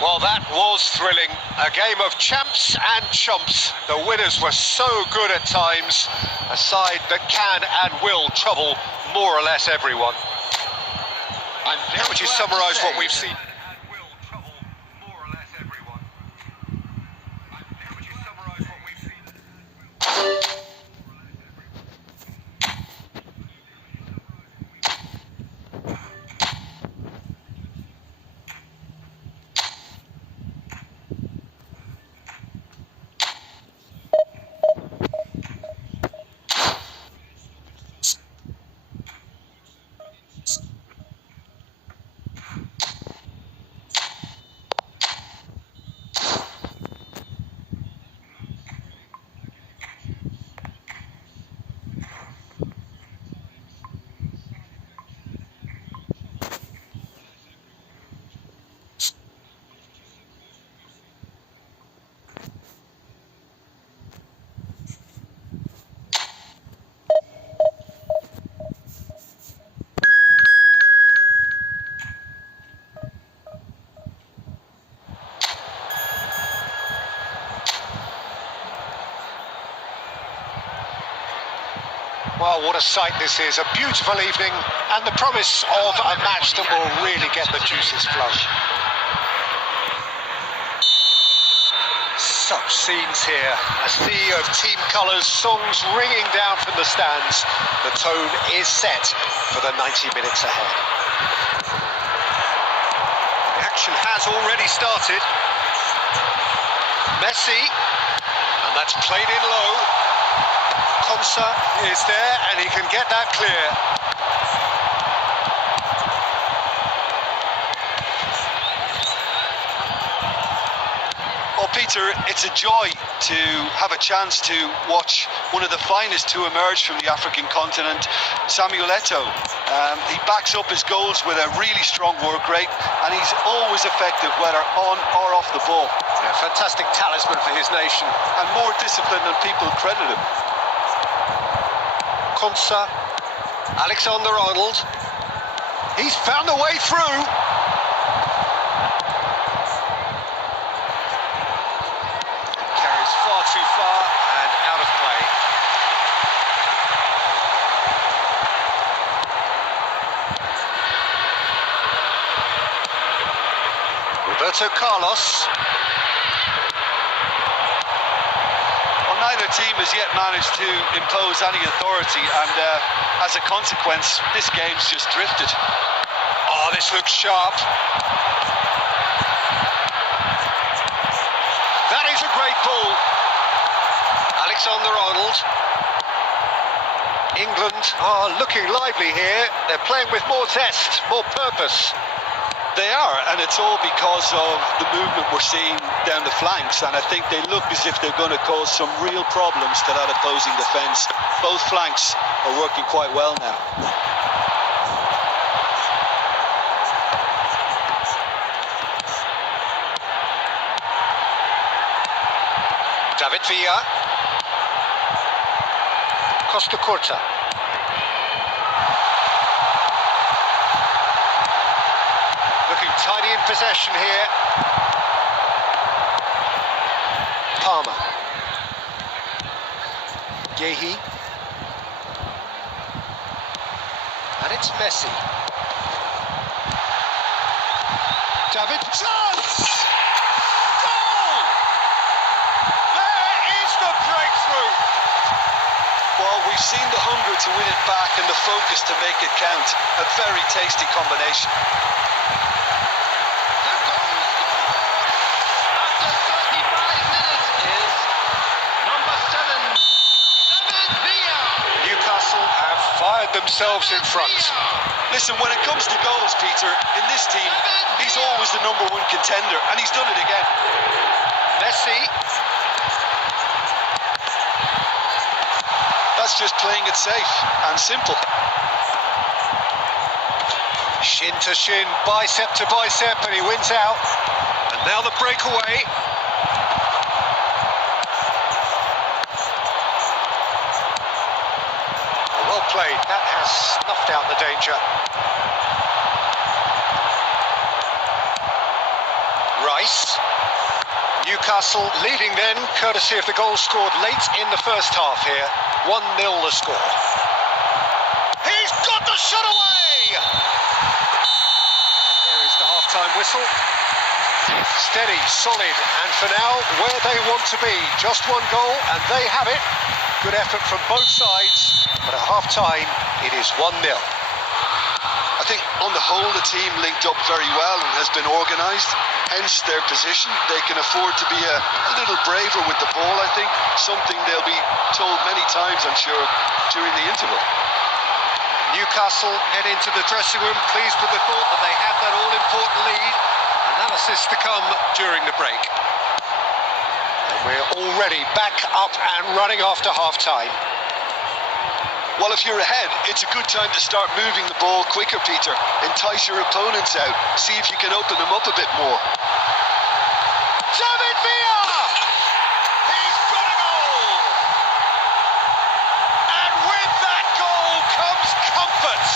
Well, that was thrilling. A game of champs and chumps. The winners were so good at times. A side that can and will trouble more or less everyone. How would you summarise what we've seen? Well, what a sight this is. A beautiful evening and the promise of a match that will really get the juices flowing. Such scenes here. A sea of team colours, songs ringing down from the stands. The tone is set for the 90 minutes ahead. The action has already started. Messi, and that's played in low. Konsa is there, and he can get that clear. Well, Peter, it's a joy to have a chance to watch one of the finest to emerge from the African continent, Samuel Eto'o. He backs up his goals with a really strong work rate, and he's always effective, whether on or off the ball. Yeah, fantastic talisman for his nation. And more disciplined than people credit him. Konsa, Alexander-Arnold. He's found a way through. Carries far too far and out of play. Roberto Carlos. Well, neither team has yet managed to impose any authority, and as a consequence, this game's just drifted. Oh, this looks sharp. That is a great ball. Alexander-Arnold. England are looking lively here. They're playing with more zest, more purpose. They are, and it's all because of the movement we're seeing down the flanks, and I think they look as if they're going to cause some real problems to that opposing defence. Both flanks are working quite well now. David Villa. Costa Curta. Looking tidy in possession here. Palmer. Yehi. And it's Messi. David. Chance! Goal! There is the breakthrough. Well, we've seen the hunger to win it back and the focus to make it count. A very tasty combination. Fired themselves in front. Listen, when it comes to goals, Peter, in this team, he's always the #1 contender, and he's done it again. Messi. That's just playing it safe and simple. Shin to shin, bicep to bicep, and he wins out. And now the breakaway. Well played, that has snuffed out the danger. Rice. Newcastle leading then, courtesy of the goal scored late in the first half here. 1-0 the score. He's got the shot away! There is the half-time whistle. Steady, solid, and for now, where they want to be. Just one goal, and they have it. Good effort from both sides, but at half-time, it is 1-0. I think on the whole, the team linked up very well and has been organised, hence their position. They can afford to be a little braver with the ball, I think. Something they'll be told many times, I'm sure, during the interval. Newcastle head into the dressing room, pleased with the thought that they have that all-important lead. Analysis to come during the break. And we're already back up and running after half-time. Well, if you're ahead, it's a good time to start moving the ball quicker, Peter. Entice your opponents out. See if you can open them up a bit more. David Villa! He's got a goal! And with that goal comes comfort.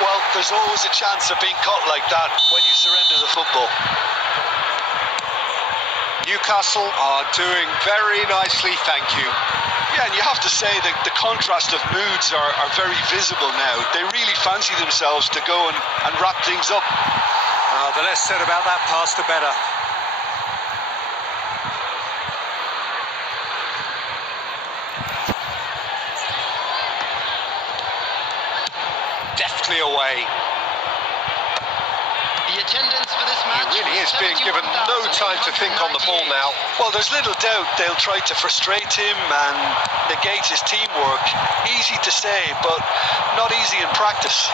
Well, there's always a chance of being caught like that when you surrender the football. Newcastle are doing very nicely, thank you. Yeah, and you have to say that the contrast of moods are very visible now. They really fancy themselves to go and wrap things up. The less said about that pass, the better. nicely away. The attendance for this match He really is being given no time to think on the ball now. Well, there's little doubt they'll try to frustrate him and negate his teamwork. Easy to say, but not easy in practice.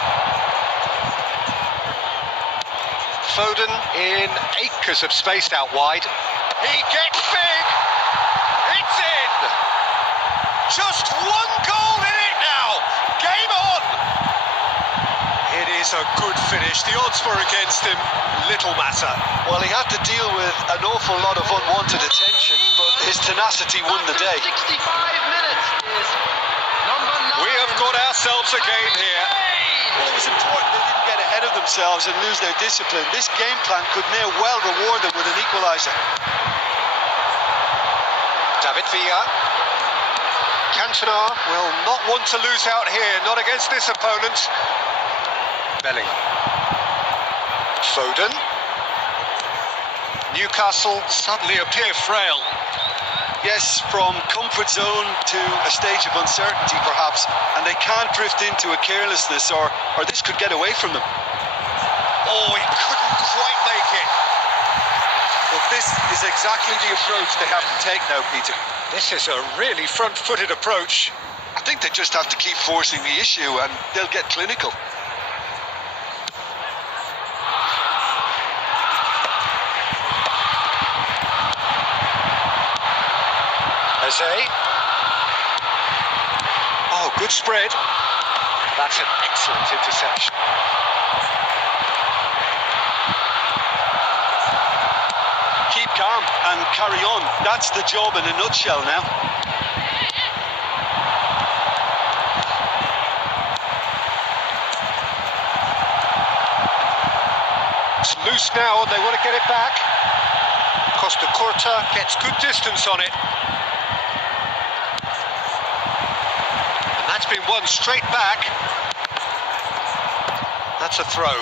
Foden in acres of space out wide. He gets big. It's in. Just one goal in it now. Game on. It is a good finish. The odds were against him. Little matter. Well, he had to deal with an awful lot of unwanted attention, but his tenacity won the day. 65 minutes is number 9. We have got ourselves a game here. Well, it was important they didn't get ahead of themselves and lose their discipline. This game plan could now well reward them with an equaliser. David Villa. Cantona will not want to lose out here, not against this opponent. Bellingham. Foden. Newcastle suddenly appear frail. Yes, from comfort zone to a stage of uncertainty perhaps, and they can't drift into a carelessness or this could get away from them. Oh, he couldn't quite make it. Well, this is exactly the approach they have to take now, Peter. This is a really front-footed approach. I think they just have to keep forcing the issue and they'll get clinical. Oh, good spread. That's an excellent interception. Keep calm and carry on. That's the job in a nutshell now. It's loose now and they want to get it back. Costa Curta gets good distance on it. That's been won straight back. That's a throw.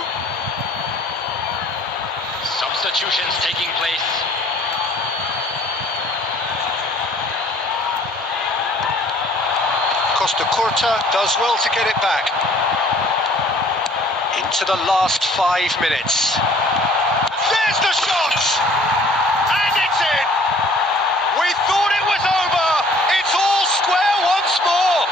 Substitutions taking place. Costa Curta does well to get it back. Into the last 5 minutes. There's the shot! And it's in! We thought it was over! It's all square once more!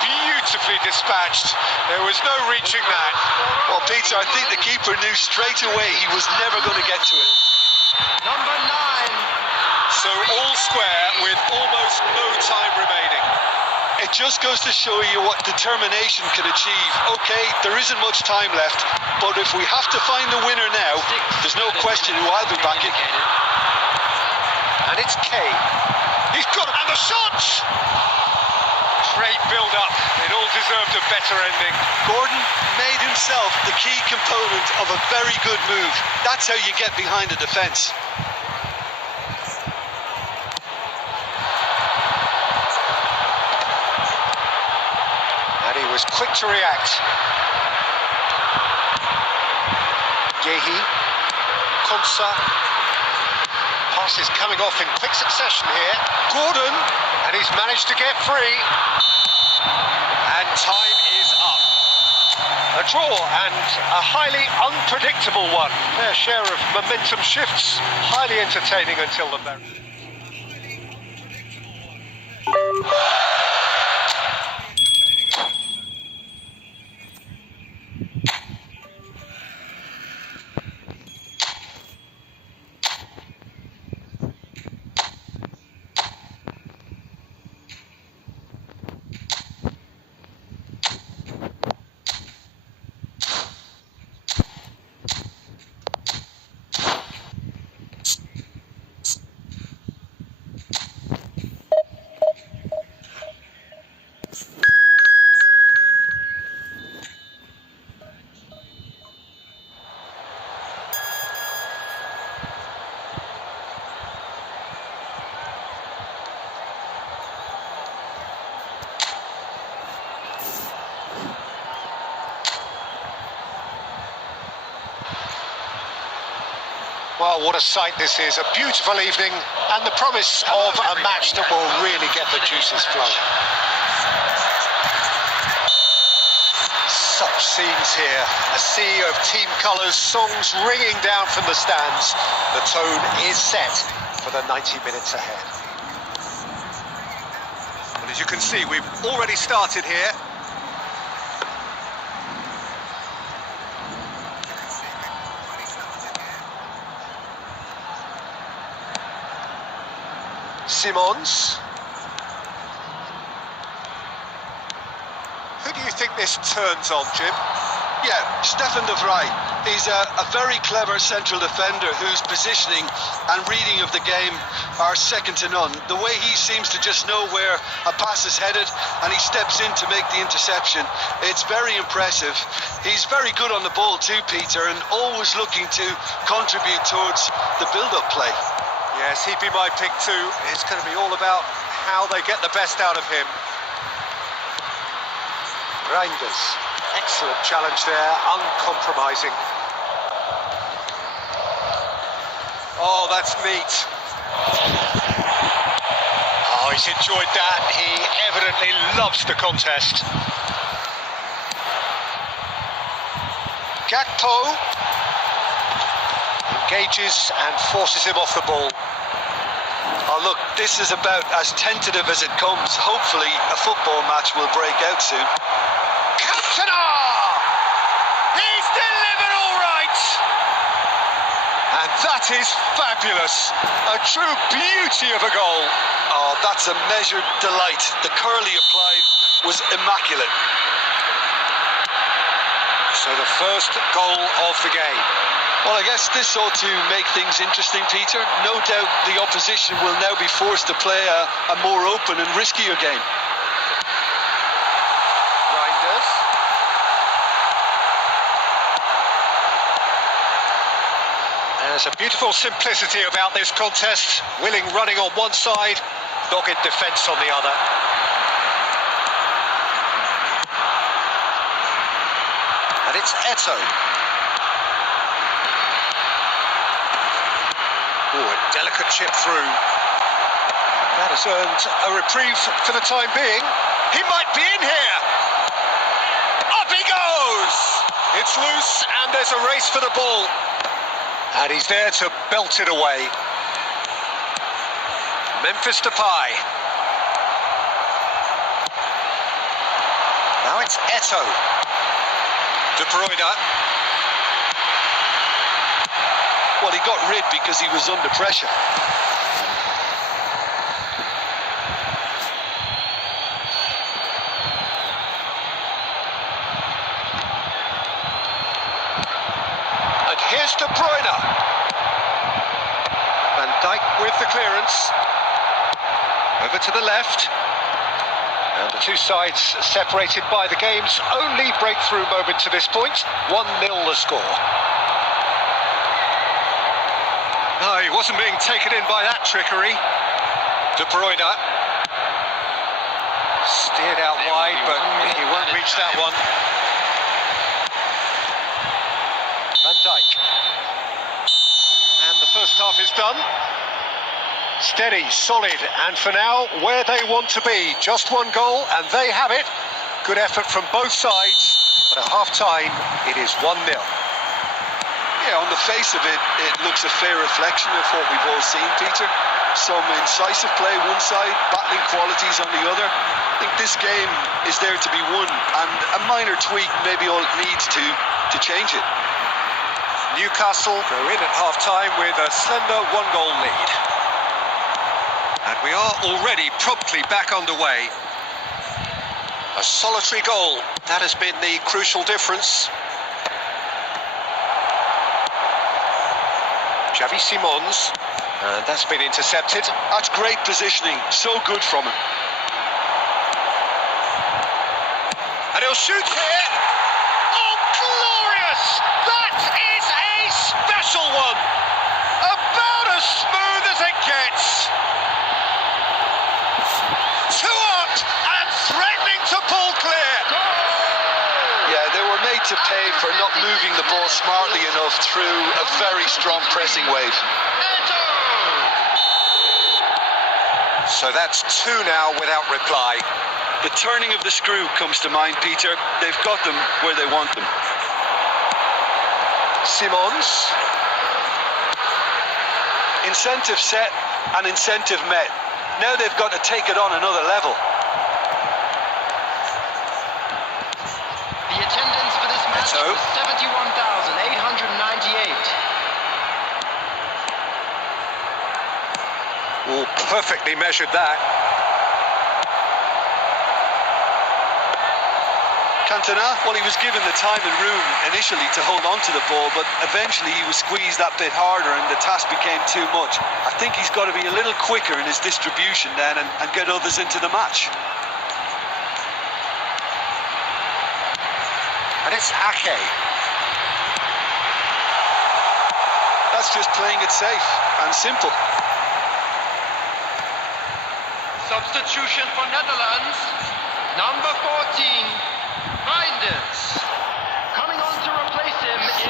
Beautifully dispatched. There was no reaching that. Well, Peter, I think the keeper knew straight away he was never going to get to it. Number 9. So all square with almost no time remaining. It just goes to show you what determination can achieve. Okay, there isn't much time left, but if we have to find the winner now, there's no question who I'll be backing. And it's Kane. He's got it. And the shot! Great build-up. It all deserved a better ending. Gordon made himself the key component of a very good move. That's how you get behind a defence. And he was quick to react. Yehi. Konsa. Pass is coming off in quick succession here. Gordon. And he's managed to get free. And time is up. A draw and a highly unpredictable one. Their share of momentum shifts. Highly entertaining until the very... Well, what a sight this is. A beautiful evening and the promise of a match that will really get the juices flowing. Such scenes here, a sea of team colours, songs ringing down from the stands. The tone is set for the 90 minutes ahead. Well, as you can see, we've already started here. Simons. Who do you think this turns on, Jim? Yeah, Stefan de Vrij. He's a very clever central defender whose positioning and reading of the game are second to none. The way he seems to just know where a pass is headed and he steps in to make the interception, it's very impressive. He's very good on the ball too, Peter, and always looking to contribute towards the build-up play. Yes, he'd be my pick too. It's going to be all about how they get the best out of him. Reinders, excellent challenge there, uncompromising. Oh, that's neat. Oh, he's enjoyed that. He evidently loves the contest. Gatto engages and forces him off the ball. Oh, look, this is about as tentative as it comes. Hopefully, a football match will break out soon. He's delivered all right! And that is fabulous. A true beauty of a goal. Oh, that's a measured delight. The curl he applied was immaculate. So the first goal of the game. Well, I guess this ought to make things interesting, Peter. No doubt the opposition will now be forced to play a more open and riskier game. Reinders. There's a beautiful simplicity about this contest. Willing running on one side, dogged defence on the other. And it's Eto. Oh, a delicate chip through. That has earned a reprieve for the time being. He might be in here. Up he goes! It's loose and there's a race for the ball. And he's there to belt it away. Memphis Depay. Now it's Eto. De Bruyne. Well, he got rid because he was under pressure. And here's De Bruyne. Van Dijk with the clearance. Over to the left. And the two sides separated by the game's only breakthrough moment to this point. 1-0 the score. No, he wasn't being taken in by that trickery. De Bruyne. Steered out wide, but he won't reach that one. Van Dijk. And the first half is done. Steady, solid, and for now, where they want to be. Just one goal, and they have it. Good effort from both sides, but at half-time, it is 1-0. Yeah, on the face of it, it looks a fair reflection of what we've all seen, Peter. Some incisive play one side, battling qualities on the other. I think this game is there to be won, and a minor tweak maybe all it needs to change it. Newcastle go in at half-time with a slender one-goal lead. And we are already promptly back underway. A solitary goal, that has been the crucial difference. Xavi Simons, and that's been intercepted. That's great positioning, so good from him. And he'll shoot here. Oh, glorious! That is a special one. About as smooth as it gets. Two up and threatening to pull clear. Yeah, they were made to pay for not moving the ball smartly enough through a very strong pressing wave. So that's two now without reply. The turning of the screw comes to mind, Peter. They've got them where they want them. Simons. Incentive set and incentive met. Now they've got to take it on another level. The attendance for this match Eto. was 71,898. Oh, perfectly measured that. Cantona, well, he was given the time and room initially to hold on to the ball, but eventually he was squeezed that bit harder and the task became too much. I think he's got to be a little quicker in his distribution then and get others into the match. And it's Ake. That's just playing it safe and simple. Substitution for Netherlands, number 14. Reinders. Coming on to replace him is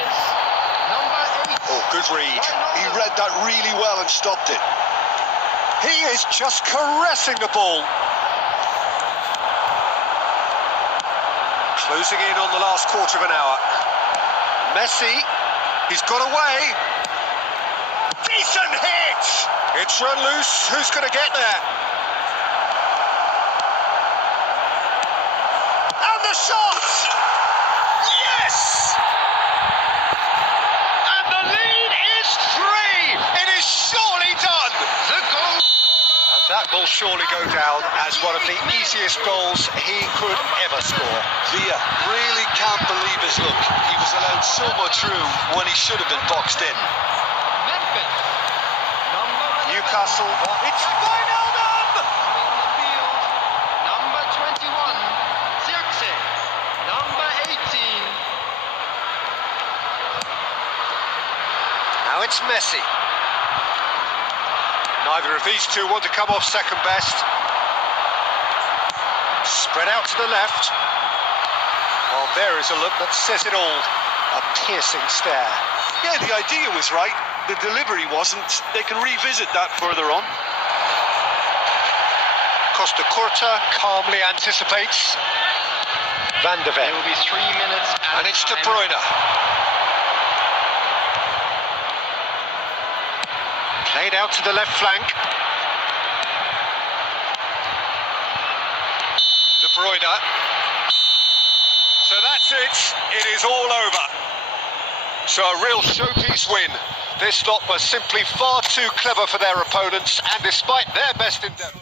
number 8. Oh, good read. He read that really well and stopped it. He is just caressing the ball. Closing in on the last quarter of an hour. Messi, he's got away. Decent hit! It's run loose. Who's going to get there? And the shot! Yes! And the lead is 3. It is surely done. The goal. And that will surely go down as one of the easiest goals he could ever score. Villa really can't believe his luck. He was allowed so much room when he should have been boxed in. Memphis. Number 11. Newcastle, it's Wijnaldum! On the field. Number 21. Zirkzee. Number 18. Now it's Messi. Neither of these two want to come off second best. Spread out to the left. Well, there is a look that says it all. A piercing stare. Yeah, the idea was right. The delivery wasn't. They can revisit that further on. Costa Curta calmly anticipates. Van de There Ven. will be 3 minutes. And it's De time. Bruyne. Played out to the left flank. De Bruyne. So that's it. It is all over. So a real showpiece win. This lot was simply far too clever for their opponents, and despite their best endeavour.